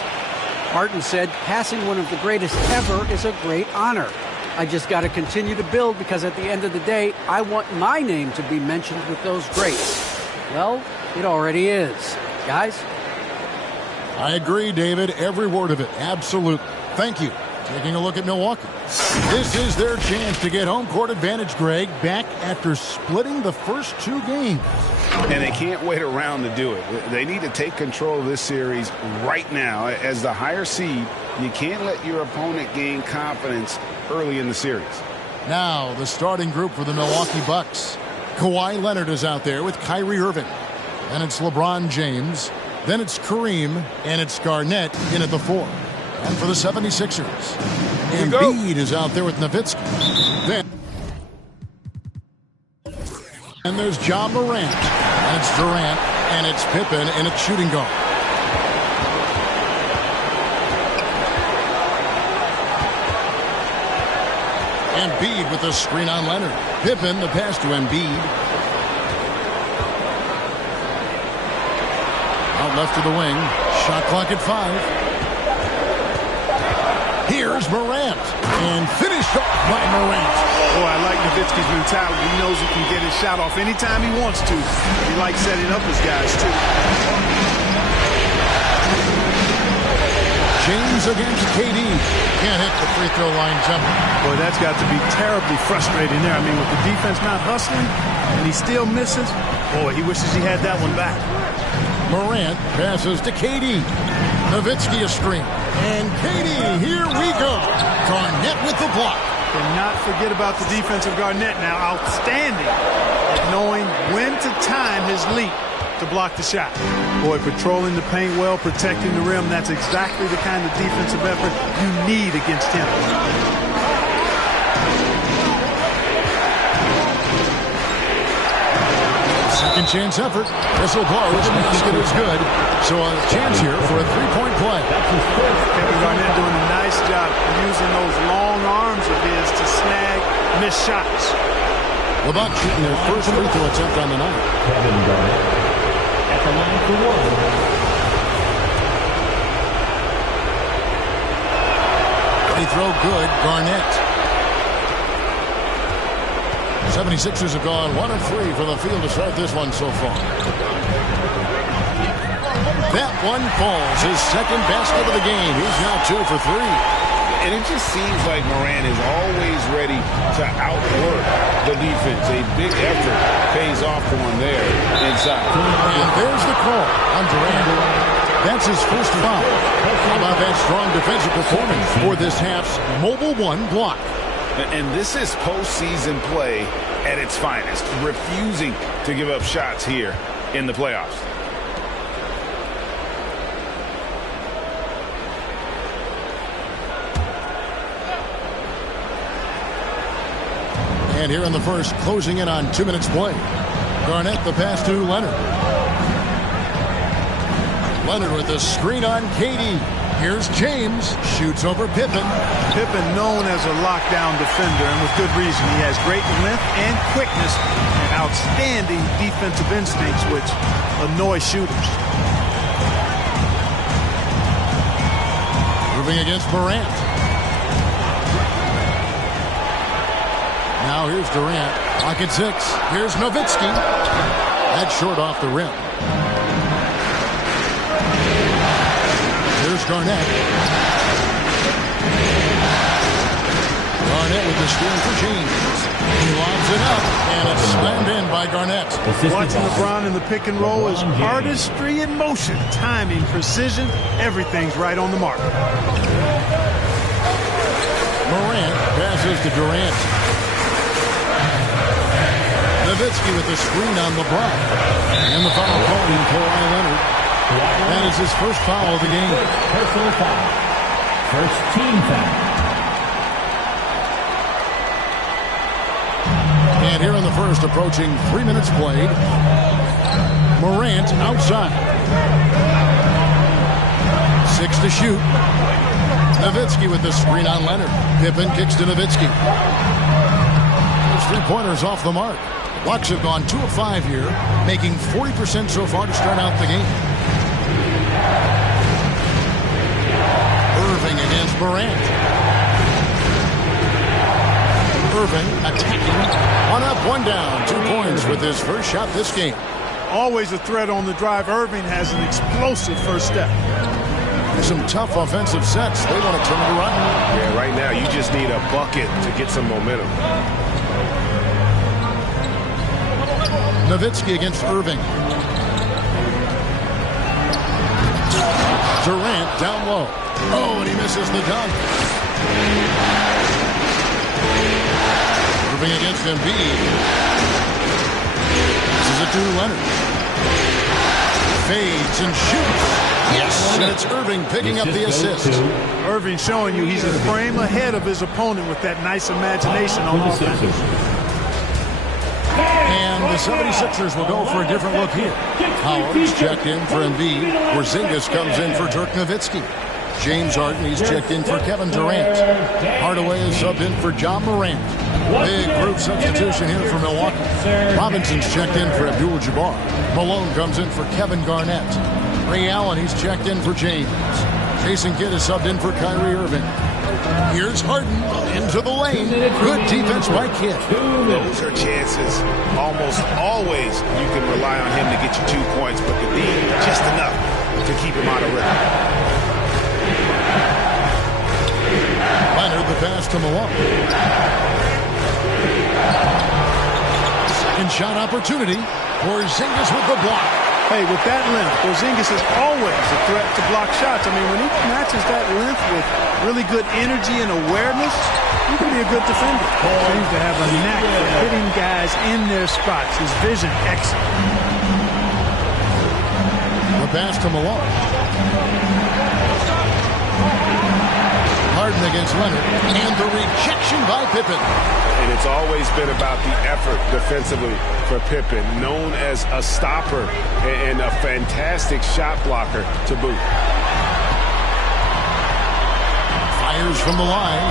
Harden said, passing one of the greatest ever is a great honor. I just got to continue to build because at the end of the day, I want my name to be mentioned with those greats. Well, it already is. Guys? I agree, David. Every word of it. Absolutely. Thank you. Taking a look at Milwaukee. This is their chance to get home court advantage, Greg, back after splitting the first two games. And they can't wait around to do it. They need to take control of this series right now. As the higher seed, you can't let your opponent gain confidence early in the series. Now, the starting group for the Milwaukee Bucks. Kawhi Leonard is out there with Kyrie Irving. Then it's LeBron James. Then it's Kareem. And it's Garnett in at the 4. And for the 76ers, Embiid is out there with Nowitzki. Then, and there's Ja Morant. And it's Durant. And it's Pippen in at shooting guard. Embiid with the screen on Leonard. Pippen, the pass to Embiid. Out left to the wing. Shot clock at 5. Here's Morant. And finished off by Morant. Boy, I like Nowitzki's mentality. He knows he can get his shot off anytime he wants to. He likes setting up his guys, too. James against KD. Can't hit the free throw line jumper. Boy, that's got to be terribly frustrating there. I mean, with the defense not hustling and he still misses, boy, he wishes he had that one back. Morant passes to KD. Nowitzki a screen. And KD, here we go. Garnett with the block. Cannot forget about the defensive Garnett now. Outstanding at knowing when to time his leap to block the shot. Boy, patrolling the paint well, protecting the rim. That's exactly the kind of defensive effort you need against him. Second chance effort. Whistle blows. Basket is good. So a chance here for a three-point play. Kevin Garnett doing a nice job using those long arms of his to snag missed shots. The Bucks shooting their first free throw attempt on the night. Kevin Garnett at the line for one. Free throw good. Garnett. 76ers have gone 1 of 3 for the field to start this one so far. That one falls. His second basket of the game. He's now 2 for 3. And it just seems like Morant is always ready to outwork the defense. A big effort pays off for him there inside. And there's the call on Durant. That's his first foul. How about that strong defensive performance for this half's mobile one block? And this is postseason play at its finest, refusing to give up shots here in the playoffs. And here in the first, closing in on 2 minutes play. Garnett the pass to Leonard. Leonard with the screen on KD. Here's James. Shoots over Pippen. Pippen known as a lockdown defender, and with good reason. He has great length and quickness and outstanding defensive instincts, which annoy shooters. Moving against Morant. Now here's Durant. Pocket 6. Here's Nowitzki. That's short off the rim. Here's Garnett. Garnett with the screen for James. He lobs it up, and it's slammed in by Garnett. Watching LeBron in the pick and roll is artistry in motion. Timing, precision, everything's right on the mark. Morant passes to Durant. Nowitzki with the screen on LeBron. And the foul called in Kawhi Leonard. That is his first foul of the game. Personal foul. First team foul. And here in the first, approaching 3 minutes played, Morant outside. 6 to shoot. Nowitzki with the screen on Leonard. Pippen kicks to Nowitzki. His three-pointers off the mark. The Bucks have gone 2 of 5 here, making 40% so far to start out the game. Irving against Morant. Irving attacking. 1 up, 1 down. 2 points with his first shot this game. Always a threat on the drive. Irving has an explosive first step. Some tough offensive sets. They want to turn it around. Yeah, right now you just need a bucket to get some momentum. Nowitzki against Irving. Durant down low. Oh, and he misses the dunk. Irving against Embiid. This is it to Leonard. Fades and shoots. Yes, and it's Irving picking up the assist. Irving showing you he's a frame ahead of his opponent with that nice imagination on offense. And the 76ers will go for a different look here. Howard's checked in for Embiid. Porzingis comes in for Dirk Nowitzki. James Harden, he's checked in for Kevin Durant. Hardaway is subbed in for John Morant. Big group substitution here for Milwaukee. Robinson's checked in for Abdul-Jabbar. Malone comes in for Kevin Garnett. Ray Allen, he's checked in for James. Jason Kidd is subbed in for Kyrie Irving. Here's Harden into the lane. Good defense by Kidd. Those are chances. Almost always you can rely on him to get you 2 points, but the D just enough to keep him out of rhythm. Leonard, the pass to Malone. Second shot opportunity. Porzingis with the block. Hey, with that length, Porzingis is always a threat to block shots. I mean, when he matches that length with really good energy and awareness, he can be a good defender. Seems to have a knack for hitting guys in their spots. His vision, excellent. The pass to Malone. Harden against Leonard. And the rejection by Pippen. And it's always been about the effort defensively for Pippen, known as a stopper and a fantastic shot blocker to boot. Fires from the line.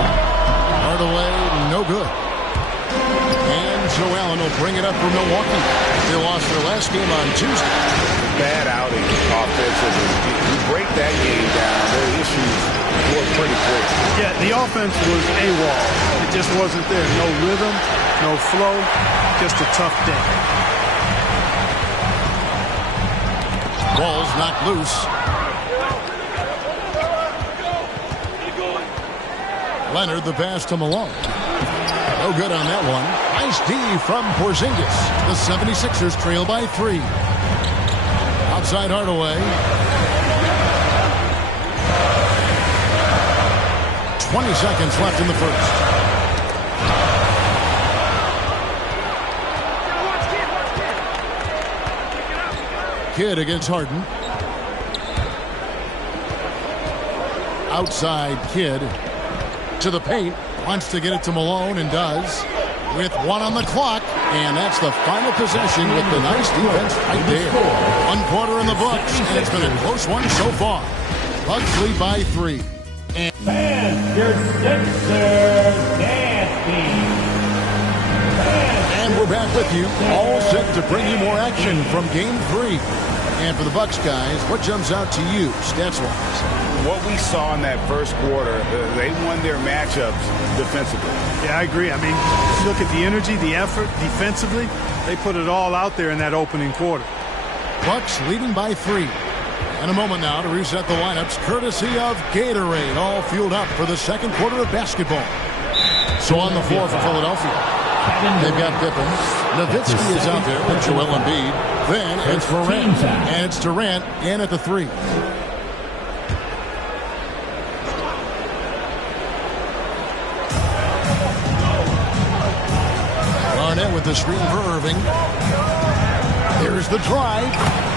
Hardaway, no good. And Joe Allen will bring it up for Milwaukee. They lost their last game on Tuesday. Bad outing offensively. You break that game down, their issues were pretty quick. Yeah, the offense was AWOL. It just wasn't there. No rhythm, no flow, just a tough day. Ball's knocked loose. Leonard, the pass to Malone. No good on that one. Nice D from Porzingis. The 76ers trail by 3. Outside Hardaway. 20 seconds left in the first. Kidd against Harden. Outside Kidd to the paint. Wants to get it to Malone and does. With 1 on the clock. And that's the final possession with the nice defense right there. 1 quarter in the books. And it's been a close one so far. Bucks lead by 3. And your Sixers And we're back with you, all set to bring you more action from Game 3. And for the Bucks guys, what jumps out to you, stats-wise? What we saw in that first quarter, they won their matchups defensively. Yeah, I agree. I mean, look at the energy, the effort defensively. They put it all out there in that opening quarter. Bucks leading by 3. In a moment now to reset the lineups, courtesy of Gatorade, all fueled up for the second quarter of basketball. So on the floor for Philadelphia, they've got Pippen. Nowitzki is out there with Joel Embiid. Then it's Morant, and it's Durant in at the 3. Garnett with the screen for Irving. There's the drive,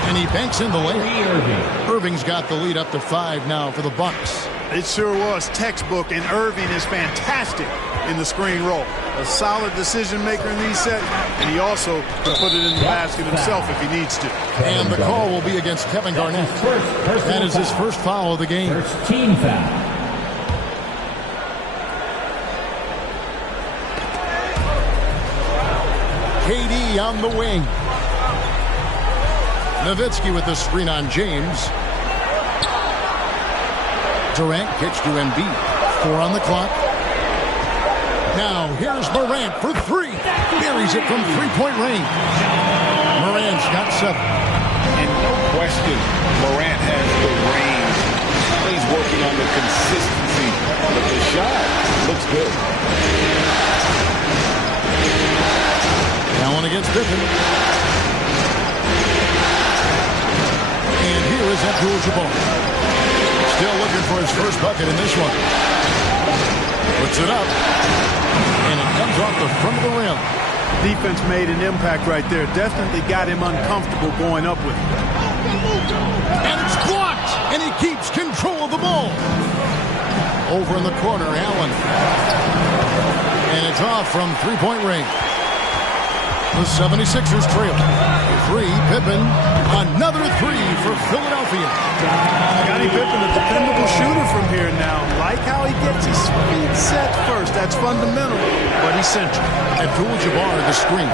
and he banks in the layup. Irving's got the lead up to 5 now for the Bucks. It sure was textbook, and Irving is fantastic in the screen roll. a solid decision maker in these sets, and he also can put it in the basket himself if he needs to. And the call will be against Kevin Garnett. That is his first foul of the game. First team foul. KD on the wing. Nowitzki with the screen on James. Durant kicks to Embiid. 4 on the clock. Now here's Morant for 3. Buries it from three-point range. Morant's got 7. And no question, Morant has the range. He's working on the consistency, but the shot looks good. Allen against Pippen. And here is Abdul-Jabbar. Still looking for his first bucket in this one. Puts it up. And it comes off the front of the rim. Defense made an impact right there. Definitely got him uncomfortable going up with it. And it's blocked. And he keeps control of the ball. Over in the corner, Allen. And it's off from three-point range. The 76ers trail. 3, Pippen. Another 3 for Philadelphia. Scottie Pippen, a dependable shooter from here now. Like how he gets his feet set first. That's fundamental, but he's central. Abdul-Jabbar the screen.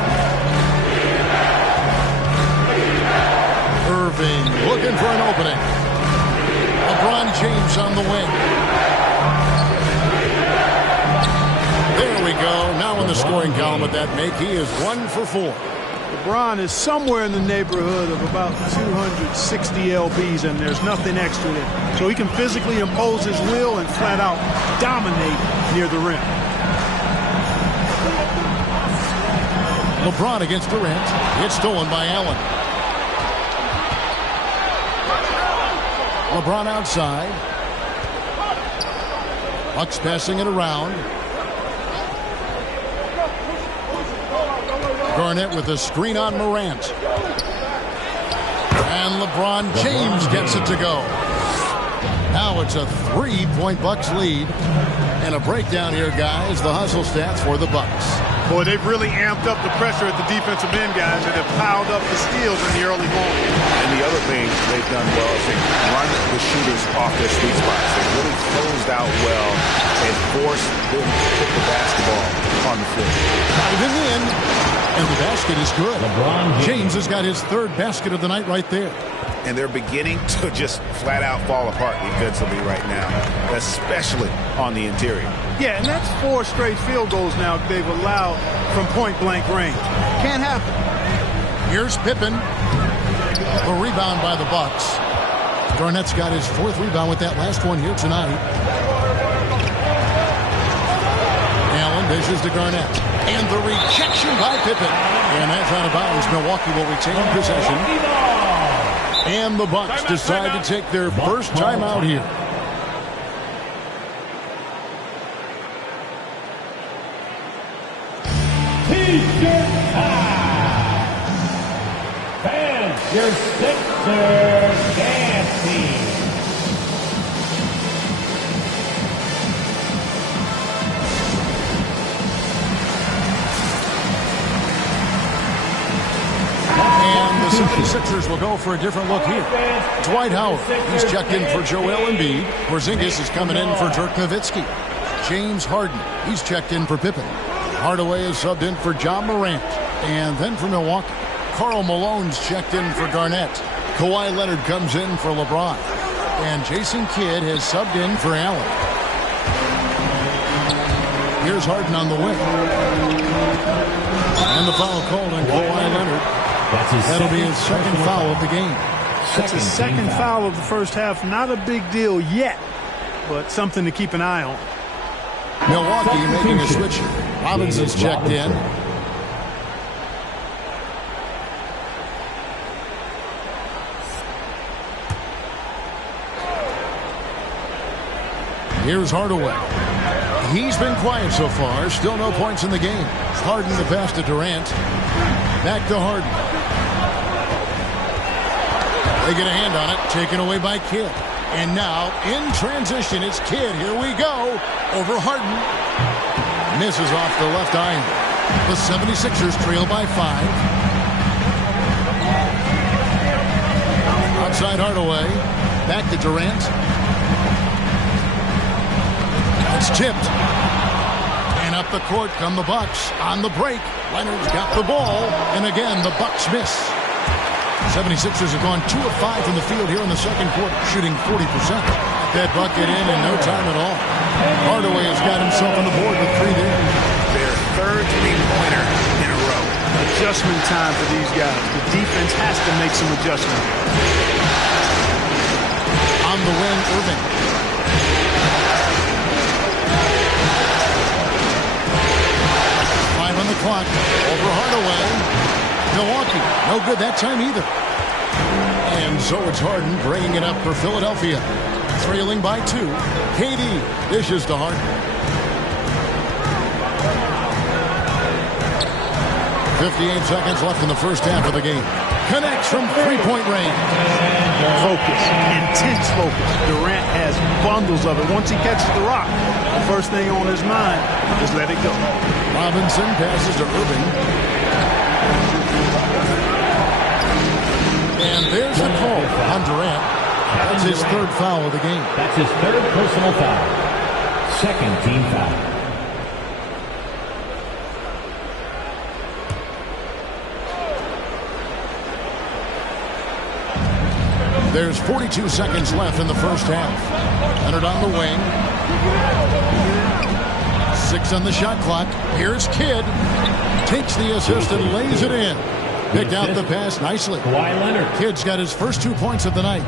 Irving looking for an opening. LeBron James on the wing. There we go. Now in the scoring column with that make, he is 1 for 4. LeBron is somewhere in the neighborhood of about 260 LBs, and there's nothing extra there. So he can physically impose his will and flat out dominate near the rim. LeBron against Durant. It's stolen by Allen. LeBron outside. Bucks passing it around. Garnett with a screen on Morant. And LeBron James gets it to go. Now it's a 3-point Bucks lead. And a breakdown here, guys. The hustle stats for the Bucks. Boy, they've really amped up the pressure at the defensive end, guys, and have piled up the steals in the early going. And the other thing they've done well is they run the shooters off their sweet spots. They really closed out well and forced them to put the basketball on the floor. Even in. And the basket is good. James has got his 3rd basket of the night right there. And they're beginning to just flat out fall apart defensively right now, especially on the interior. Yeah, and that's 4 straight field goals now they've allowed from point-blank range. Can't happen. Here's Pippen. A rebound by the Bucks. Garnett's got his 4th rebound with that last one here tonight. Allen dishes to Garnett. And the rejection by Pippen. And that's out of bounds. Milwaukee will retain possession. And the Bucks decide to take their first timeout here. T-shirt time. Fans, your Sixers dance team. And the 76ers will go for a different look here. Dwight Howard, he's checked in for Joel Embiid. Porzingis is coming in for Dirk Nowitzki. James Harden, he's checked in for Pippen. Hardaway is subbed in for John Morant. And then for Milwaukee, Karl Malone's checked in for Garnett. Kawhi Leonard comes in for LeBron. And Jason Kidd has subbed in for Allen. Here's Harden on the wing. And the foul called on Kawhi Leonard. That'll be his 2nd foul of the game. That's his 2nd foul of the first half. Not a big deal yet, but something to keep an eye on. Milwaukee making a switch. Robinson's checked in. Here's Hardaway. He's been quiet so far. Still no points in the game. Harden the pass to Durant. Back to Harden. They get a hand on it. Taken away by Kidd. And now, in transition, it's Kidd. Here we go. Over Harden. Misses off the left iron. The 76ers trail by 5. Outside Hardaway. Back to Durant. It's tipped. And up the court come the Bucks. On the break, Leonard's got the ball. And again, the Bucks miss. 76ers have gone 2 of 5 from the field here in the second quarter, shooting 40%. That bucket in no time at all. Hardaway has got himself on the board with 3 there. Their third three-pointer in a row. Adjustment time for these guys. The defense has to make some adjustment. On the wing, Irving. On the clock, over Hardaway. Milwaukee, no good that time either. And so it's Harden bringing it up for Philadelphia. Trailing by 2. KD dishes to Harden. 58 seconds left in the first half of the game. Connects from three-point range. Focus, intense focus. Durant has bundles of it. Once he catches the rock, the first thing on his mind is let it go. Robinson passes to Irving. And there's a call on Durant. That's his third foul of the game. That's his third personal foul. Second team foul. There's 42 seconds left in the first half. Leonard on the wing. 6 on the shot clock. Here's Kidd. Takes the assist and lays it in. Picked out the pass nicely. Kawhi Leonard. Kidd's got his first 2 points of the night.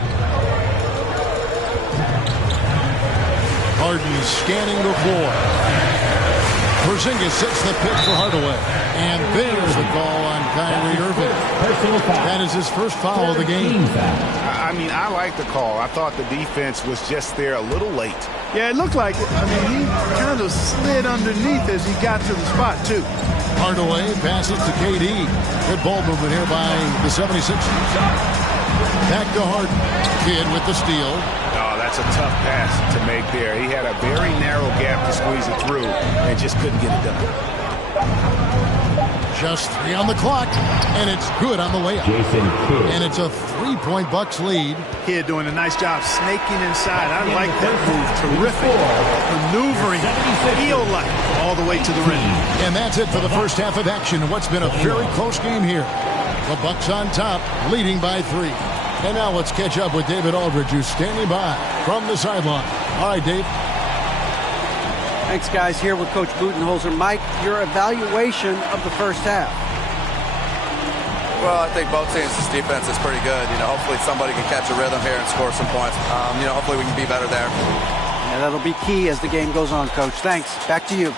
Harden scanning the floor. Porzingis sets the pick for Hardaway. And there's the call on Kyrie Irving. That is his first foul of the game. I mean, I like the call. I thought the defense was just there a little late. Yeah, it looked like it. I mean, he kind of slid underneath as he got to the spot, too. Hardaway passes to KD. Good ball movement here by the 76ers. Back to Harden. Kidd with the steal. Oh, that's a tough pass to make there. He had a very narrow gap to squeeze it through and just couldn't get it done. Just 3 on the clock, and it's good on the layup. And it's a 3-point Bucks lead. Kidd doing a nice job snaking inside. I like that move. Terrific. Maneuvering, feel-like, all the way to the rim. And that's it for the first half of action. What's been a very close game here. The Bucks on top, leading by 3. And now let's catch up with David Aldridge, who's standing by from the sideline. All right, Dave. Thanks, guys. Here with Coach Budenholzer. Mike, your evaluation of the first half. Well, I think both teams' defense is pretty good. Hopefully somebody can catch a rhythm here and score some points. Hopefully we can be better there. Yeah, that'll be key as the game goes on, Coach. Thanks. Back to you.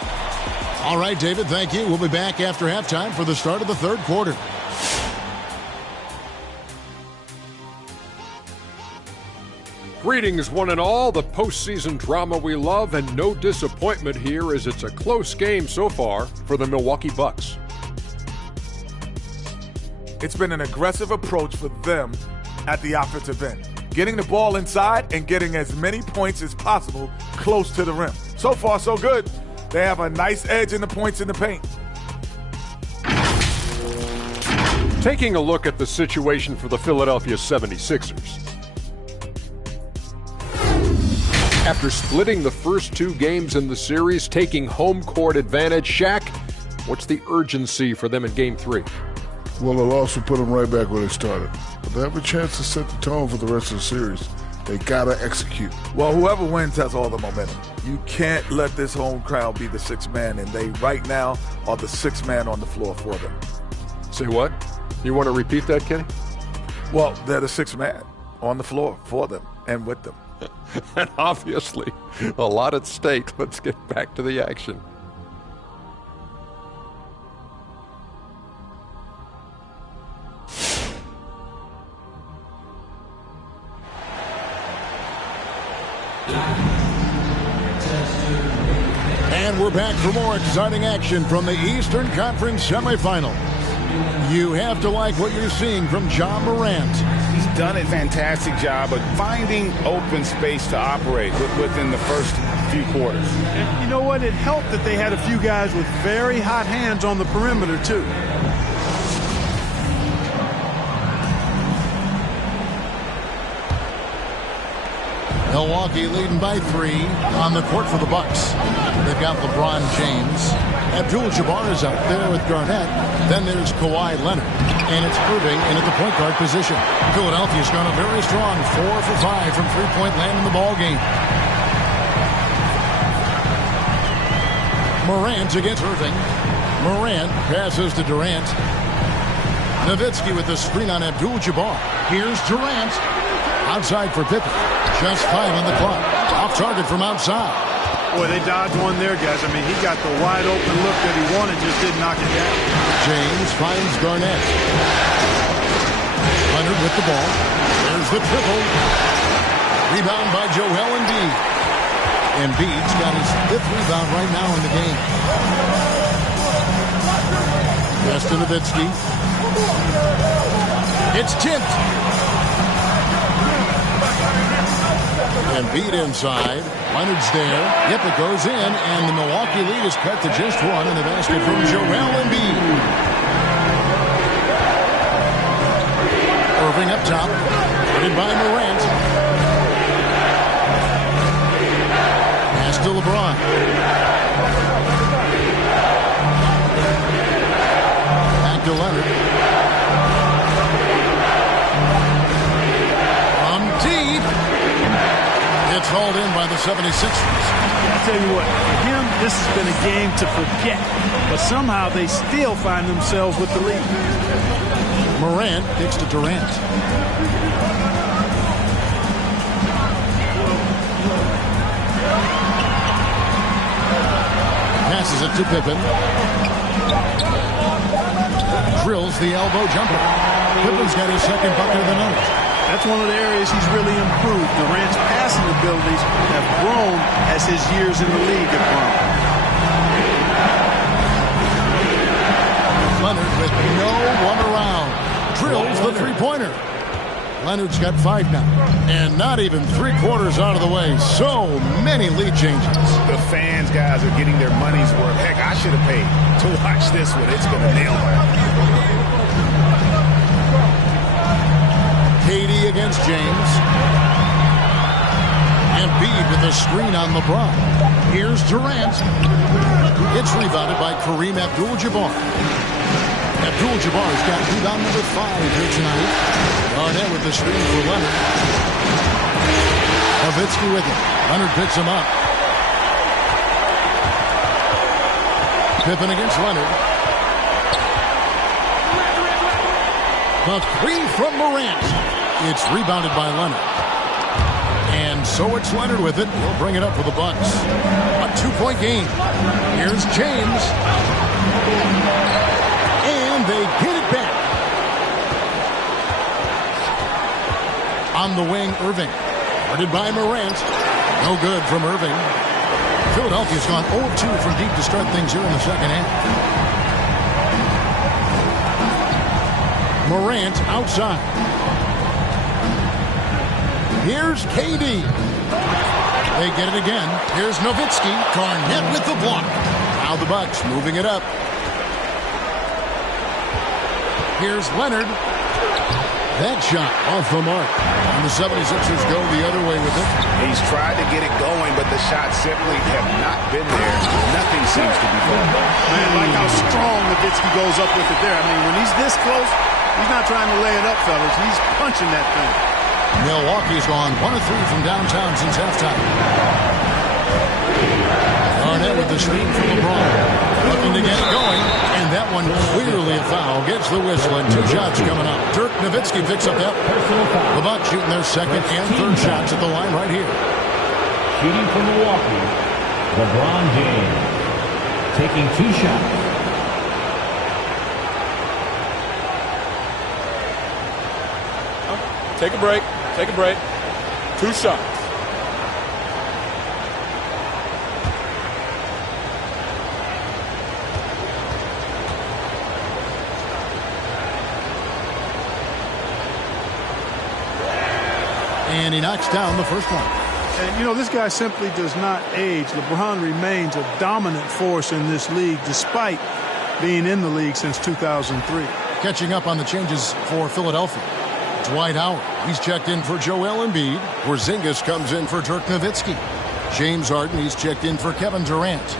All right, David, thank you. We'll be back after halftime for the start of the third quarter. Greetings, one and all. The postseason drama we love, and no disappointment here as it's a close game so far for the Milwaukee Bucks. It's been an aggressive approach for them at the offensive end, getting the ball inside and getting as many points as possible close to the rim. So far, so good. They have a nice edge in the points in the paint. Taking a look at the situation for the Philadelphia 76ers. After splitting the first 2 games in the series, taking home court advantage, Shaq, what's the urgency for them in Game 3? Well, the loss will put them right back where they started. But they have a chance to set the tone for the rest of the series. They gotta execute. Well, whoever wins has all the momentum. You can't let this home crowd be the 6th man, and they right now are the 6th man on the floor for them. Say what? You want to repeat that, Kenny? Well, they're the 6th man on the floor for them and with them. And obviously, a lot at stake. Let's get back to the action. And we're back for more exciting action from the Eastern Conference semifinals. You have to like what you're seeing from Ja Morant. He's done a fantastic job of finding open space to operate within the first few quarters. And you know what? It helped that they had a few guys with very hot hands on the perimeter, too. Milwaukee leading by 3 on the court for the Bucks. They've got LeBron James. Abdul-Jabbar is out there with Garnett. Then there's Kawhi Leonard. And it's Irving in at the point guard position. Philadelphia's gone a very strong 4 for 5 from three-point land in the ball game. Morant against Irving. Morant passes to Durant. Nowitzki with the screen on Abdul-Jabbar. Here's Durant. Outside for Pippen. Just 5 on the clock. Off target from outside. Boy, they dodged one there, guys. I mean, he got the wide open look that he wanted, just didn't knock it down. James finds Garnett. Leonard with the ball. There's the triple. Rebound by Joel Embiid. Embiid's got his 5th rebound right now in the game. Pass to Nowitzki. It's tipped. Embiid inside. Leonard's there. Yep, it goes in, and the Milwaukee lead is cut to just 1 in the basket from Joel Embiid. Irving up top. Guarded by Morant. Pass to LeBron. Back to Leonard. From deep. It's hauled in by the 76ers. I tell you what, for him, this has been a game to forget. But somehow they still find themselves with the lead. Morant kicks to Durant. Passes it to Pippen. Drills the elbow jumper. Pippen's got his 2nd bucket of the night. That's one of the areas he's really improved. Durant's passing abilities have grown as his years in the league have grown. Leonard with no one around. Drills the three-pointer. Leonard's got 5 now. And not even 3/4 out of the way. So many lead changes. The fans, guys, are getting their money's worth. Heck, I should have paid to watch this one. It's going to nail it. KD against James. Embiid with a screen on LeBron. Here's Durant. It's rebounded by Kareem Abdul-Jabbar. Abdul-Jabbar's got rebound number 5 here tonight. Garnett with the screen for Leonard. Nowitzki with it. Leonard picks him up. Pippen against Leonard. The 3 from Morant. It's rebounded by Leonard. And so it's Leonard with it. He'll bring it up for the Bucks. A 2-point game. Here's James. And they get it back. On the wing, Irving. Guarded by Morant. No good from Irving. Philadelphia's gone 0-2 from deep to start things here in the second half. Morant outside. Here's KD. They get it again. Here's Nowitzki. Garnett with the block. Now the Bucks moving it up. Here's Leonard. That shot off the mark. And the 76ers go the other way with it. He's tried to get it going, but the shots simply have not been there. Nothing seems to be going. Man, like how strong Nowitzki goes up with it there. I mean, when he's this close, he's not trying to lay it up, fellas. He's punching that thing. Milwaukee's gone 1 of 3 from downtown since halftime. Garnett with the screen from LeBron. Looking to get it going. And that one clearly a foul. Gets the whistle and 2 shots coming up. Dirk Nowitzki picks up that. The Bucks shooting their 2nd and 3rd shots at the line right here. Shooting for Milwaukee, LeBron James. Taking 2 shots. Take a break. Take a break. 2 shots. And he knocks down the first one. And, you know, this guy simply does not age. LeBron remains a dominant force in this league despite being in the league since 2003. Catching up on the changes for Philadelphia. Dwight Howard. He's checked in for Joel Embiid. Porzingis comes in for Dirk Nowitzki. James Harden, he's checked in for Kevin Durant.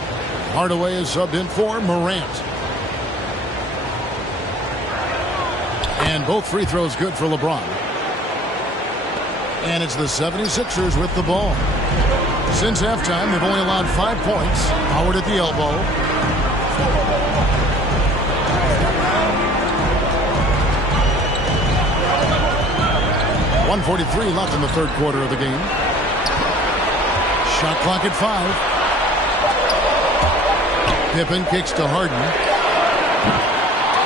Hardaway is subbed in for Morant. And both free throws good for LeBron. And it's the 76ers with the ball. Since halftime, they've only allowed 5 points. Howard at the elbow. .143 left in the third quarter of the game. Shot clock at 5. Pippen kicks to Harden.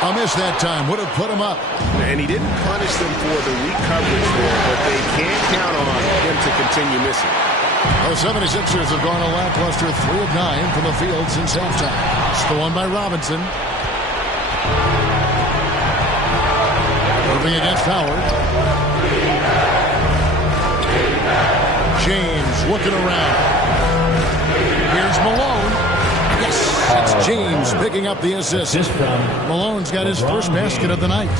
A miss that time. Would have put him up. And he didn't punish them for the weak coverage there, but they can't count on him to continue missing. The 76ers have gone a lackluster 3 of 9 from the field since halftime. Stolen by Robinson. Moving against Howard. James looking around. Here's Malone. Yes, it's James picking up the assist. Malone's got his first basket of the night.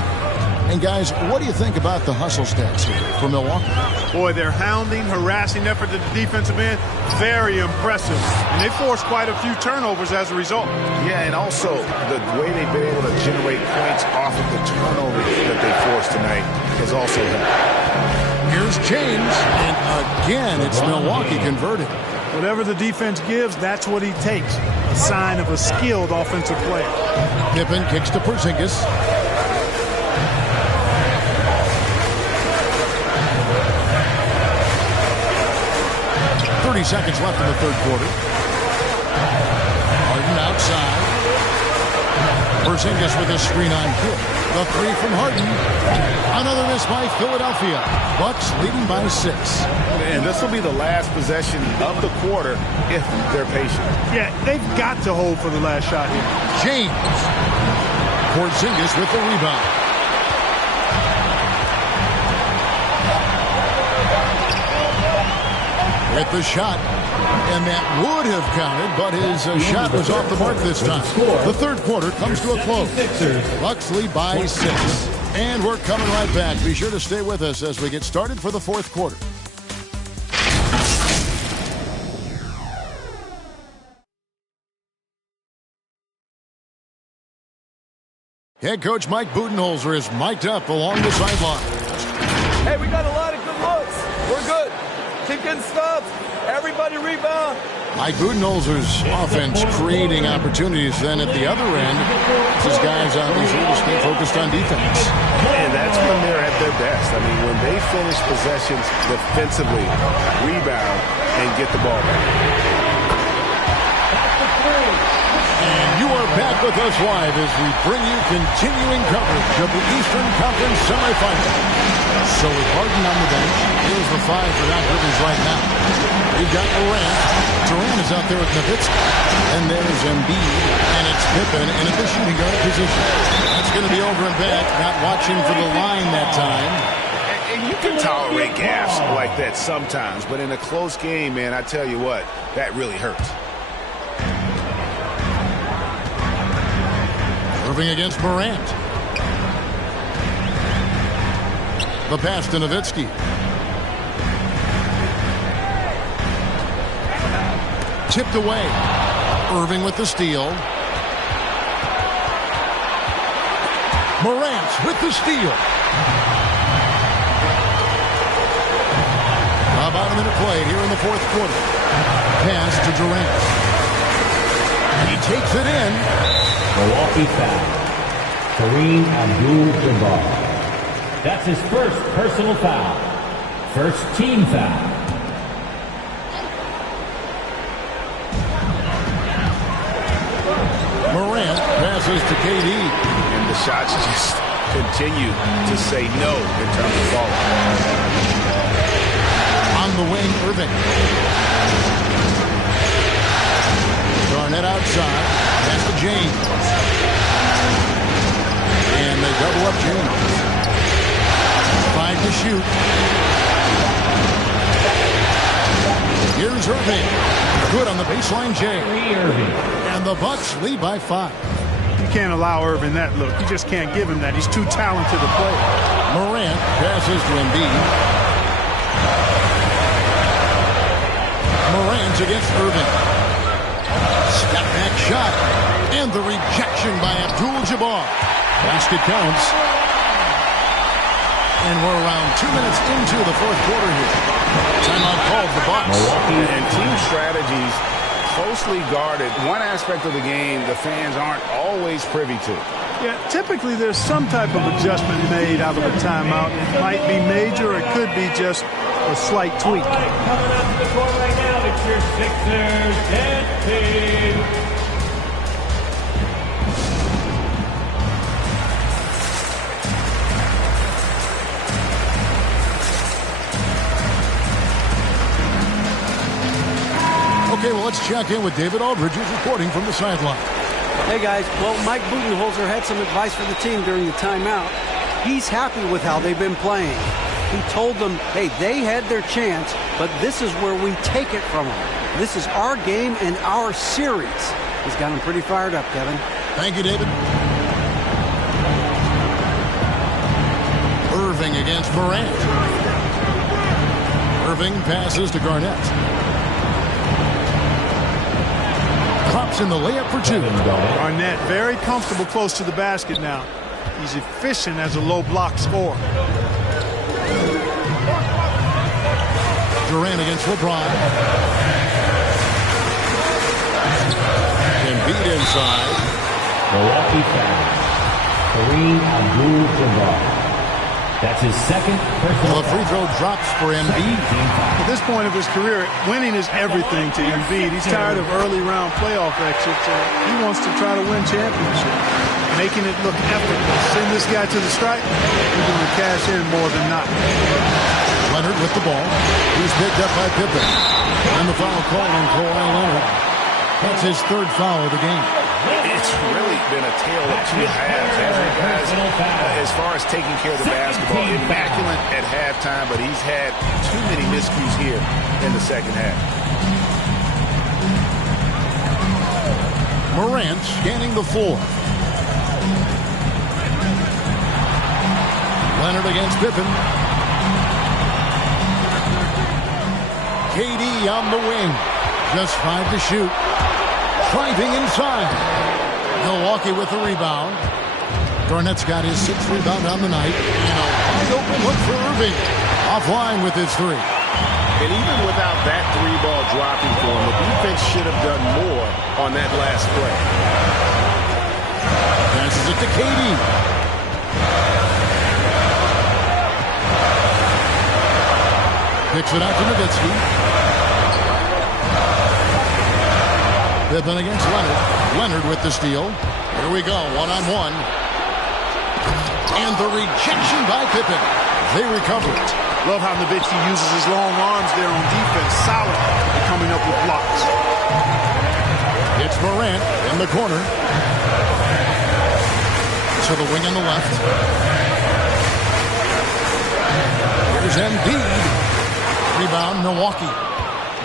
And guys, what do you think about the hustle stats here for Milwaukee? Boy, their hounding, harassing effort at the defensive end, very impressive. And they forced quite a few turnovers as a result. Yeah, and also the way they've been able to generate points off of the turnovers that they forced tonight has also helped. Here's James, and again, it's Milwaukee converted. Whatever the defense gives, that's what he takes. A sign of a skilled offensive player. Pippen kicks to Porzingis. Seconds left in the third quarter. Harden outside. Porzingis with a screen on kick. The three from Harden. Another miss by Philadelphia. Bucks leading by 6. And this will be the last possession of the quarter if they're patient. Yeah, they've got to hold for the last shot here. James. Porzingis with the rebound. With the shot, and that would have counted, but his shot was off the mark this time. The third quarter comes to a close. Bucks lead by 6. And we're coming right back. Be sure to stay with us as we get started for the fourth quarter. Head coach Mike Budenholzer is mic'd up along the sideline. Hey, we got a lot of good looks. We're good. Keep getting stopped. Everybody rebound. Mike Budenholzer's offense creating opportunities. Then at the other end, his guys obviously to stay focused on defense. And that's when they're at their best. I mean, when they finish possessions defensively, rebound, and get the ball back. And you are back with us live as we bring you continuing coverage of the Eastern Conference semifinals. So with Harden on the bench, here's the 5 for Doc Rivers right now. We've got Morant. Durant is out there with Nowitzki. And there's Embiid. And it's Pippen in at the shooting guard position. That's going to be over and back. Not watching for the line that time. And you can tolerate gaffes like that sometimes. But in a close game, man, I tell you what, that really hurts. Irving against Morant. The pass to Nowitzki. Tipped away. Irving with the steal. Morant with the steal. About a minute played here in the fourth quarter. Pass to Durant. He takes it in. Milwaukee foul. Kareem Abdul-Jabbar. That's his first personal foul. First team foul. Morant passes to KD. And the shots just continue to say no in terms of falling. On the wing, Irving. Garnett outside. Pass to James. And they double up James. 5 to shoot. Irving. Good on the baseline, Jay. And the Bucks lead by 5. You can't allow Irving that look. You just can't give him that. He's too talented a player. Morant passes to Embiid. Morant against Irving. Step back shot. And the rejection by Abdul-Jabbar. Basket counts. And we're around 2 minutes into the fourth quarter here. Timeout called the Bucks. And team strategies closely guarded. One aspect of the game the fans aren't always privy to. Yeah, typically there's some type of adjustment made out of a timeout. It might be major, or it could be just a slight tweak. All right, coming up to the court right now, it's your Sixers dance team. Okay, well, let's check in with David Aldridge, who's reporting from the sideline. Hey, guys. Well, Mike Budenholzer had some advice for the team during the timeout. He's happy with how they've been playing. He told them, hey, they had their chance, but this is where we take it from them. This is our game and our series. He's got them pretty fired up, Kevin. Thank you, David. Irving against Morant. Irving passes to Garnett. Drops in the layup for 2. Garnett very comfortable close to the basket now. He's efficient as a low block scorer. Durant against LeBron. Embiid inside. Milwaukee foul. Kareem Abdul-Jabbar. That's his second personal. The free throw drops for Embiid. At this point of his career, winning is everything to Embiid. He's tired of early round playoff exits. He wants to try to win championship, making it look effortless. Send this guy to the stripe, he's going to cash in more than not. Leonard with the ball. He's picked up by Pippen. And the foul call on Kawhi Leonard. That's his third foul of the game. It's really been a tale of two halves, hasn't it, guys? As far as taking care of the basketball, immaculate at halftime, but he's had too many miscues here in the second half. Morant scanning the floor. Leonard against Pippen. KD on the wing. Just 5 to shoot. Driving inside. Milwaukee with the rebound. Garnett's got his 6th rebound on the night. And a wide open look for Irving. Offline with his 3. And even without that 3-ball dropping for him, the defense should have done more on that last play. Passes it to KD. Picks it out to Nowitzki. Pippen against Leonard. Leonard with the steal. Here we go, one-on-one. And the rejection by Pippen. They recover it. Love how Nowitzki uses his long arms there on defense. Solid at coming up with blocks. It's Morant in the corner. To the wing on the left. Here's Embiid. Rebound, Milwaukee.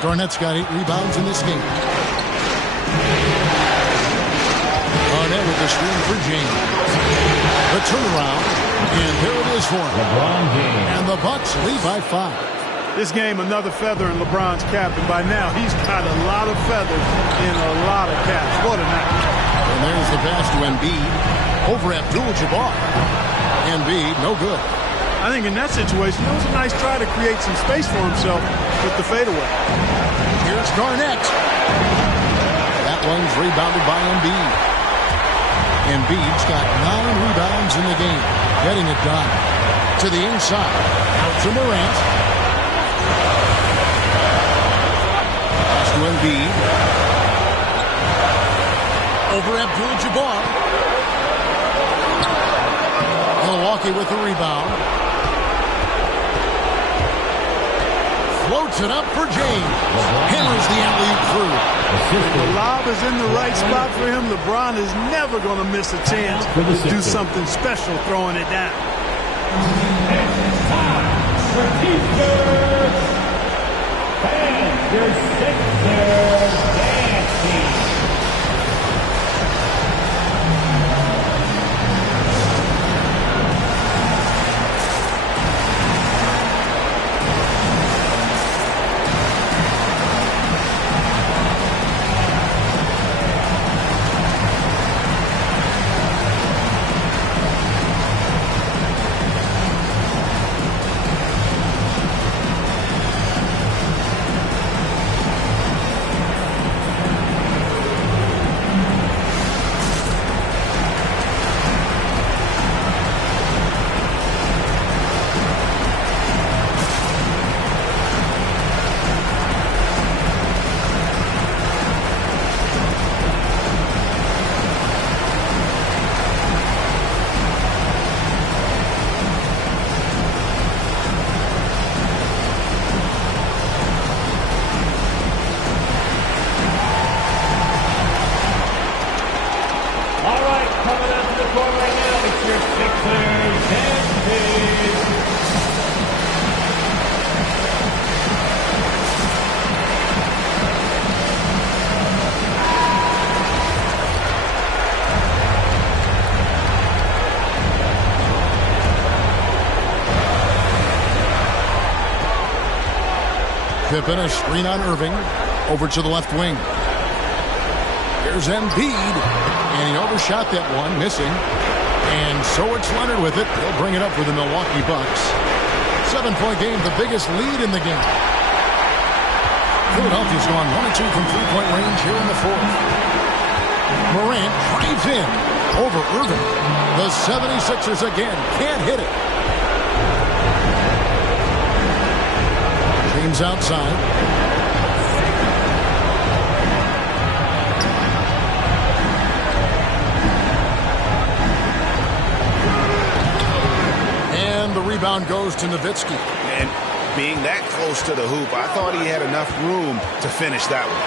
Garnett's got 8 rebounds in this game. Garnett with the screen for James. The turnaround, and there it is for him. LeBron James. And the Bucks lead by 5. This game, another feather in LeBron's cap, and by now he's got a lot of feathers in a lot of caps. What a night. And there's the pass to Embiid over Abdul-Jabbar. Embiid, no good. I think in that situation, it was a nice try to create some space for himself with the fadeaway. Here's Garnett. That one's rebounded by Embiid. Embiid's got 9 rebounds in the game. Getting it done. To the inside. Out to Morant. Pass to Embiid. Over Abdul-Jabbar. Milwaukee with the rebound. Floats it up for James. Hammers the alley-oop through. The lob is in the right spot for him. LeBron is never going to miss a chance to do something special throwing it down. And your 6th Pippen, a screen on Irving. Over to the left wing. Here's Embiid. And he overshot that one, missing. And so it's Leonard with it. He'll bring it up for the Milwaukee Bucks. 7-point game, the biggest lead in the game. Philadelphia's gone 1-2 from three-point range here in the fourth. Morant drives in over Irving. The 76ers again can't hit it. James outside. And the rebound goes to Nowitzki. And being that close to the hoop, I thought he had enough room to finish that one.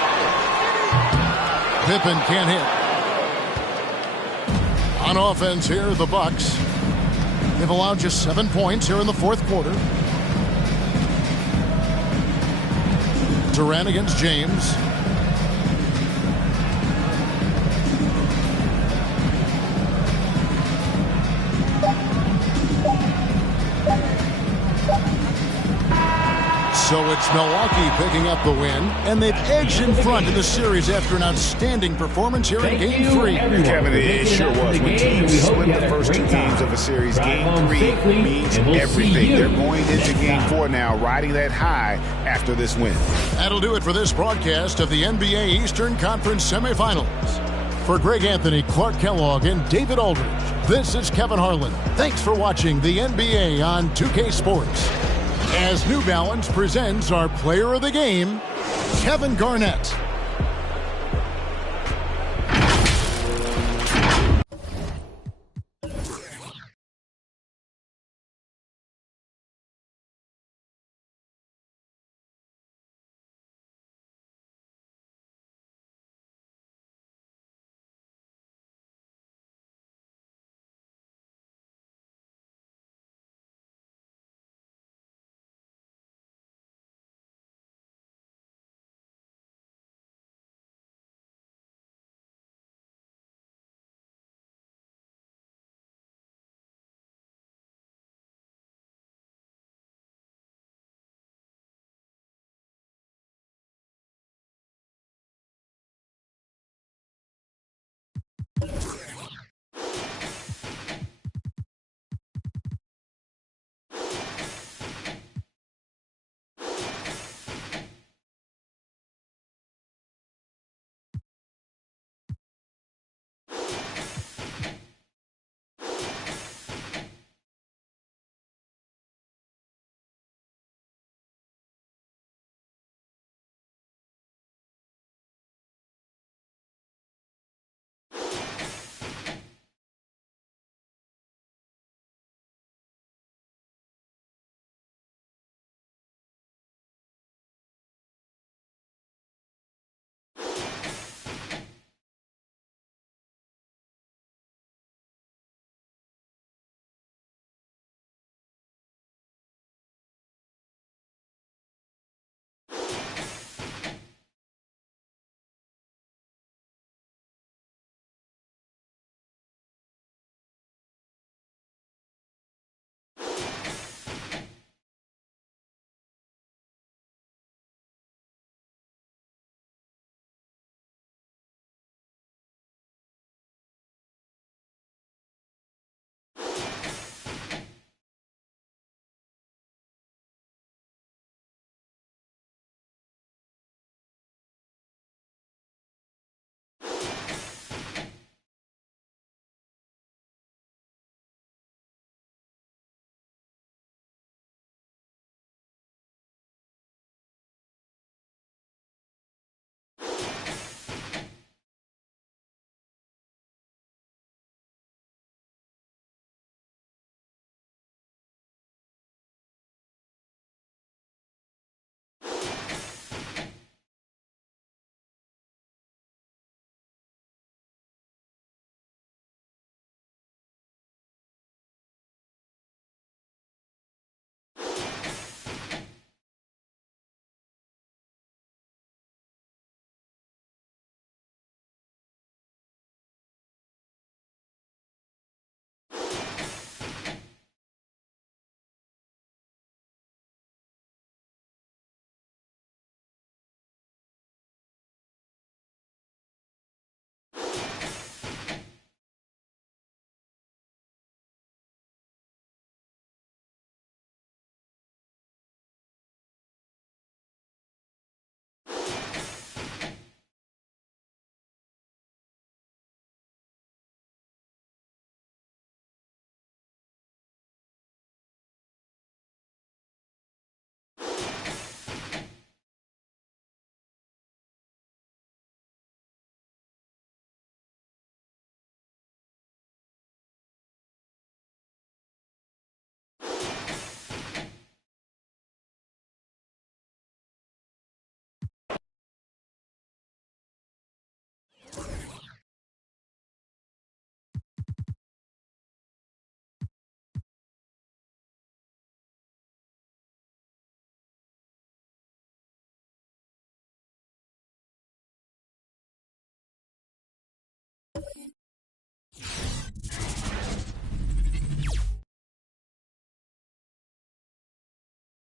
Pippen can't hit. On offense here, the Bucks. They've allowed just 7 points here in the fourth quarter. Durant against James. So it's Milwaukee picking up the win, and they've edged in front in the series after an outstanding performance here in Game 3. Kevin, it sure was. When teams split the first 2 games of a series, Game 3 means everything. They're going into Game 4 now, riding that high after this win. That'll do it for this broadcast of the NBA Eastern Conference Semifinals. For Greg Anthony, Clark Kellogg, and David Aldridge, this is Kevin Harlan. Thanks for watching the NBA on 2K Sports. As New Balance presents our player of the game, Kevin Garnett.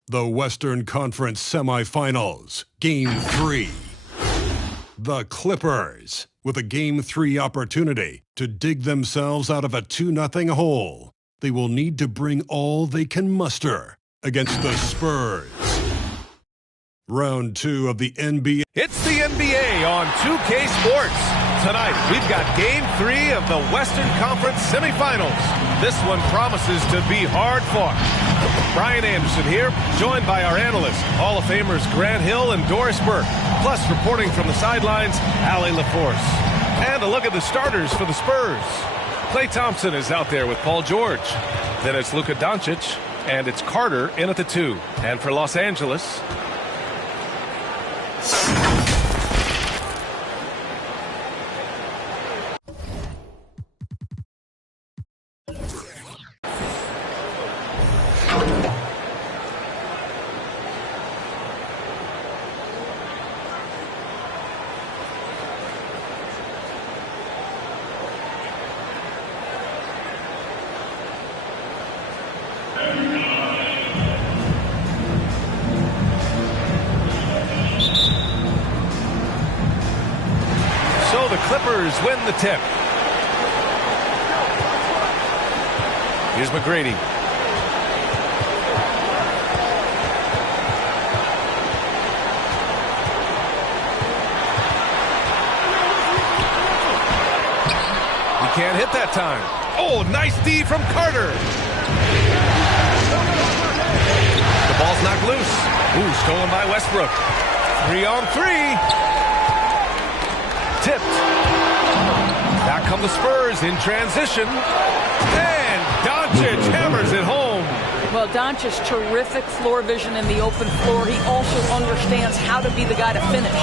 The Western Conference Semifinals, Game 3. The Clippers, with a Game 3 opportunity to dig themselves out of a 2-0 hole. They will need to bring all they can muster against the Spurs. Round 2 of the NBA. It's the NBA on 2K Sports. Tonight, we've got Game 3 of the Western Conference Semifinals. This one promises to be hard-fought. Brian Anderson here, joined by our analysts, Hall of Famers Grant Hill and Doris Burke. Plus, reporting from the sidelines, Allie LaForce. And a look at the starters for the Spurs. Klay Thompson is out there with Paul George. Then it's Luka Doncic, and it's Carter in at the 2. And for Los Angeles... Clippers win the tip. Here's McGrady. He can't hit that time. Oh, nice D from Carter. The ball's knocked loose. Ooh, stolen by Westbrook. 3-on-3. Tipped. Back come the Spurs in transition. And Doncic hammers it home. Well, Doncic's terrific floor vision in the open floor. He also understands how to be the guy to finish.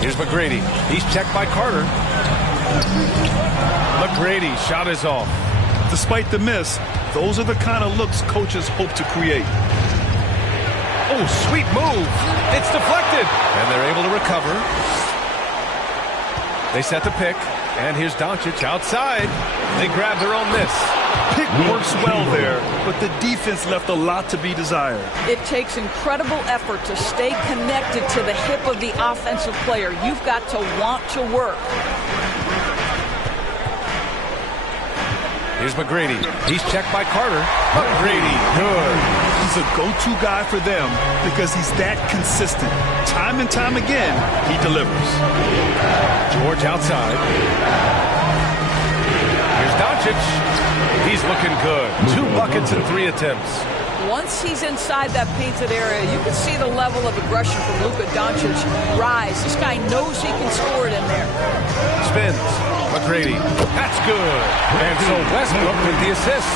Here's McGrady. He's checked by Carter. McGrady shot is off. Despite the miss, those are the kind of looks coaches hope to create. Oh, sweet move. It's deflected. And they're able to recover. They set the pick. And here's Doncic outside. They grab their own miss. Pick works well there, but the defense left a lot to be desired. It takes incredible effort to stay connected to the hip of the offensive player. You've got to want to work. Here's McGrady. He's checked by Carter. McGrady, good. He's a go-to guy for them because he's that consistent. Time and time again, he delivers. George outside. Here's Doncic. He's looking good. 2 buckets in 3 attempts. Once he's inside that painted area, you can see the level of aggression from Luka Doncic rise. This guy knows he can score it in there. Spins. McGrady. That's good. And so Westbrook with the assist.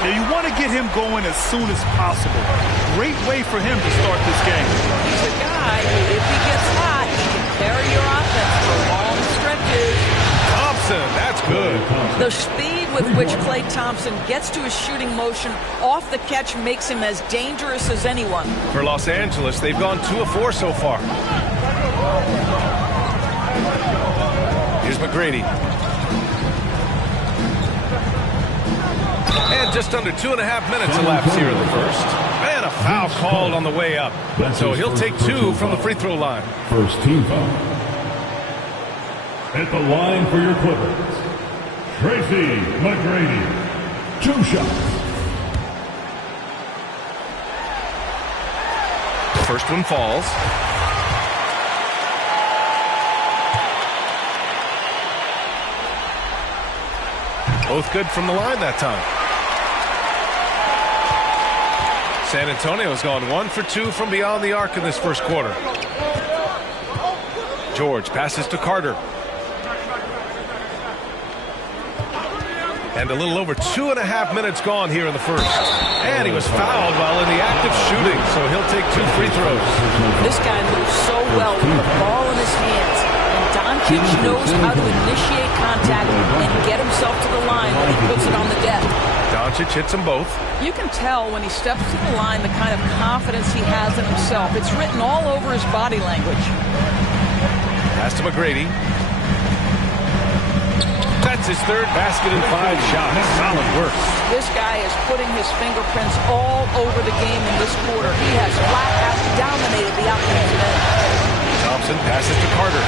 Now you want to get him going as soon as possible. Great way for him to start this game. He's a guy who, if he gets hot, he can carry your offense for long stretches. Thompson, that's good. The speed with which Klay Thompson gets to his shooting motion off the catch makes him as dangerous as anyone. For Los Angeles, they've gone 2 of 4 so far. Here's McGrady. And just under 2.5 minutes elapsed here in the first. And a foul called on the way up. So he'll take 2 from the free throw line. First team foul. At the line for your Clippers, Tracy McGrady. 2 shots. First one falls. Both good from the line that time. San Antonio's gone 1 for 2 from beyond the arc in this first quarter. George passes to Carter. And a little over 2.5 minutes gone here in the first. And he was fouled while in the act of shooting, so he'll take 2 free throws. This guy moves so well with the ball in his hands. And Doncic knows how to initiate contact and get himself to the line when he puts it on the deck. Doncic hits them both. You can tell when he steps to the line the kind of confidence he has in himself. It's written all over his body language. Pass to McGrady. That's his third basket in 5 shots. Solid work. This guy is putting his fingerprints all over the game in this quarter. He has flat out dominated the offensive end. Thompson passes to Carter.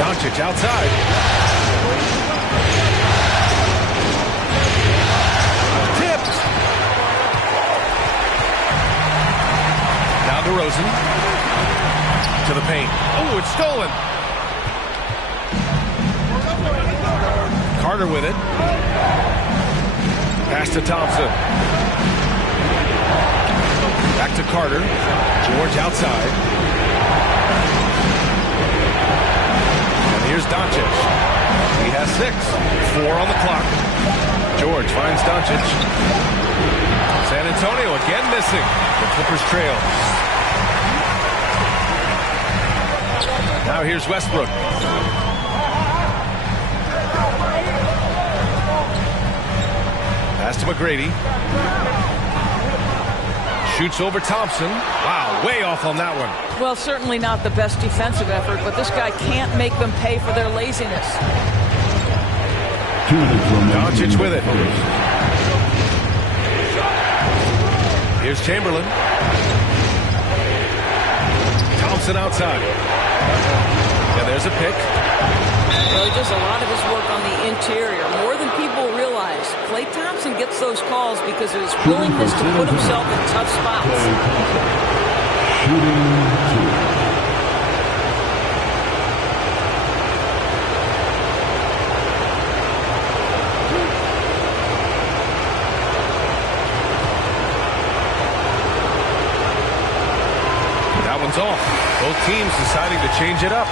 Doncic outside. Tipped. Now DeRozan. To the paint. Oh, it's stolen. Carter with it. Pass to Thompson. Back to Carter. George outside. And here's Doncic. He has 6. 4 on the clock. George finds Doncic. San Antonio again missing. The Clippers trail. Now here's Westbrook. Pass to McGrady. Shoots over Thompson. Wow, way off on that one. Well, certainly not the best defensive effort, but this guy can't make them pay for their laziness. Doncic with it. Here's Chamberlain. Thompson outside. And there's a pick. Well, he does a lot of his work on the interior. More than people realize. Klay Thompson gets those calls because of his willingness to put himself in tough spots. That one's off. Both teams deciding to change it up.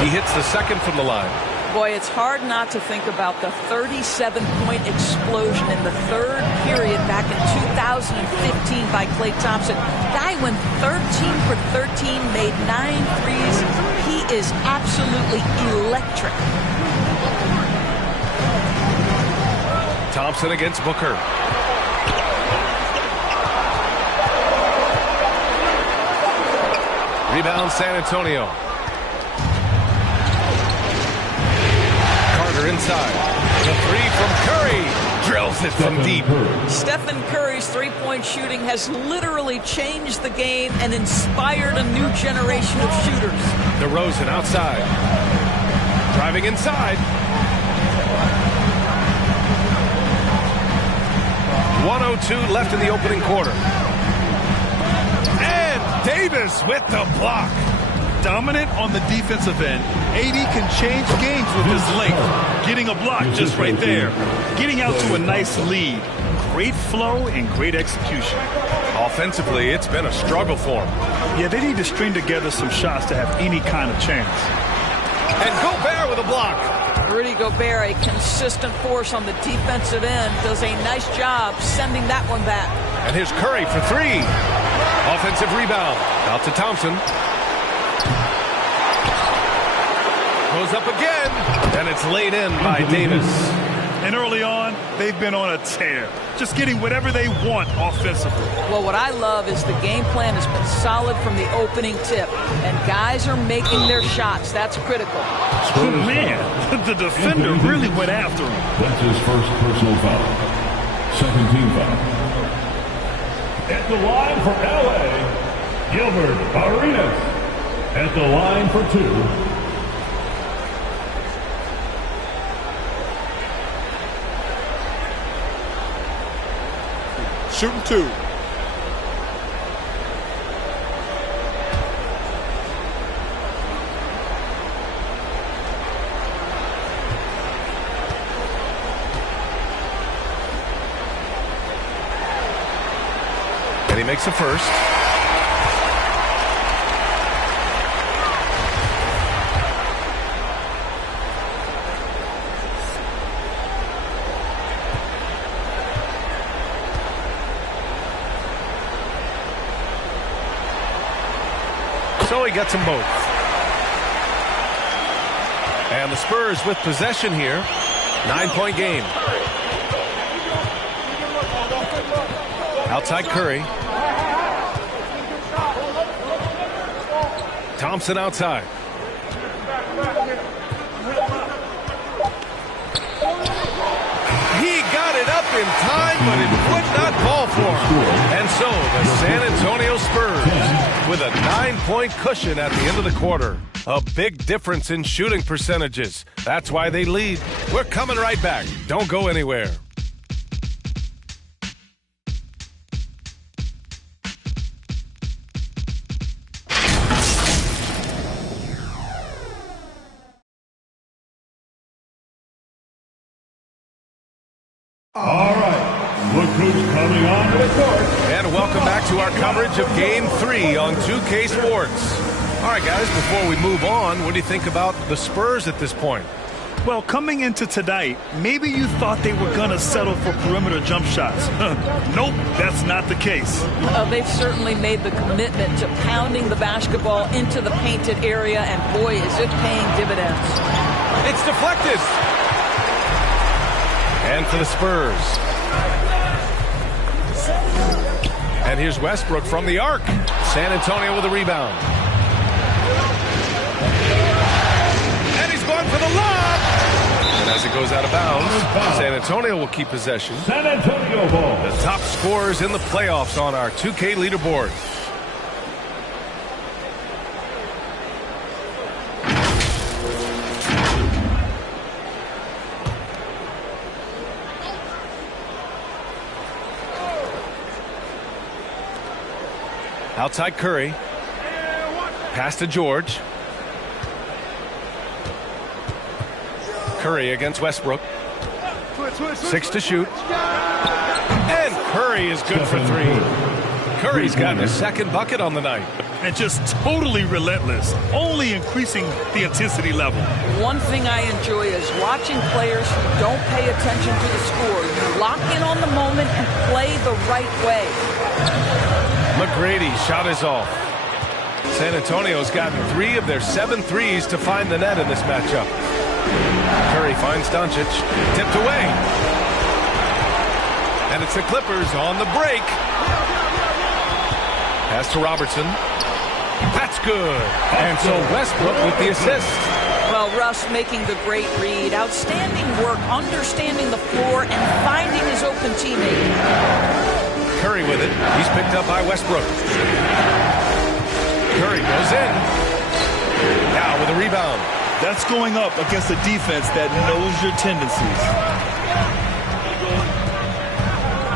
He hits the second from the line. Boy, it's hard not to think about the 37-point explosion in the third period back in 2015 by Klay Thompson. Guy went 13 for 13, made 9 threes. He is absolutely electric. Thompson against Booker. Rebound San Antonio. Inside. The 3 from Curry. Drills it from deep. Stephen Curry's three-point shooting has literally changed the game and inspired a new generation of shooters. DeRozan outside. Driving inside. 1:02 left in the opening quarter. And Davis with the block. Dominant on the defensive end. AD can change games with his length. Getting a block just right there. Getting out to a nice lead. Great flow and great execution. Offensively, it's been a struggle for him. Yeah, they need to string together some shots to have any kind of chance. And Gobert with a block. Rudy Gobert, a consistent force on the defensive end, does a nice job sending that one back. And here's Curry for 3. Offensive rebound. Out to Thompson. Goes up again, and it's laid in by Davis. And early on, they've been on a tear. Just getting whatever they want offensively. Well, what I love is the game plan has been solid from the opening tip. And guys are making their shots. That's critical. Oh, man, the defender really went after him. That's his first personal foul. Second team foul. At the line for L.A., Gilbert Arenas. At the line for 2. Shooting 2. And he makes a first. So he gets them both. And the Spurs with possession here. 9-point game. Outside Curry. Thompson outside. in time, but it would not fall for him. And so the San Antonio Spurs with a 9-point cushion at the end of the quarter. A big difference in shooting percentages. That's why they lead. We're coming right back. Don't go anywhere. All right, look who's coming onto the court. And welcome back to our coverage of Game 3 on 2K Sports. All right, guys, before we move on, what do you think about the Spurs at this point? Well, coming into tonight, maybe you thought they were going to settle for perimeter jump shots. Nope, that's not the case. They've certainly made the commitment to pounding the basketball into the painted area, and boy, is it paying dividends. It's deflected. And for the Spurs. And here's Westbrook from the arc. San Antonio with a rebound. And he's going for the lob. And as it goes out of bounds, San Antonio will keep possession. San Antonio ball. The top scorers in the playoffs on our 2K leaderboard. Outside Curry. Pass to George. Curry against Westbrook. 6 to shoot. And Curry is good for 3. Curry's gotten his second bucket on the night. And just totally relentless, only increasing the intensity level. One thing I enjoy is watching players who don't pay attention to the score. You lock in on the moment and play the right way. McGrady shot is off. San Antonio's gotten 3 of their 7 threes to find the net in this matchup. Curry finds Doncic, tipped away. And it's the Clippers on the break. Pass to Robertson. That's good. And so Westbrook with the assist. Well, Russ making the great read. Outstanding work, understanding the floor, and finding his open teammate. Curry with it. He's picked up by Westbrook. Curry goes in. Now with a rebound. That's going up against a defense that knows your tendencies.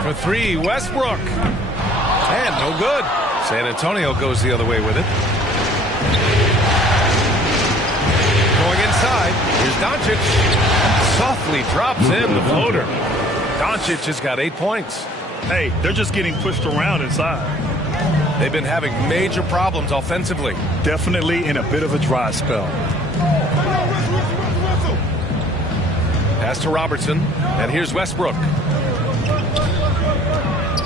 For 3, Westbrook. And no good. San Antonio goes the other way with it. Going inside. Here's Doncic. Softly drops in the floater. Doncic has got 8 points. Hey, they're just getting pushed around inside. They've been having major problems offensively. Definitely in a bit of a dry spell. Pass to Robertson, and here's Westbrook.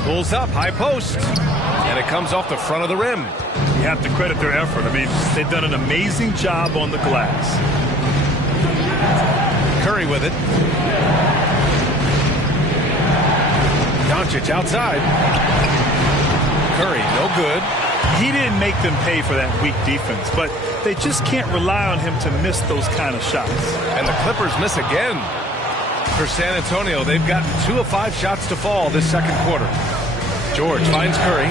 Pulls up, high post, and it comes off the front of the rim. You have to credit their effort. I mean, they've done an amazing job on the glass. Curry with it. Doncic outside. Curry, no good. He didn't make them pay for that weak defense, but they just can't rely on him to miss those kind of shots. And the Clippers miss again. For San Antonio, they've gotten 2 of 5 shots to fall this second quarter. George finds Curry.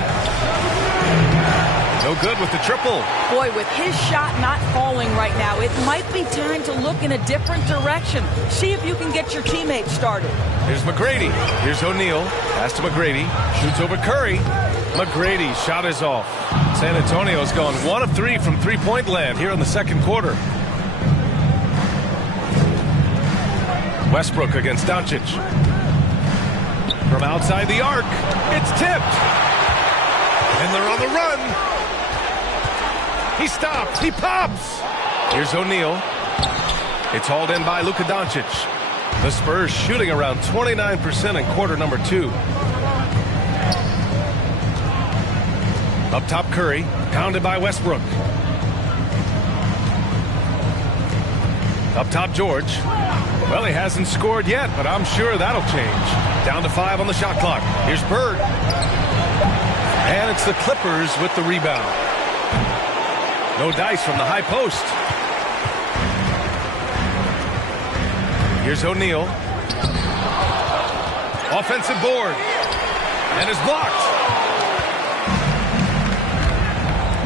No good with the triple. Boy, with his shot not falling right now, it might be time to look in a different direction. See if you can get your teammates started. Here's McGrady. Here's O'Neal. Pass to McGrady. Shoots over Curry. McGrady shot is off. San Antonio's gone 1 of 3 from three-point land here in the second quarter. Westbrook against Doncic. From outside the arc, it's tipped. And they're on the run. He stops. He pops. Here's O'Neal. It's hauled in by Luka Doncic. The Spurs shooting around 29% in quarter number 2. Up top Curry, pounded by Westbrook. Up top George. Well, he hasn't scored yet, but I'm sure that'll change. Down to 5 on the shot clock. Here's Bird. And it's the Clippers with the rebound. No dice from the high post. Here's O'Neal. Offensive board. And is blocked.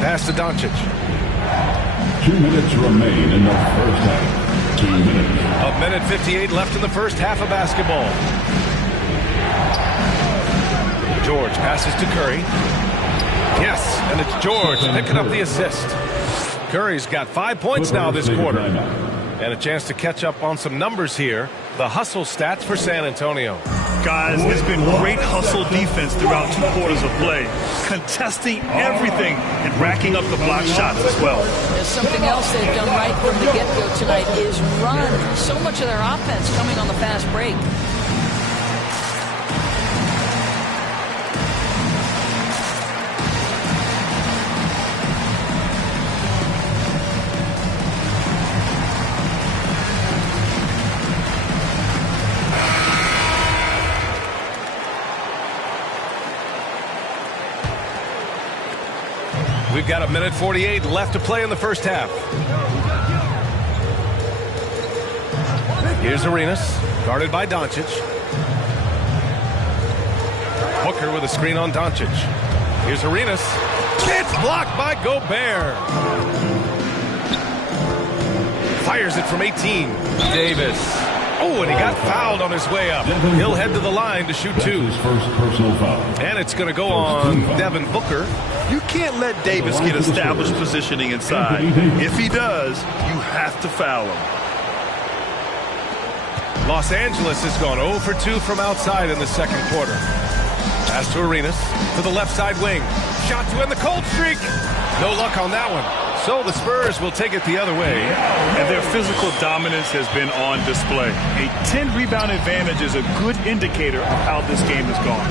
Pass to Doncic. 2 minutes remain in the first half. 2 minutes. A minute 58 left in the first half of basketball. George passes to Curry. Yes, and it's George picking up the assist. Curry's got 5 points now this quarter. And a chance to catch up on some numbers here. The hustle stats for San Antonio. Guys, it's been great hustle defense throughout 2 quarters of play. Contesting everything and racking up the block shots as well. There's something else they've done right from the get-go tonight is run. So much of their offense coming on the fast break. We've got a minute 48 left to play in the first half. Here's Arenas, guarded by Doncic. Booker with a screen on Doncic. Here's Arenas. It's blocked by Gobert. Fires it from 18. Davis. Oh, and he got fouled on his way up. He'll head to the line to shoot 2. His first personal foul. And it's going to go on Devin Booker. You can't let Davis get established positioning inside. If he does, you have to foul him. Los Angeles has gone 0 for 2 from outside in the second quarter. Pass to Arenas to the left side wing. Shot to end the cold streak. No luck on that one. So the Spurs will take it the other way. And their physical dominance has been on display. A 10-rebound advantage is a good indicator of how this game has gone.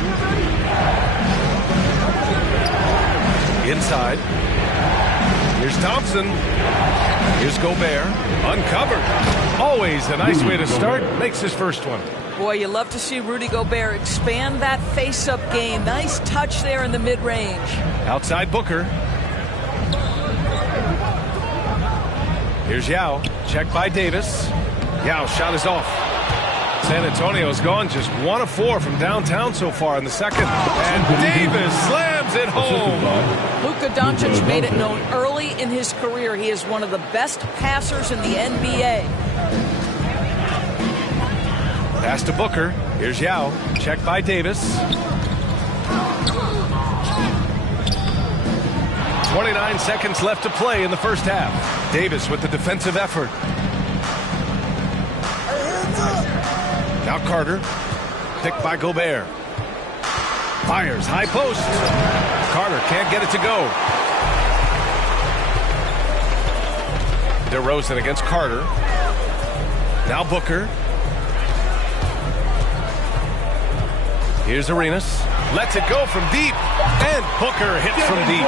Inside. Here's Thompson. Here's Gobert. Uncovered. Always a nice way to start. Makes his first one. Boy, you love to see Rudy Gobert expand that face-up game. Nice touch there in the mid-range. Outside Booker. Here's Yao. Check by Davis. Yao shot is off. San Antonio's gone just 1 of 4 from downtown so far in the second. And Davis slams it home. Luka Doncic made it known early in his career he is one of the best passers in the NBA. Pass to Booker. Here's Yao. Check by Davis. 29 seconds left to play in the first half. Davis with the defensive effort. Now Carter. Picked by Gobert. Fires. High post. Carter can't get it to go. DeRozan against Carter. Now Booker. Here's Arenas. Lets it go from deep. And Booker hits from deep.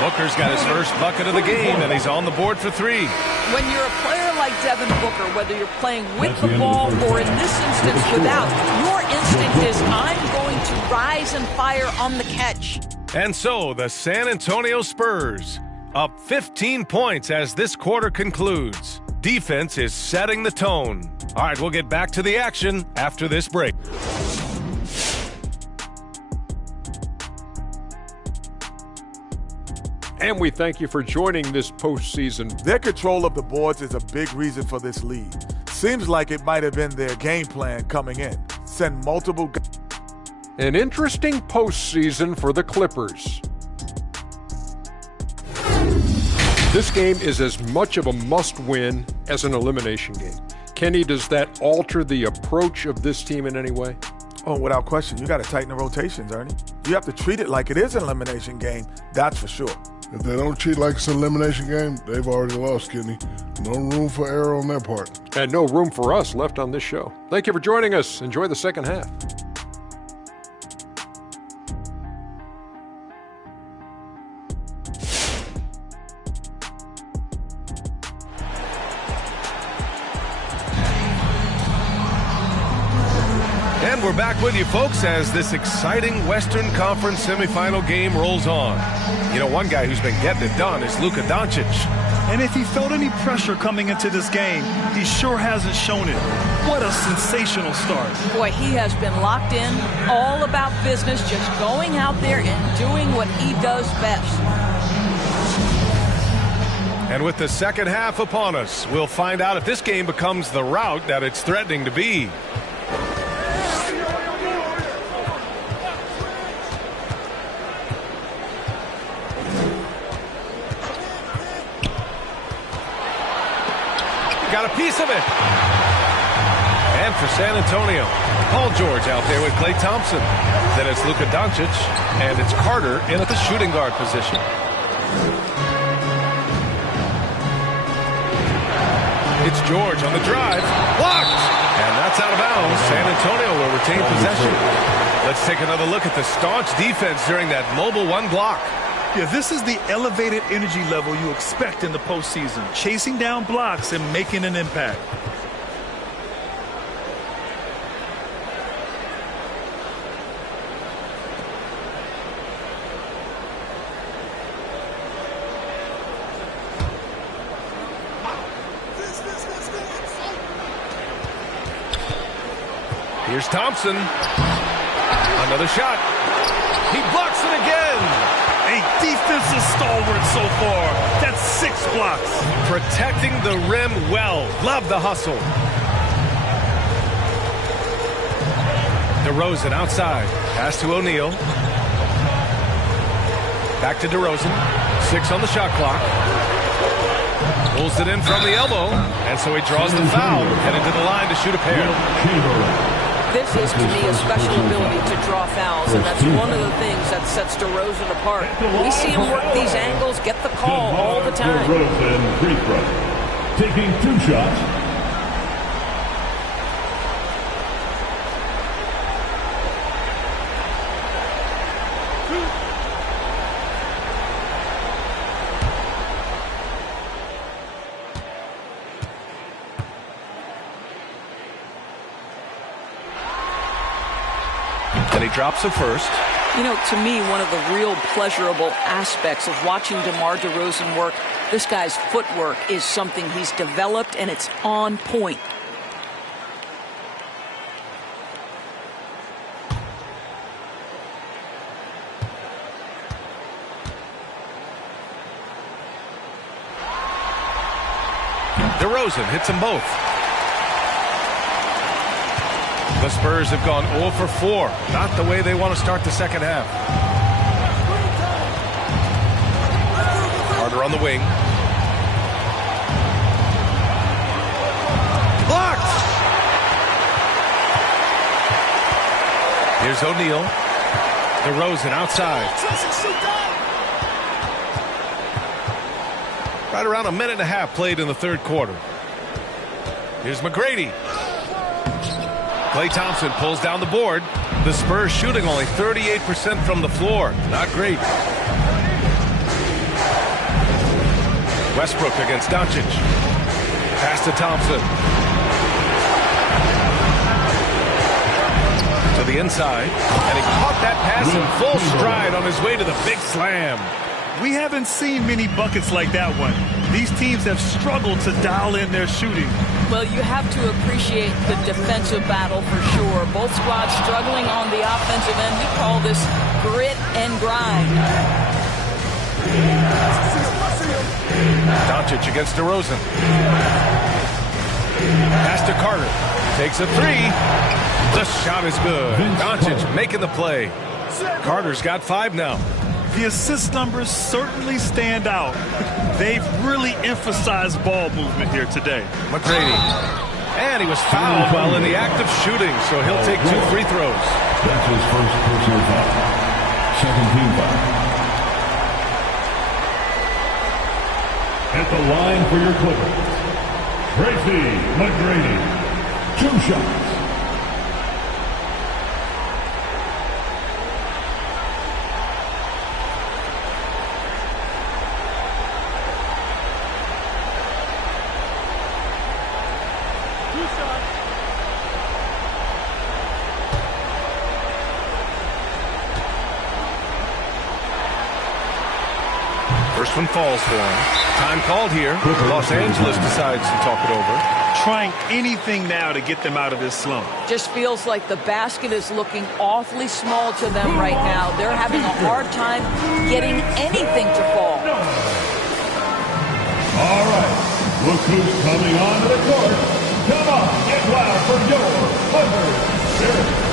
Booker's got his first bucket of the game, and he's on the board for 3. When you're a player like Devin Booker, whether you're playing with the ball or in this instance without, your instinct is I'm going to rise and fire on the catch. And so the San Antonio Spurs up 15 points as this quarter concludes. Defense is setting the tone. All right, we'll get back to the action after this break. And we thank you for joining this postseason. Their control of the boards is a big reason for this lead. Seems like it might have been their game plan coming in. Send multiple... An interesting postseason for the Clippers. This game is as much of a must-win as an elimination game. Kenny, does that alter the approach of this team in any way? Oh, without question. You got to tighten the rotations, Ernie. You have to treat it like it is an elimination game. That's for sure. If they don't treat like it's an elimination game, they've already lost, Kenny. No room for error on their part. And no room for us left on this show. Thank you for joining us. Enjoy the second half. We're back with you, folks, as this exciting Western Conference semifinal game rolls on. You know, one guy who's been getting it done is Luka Doncic. And if he felt any pressure coming into this game, he sure hasn't shown it. What a sensational start. Boy, he has been locked in, all about business, just going out there and doing what he does best. And with the second half upon us, we'll find out if this game becomes the rout that it's threatening to be. Got a piece of it. And for San Antonio, Paul George out there with Klay Thompson. Then it's Luka Doncic, and it's Carter in at the shooting guard position. It's George on the drive. Blocked! And that's out of bounds. San Antonio will retain possession. Let's take another look at the staunch defense during that mobile one block. Yeah, this is the elevated energy level you expect in the postseason, chasing down blocks and making an impact. Here's Thompson. Another shot. He blocks it again. A defensive stalwart so far. That's 6 blocks. Protecting the rim well. Love the hustle. DeRozan outside. Pass to O'Neal. Back to DeRozan. 6 on the shot clock. Pulls it in from the elbow. And so he draws the foul. Heading to the line to shoot a pair. This is, to me, a special ability to draw fouls, and that's one of the things that sets DeRozan apart. We see him work these angles, get the call all the time. DeRozan free throw. Taking 2 shots. And he drops the first. You know, to me, one of the real pleasurable aspects of watching DeMar DeRozan work, this guy's footwork is something he's developed, and it's on point. DeRozan hits them both. The Spurs have gone 0 for 4. Not the way they want to start the second half. Carter on the wing. Blocked! Here's O'Neal. DeRozan outside. Right around a minute and a half played in the third quarter. Here's McGrady. Klay Thompson pulls down the board. The Spurs shooting only 38% from the floor. Not great. Westbrook against Doncic. Pass to Thompson. To the inside. And he caught that pass in full stride on his way to the big slam. We haven't seen many buckets like that one. These teams have struggled to dial in their shooting. Well, you have to appreciate the defensive battle for sure. Both squads struggling on the offensive end. We call this grit and grind. Doncic against DeRozan. Pass to Carter. Takes a 3. The shot is good. Doncic making the play. Carter's got 5 now. The assist numbers certainly stand out. They've really emphasized ball movement here today. McGrady. And he was fouled while in the act of shooting, so he'll take 2 free throws. That's his first personal foul. Second team foul. At the line for your Clippers, Tracy McGrady. 2 shots. First one falls for him. Time called here. Los Angeles decides to talk it over. Trying anything now to get them out of this slump. Just feels like the basket is looking awfully small to them right now. They're having a hard time getting anything to fall. All right, look who's coming onto the court. Come on, get loud for your Clippers.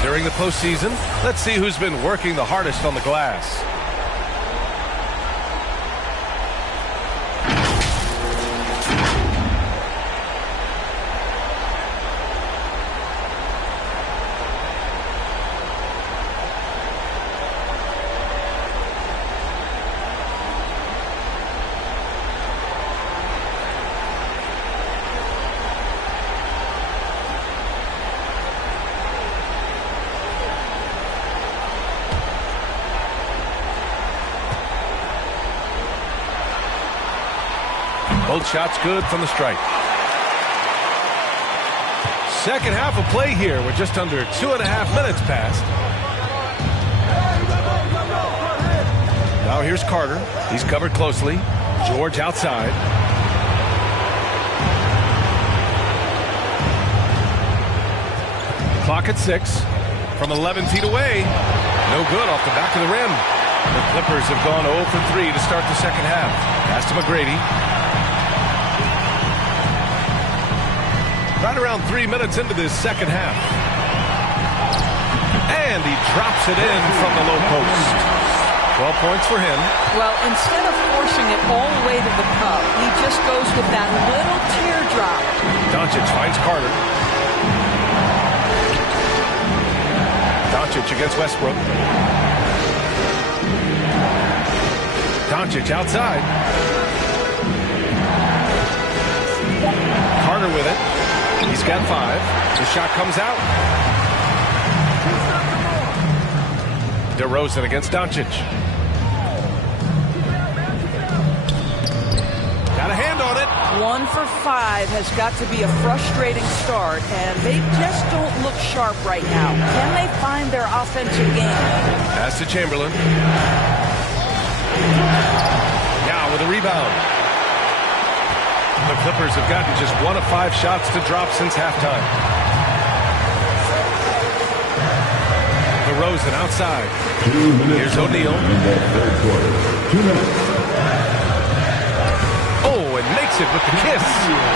During the postseason, let's see who's been working the hardest on the glass. Both shots good from the stripe. Second half of play here. We're just under 2.5 minutes past. Now here's Carter. He's covered closely. George outside. Clock at 6. From 11 feet away. No good off the back of the rim. The Clippers have gone 0 for 3 to start the second half. Pass to McGrady. Right around 3 minutes into this second half. And he drops it in from the low post. 12 points for him. Well, instead of forcing it all the way to the cup, he just goes with that little teardrop. Doncic finds Carter. Doncic against Westbrook. Doncic outside. Carter with it. He's got 5. The shot comes out. DeRozan against Doncic. Got a hand on it. 1 for 5 has got to be a frustrating start, and they just don't look sharp right now. Can they find their offensive game? Pass to Chamberlain. Now with a rebound. The Clippers have gotten just 1 of 5 shots to drop since halftime. DeRozan outside. 2 minutes. Here's O'Neal. Oh, and makes it with the kiss.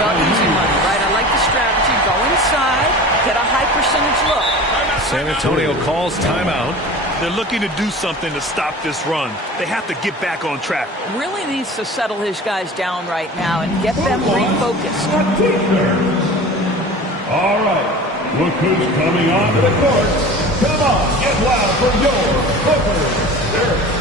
Got easy money, right? I like the strategy. Go inside, get a high percentage look. San Antonio calls timeout. They're looking to do something to stop this run. They have to get back on track. Really needs to settle his guys down right now and get them refocused. All right, look who's coming onto the court. Come on, get loud for your Clippers.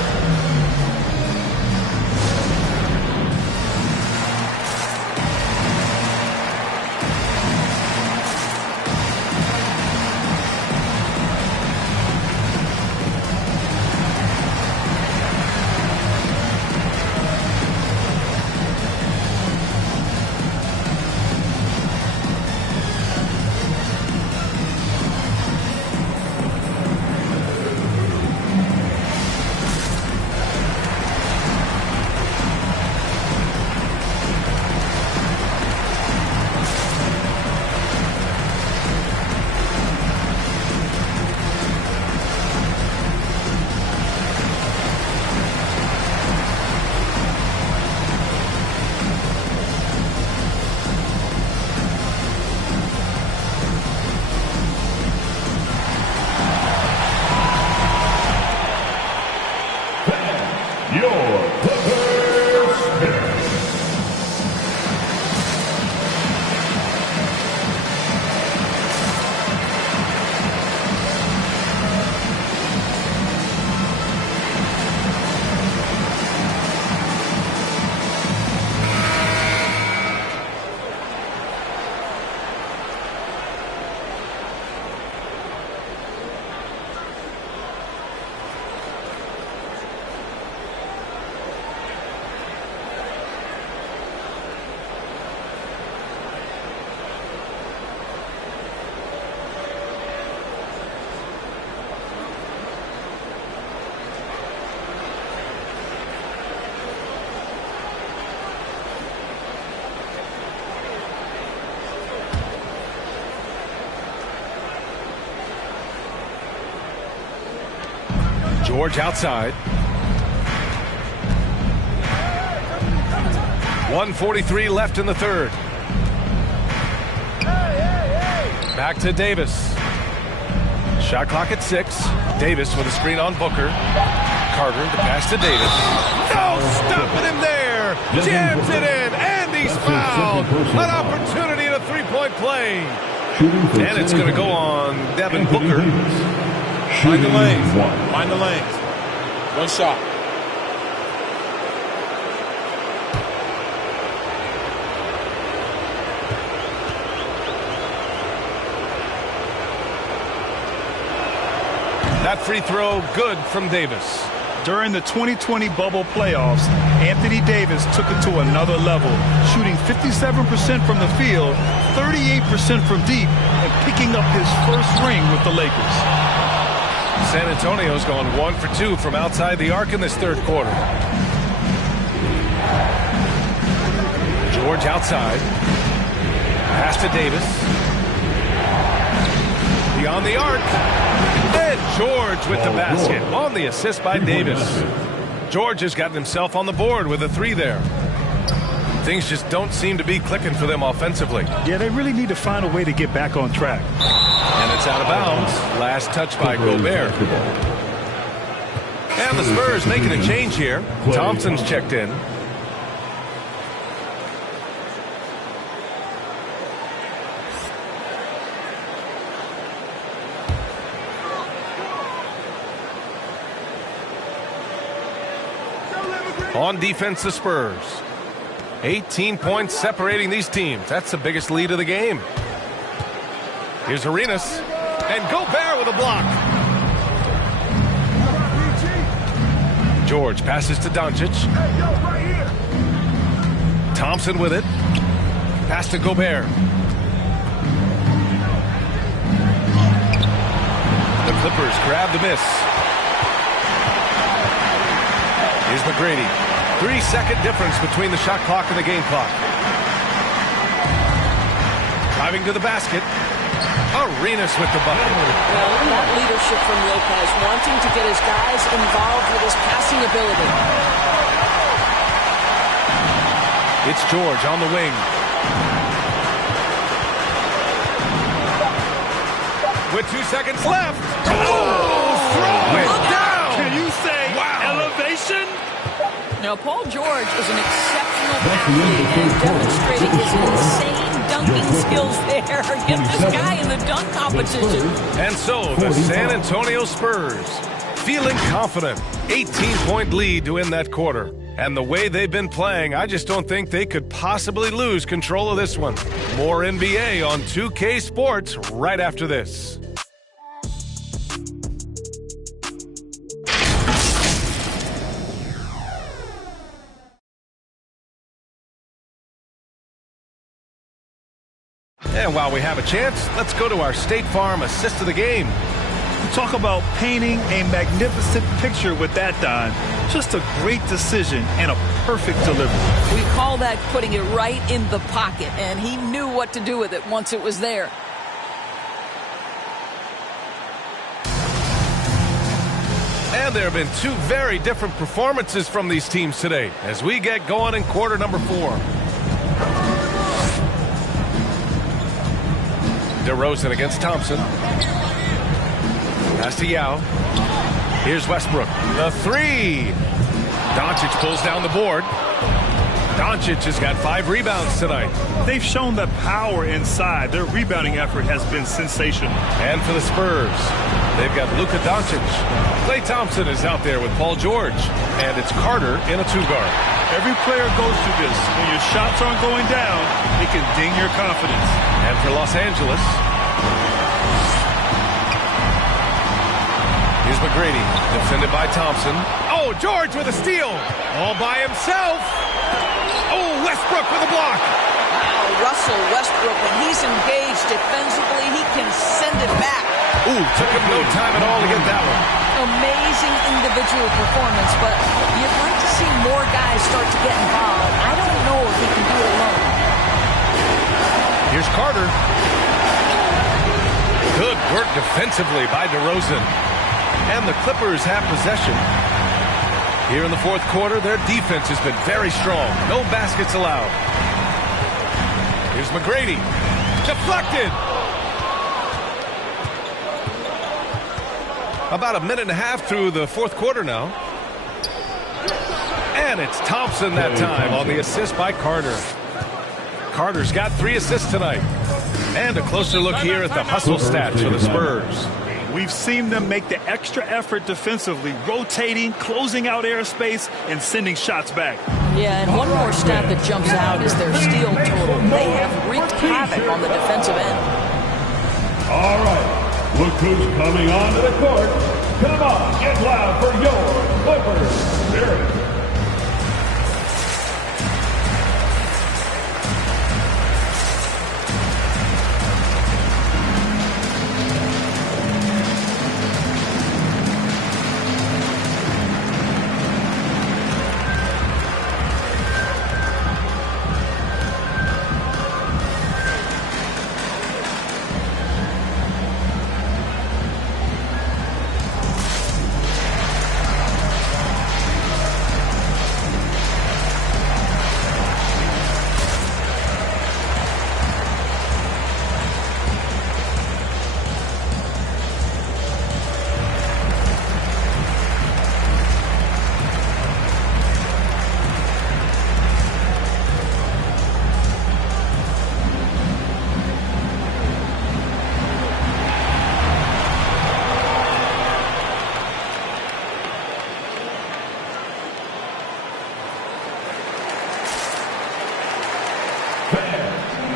George outside. 1:43 left in the third. Back to Davis. Shot clock at 6. Davis with a screen on Booker. Carter, the pass to Davis. No, stopping him there. Jams it in, and he's fouled. An opportunity at a three-point play. And it's going to go on Devin Booker. Find the lanes. Find the lanes. One shot. That free throw good from Davis. During the 2020 bubble playoffs, Anthony Davis took it to another level, shooting 57% from the field, 38% from deep, and picking up his first ring with the Lakers. San Antonio's going 1 for 2 from outside the arc in this third quarter. George outside. Pass to Davis. Beyond the arc. And George with the basket on the assist by Davis. George has gotten himself on the board with a 3 there. Things just don't seem to be clicking for them offensively. Yeah, they really need to find a way to get back on track. And it's out of bounds. Last touch by Gobert. And the Spurs making a change here. Thompson's checked in. On defense, the Spurs. 18 points separating these teams. That's the biggest lead of the game. Here's Arenas. And Gobert with a block. George passes to Doncic. Thompson with it. Pass to Gobert. The Clippers grab the miss. Here's McGrady. 3-second difference between the shot clock and the game clock. Driving to the basket. Arenas with the bucket. Well, that leadership from Lopez, wanting to get his guys involved with his passing ability. It's George on the wing. With 2 seconds left. Oh, throw it down. Can you say elevation? Now, Paul George is an exceptional athlete and demonstrating his insane dunking skills there. Get this guy in the dunk competition. And so, the San Antonio Spurs feeling confident. 18-point lead to end that quarter. And the way they've been playing, I just don't think they could possibly lose control of this one. More NBA on 2K Sports right after this. And while we have a chance, let's go to our State Farm assist of the game. Talk about painting a magnificent picture with that dime. Just a great decision and a perfect delivery. We call that putting it right in the pocket, and he knew what to do with it once it was there. And there have been 2 very different performances from these teams today as we get going in quarter number 4. DeRozan against Thompson. Pass to Yao. Here's Westbrook. The 3. Doncic pulls down the board. Doncic has got 5 rebounds tonight. They've shown the power inside. Their rebounding effort has been sensational. And for the Spurs, they've got Luka Doncic. Klay Thompson is out there with Paul George. And it's Carter in a 2-guard. Every player goes through this. When your shots aren't going down, it can ding your confidence. And for Los Angeles, here's McGrady, defended by Thompson. Oh, George with a steal. All by himself. Oh, Westbrook with a block. Wow, Russell Westbrook, when he's engaged defensively, he can send it back. Ooh, took him no time at all to get that one. Amazing individual performance, but you'd like to see more guys start to get involved. I don't know if he can do it alone. Here's Carter. Good work defensively by DeRozan. And the Clippers have possession. Here in the fourth quarter, their defense has been very strong. No baskets allowed. Here's McGrady. Deflected. About a minute and a half through the fourth quarter now. And it's Thompson that time on the assist by Carter. Carter's got 3 assists tonight. And a closer look here at the hustle stats for the Spurs. We've seen them make the extra effort defensively, rotating, closing out airspace, and sending shots back. Yeah, and one more stat that jumps out is their steal total. They have wreaked havoc on the defensive end. All right, look who's coming onto the court. Come on, get loud for your Clippers Spirit.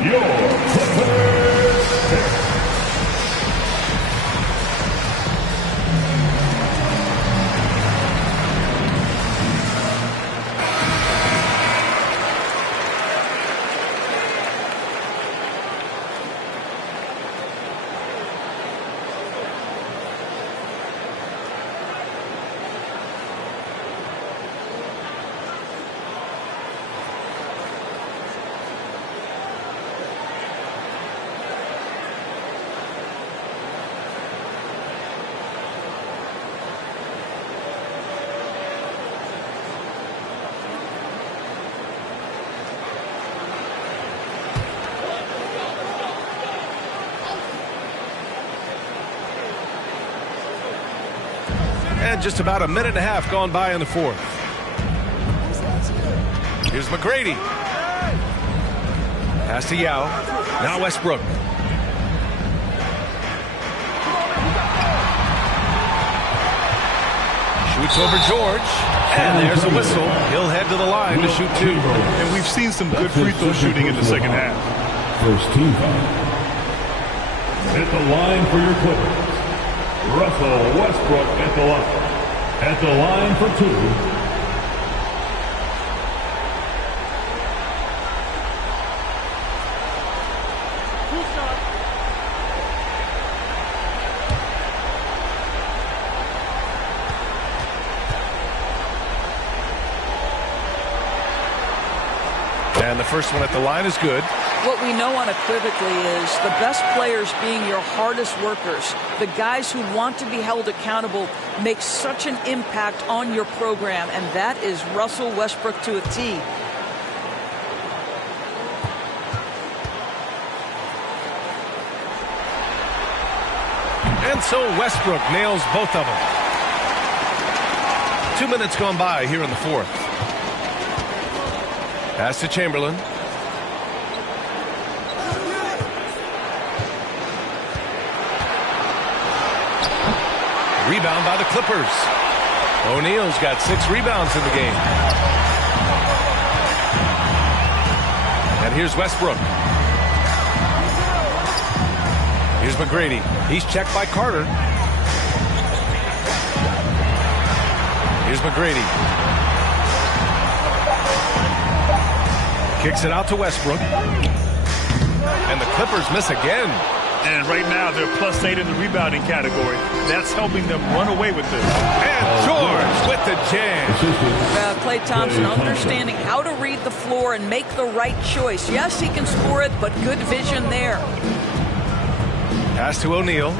Your Clippers pick. And just about a minute and a half gone by in the fourth. Here's McGrady. Pass to Yao. Now Westbrook. Shoots over George. And there's a whistle. He'll head to the line to shoot 2. And we've seen some good free throw shooting in the second half. First team foul. Hit the line for your Clippers. Russell Westbrook at the line. At the line for 2. And the first one at the line is good. What we know unequivocally is the best players being your hardest workers, the guys who want to be held accountable, make such an impact on your program, and that is Russell Westbrook to a T. And so Westbrook nails both of them. 2 minutes gone by here in the fourth. Pass to Chamberlain. Rebound by the Clippers. O'Neal's got 6 rebounds in the game. And here's Westbrook. Here's McGrady. He's checked by Carter. Here's McGrady. Kicks it out to Westbrook. And the Clippers miss again. And right now, they're +8 in the rebounding category. That's helping them run away with this. And George with the jam. Klay Thompson understanding how to read the floor and make the right choice. Yes, he can score it, but good vision there. Pass to O'Neal.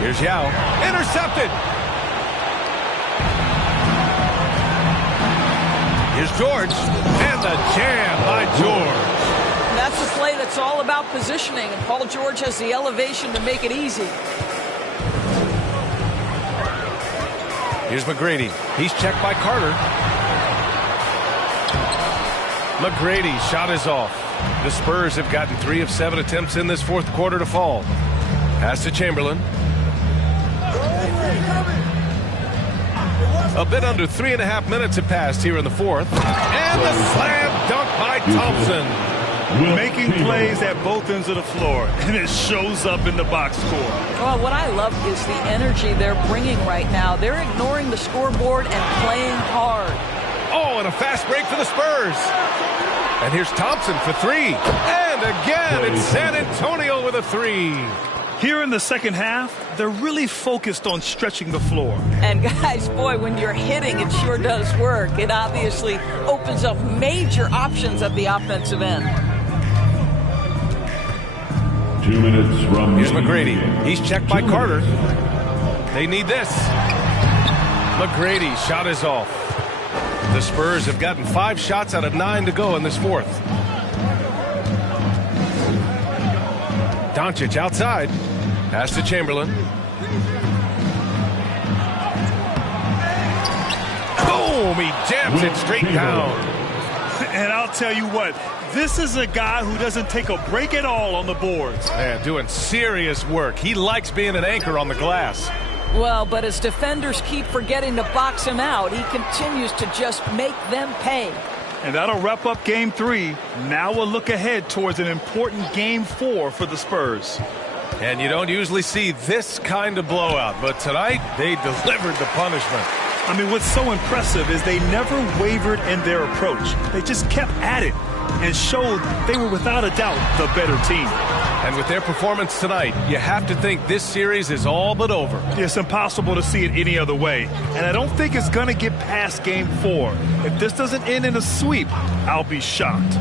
Here's Yao. Intercepted. Here's George. And the jam by George. That's a play that's all about positioning, and Paul George has the elevation to make it easy. Here's McGrady. He's checked by Carter. McGrady's shot is off. The Spurs have gotten 3 of 7 attempts in this fourth quarter to fall. Pass to Chamberlain. A bit under 3.5 minutes have passed here in the fourth. And the slam dunk by Thompson. Making plays at both ends of the floor, and it shows up in the box score. Well, what I love is the energy they're bringing right now. They're ignoring the scoreboard and playing hard. Oh, and a fast break for the Spurs. And here's Thompson for 3. And again, it's San Antonio with a 3. Here in the second half, they're really focused on stretching the floor. And guys, boy, when you're hitting, it sure does work. It obviously opens up major options at the offensive end. 2 minutes from... Here's McGrady. He's checked by Carter. They need this. McGrady's shot is off. The Spurs have gotten 5 shots out of 9 to go in this fourth. Doncic outside. Pass to Chamberlain. Boom! He jams it straight down. And I'll tell you what, this is a guy who doesn't take a break at all on the boards. Man, doing serious work. He likes being an anchor on the glass. Well, but as defenders keep forgetting to box him out, he continues to just make them pay. And that'll wrap up Game 3. Now we'll look ahead towards an important Game 4 for the Spurs. And you don't usually see this kind of blowout, but tonight they delivered the punishment. I mean, what's so impressive is they never wavered in their approach. They just kept at it and showed they were without a doubt the better team. And with their performance tonight, you have to think this series is all but over. It's impossible to see it any other way. And I don't think it's going to get past Game 4. If this doesn't end in a sweep, I'll be shocked.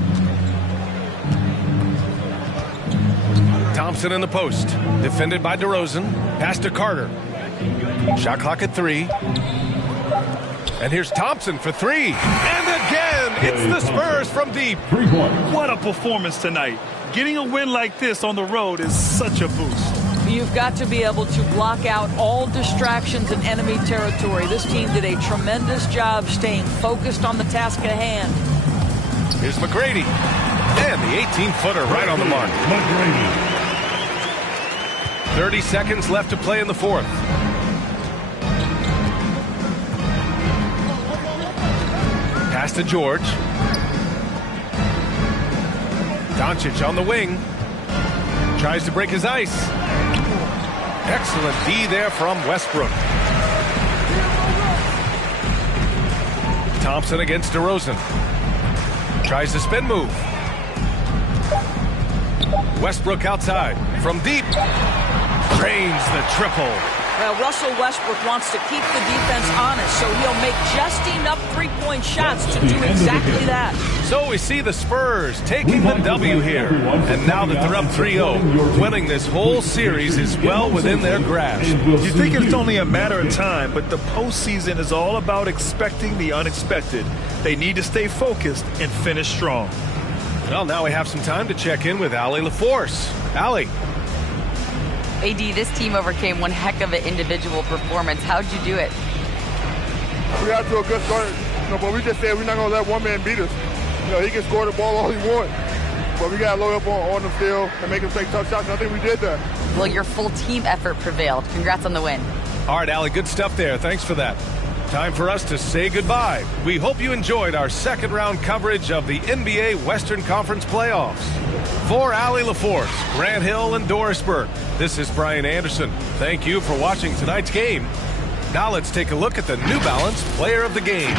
Thompson in the post. Defended by DeRozan. Pass to Carter. Shot clock at 3. And here's Thompson for 3. And again, it's the Spurs from deep. What a performance tonight. Getting a win like this on the road is such a boost. You've got to be able to block out all distractions in enemy territory. This team did a tremendous job staying focused on the task at hand. Here's McGrady. And the 18-footer right on the mark. 30 seconds left to play in the fourth. Pass to George. Doncic on the wing. Tries to break his ice. Excellent D there from Westbrook. Thompson against DeRozan. Tries to spin move. Westbrook outside. From deep. Drains the triple. Well, Russell Westbrook wants to keep the defense honest, so he'll make just enough three-point shots to do exactly that. So we see the Spurs taking the W here. And now that they're up 3-0, winning this whole series is well within their grasp. You think it's only a matter of time, but the postseason is all about expecting the unexpected. They need to stay focused and finish strong. Well, now we have some time to check in with Allie LaForce. Allie. AD, this team overcame one heck of an individual performance. How'd you do it? We got to a good start, but we just said we're not going to let one man beat us. He can score the ball all he wants, but we got to load up on the field and make him take tough shots, and I think we did that. Well, your full team effort prevailed. Congrats on the win. All right, Allie, good stuff there. Thanks for that. Time for us to say goodbye. We hope you enjoyed our second round coverage of the NBA Western Conference playoffs. For Allie LaForce, Grant Hill, and Doris Burke, this is Brian Anderson. Thank you for watching tonight's game. Now let's take a look at the New Balance Player of the Game.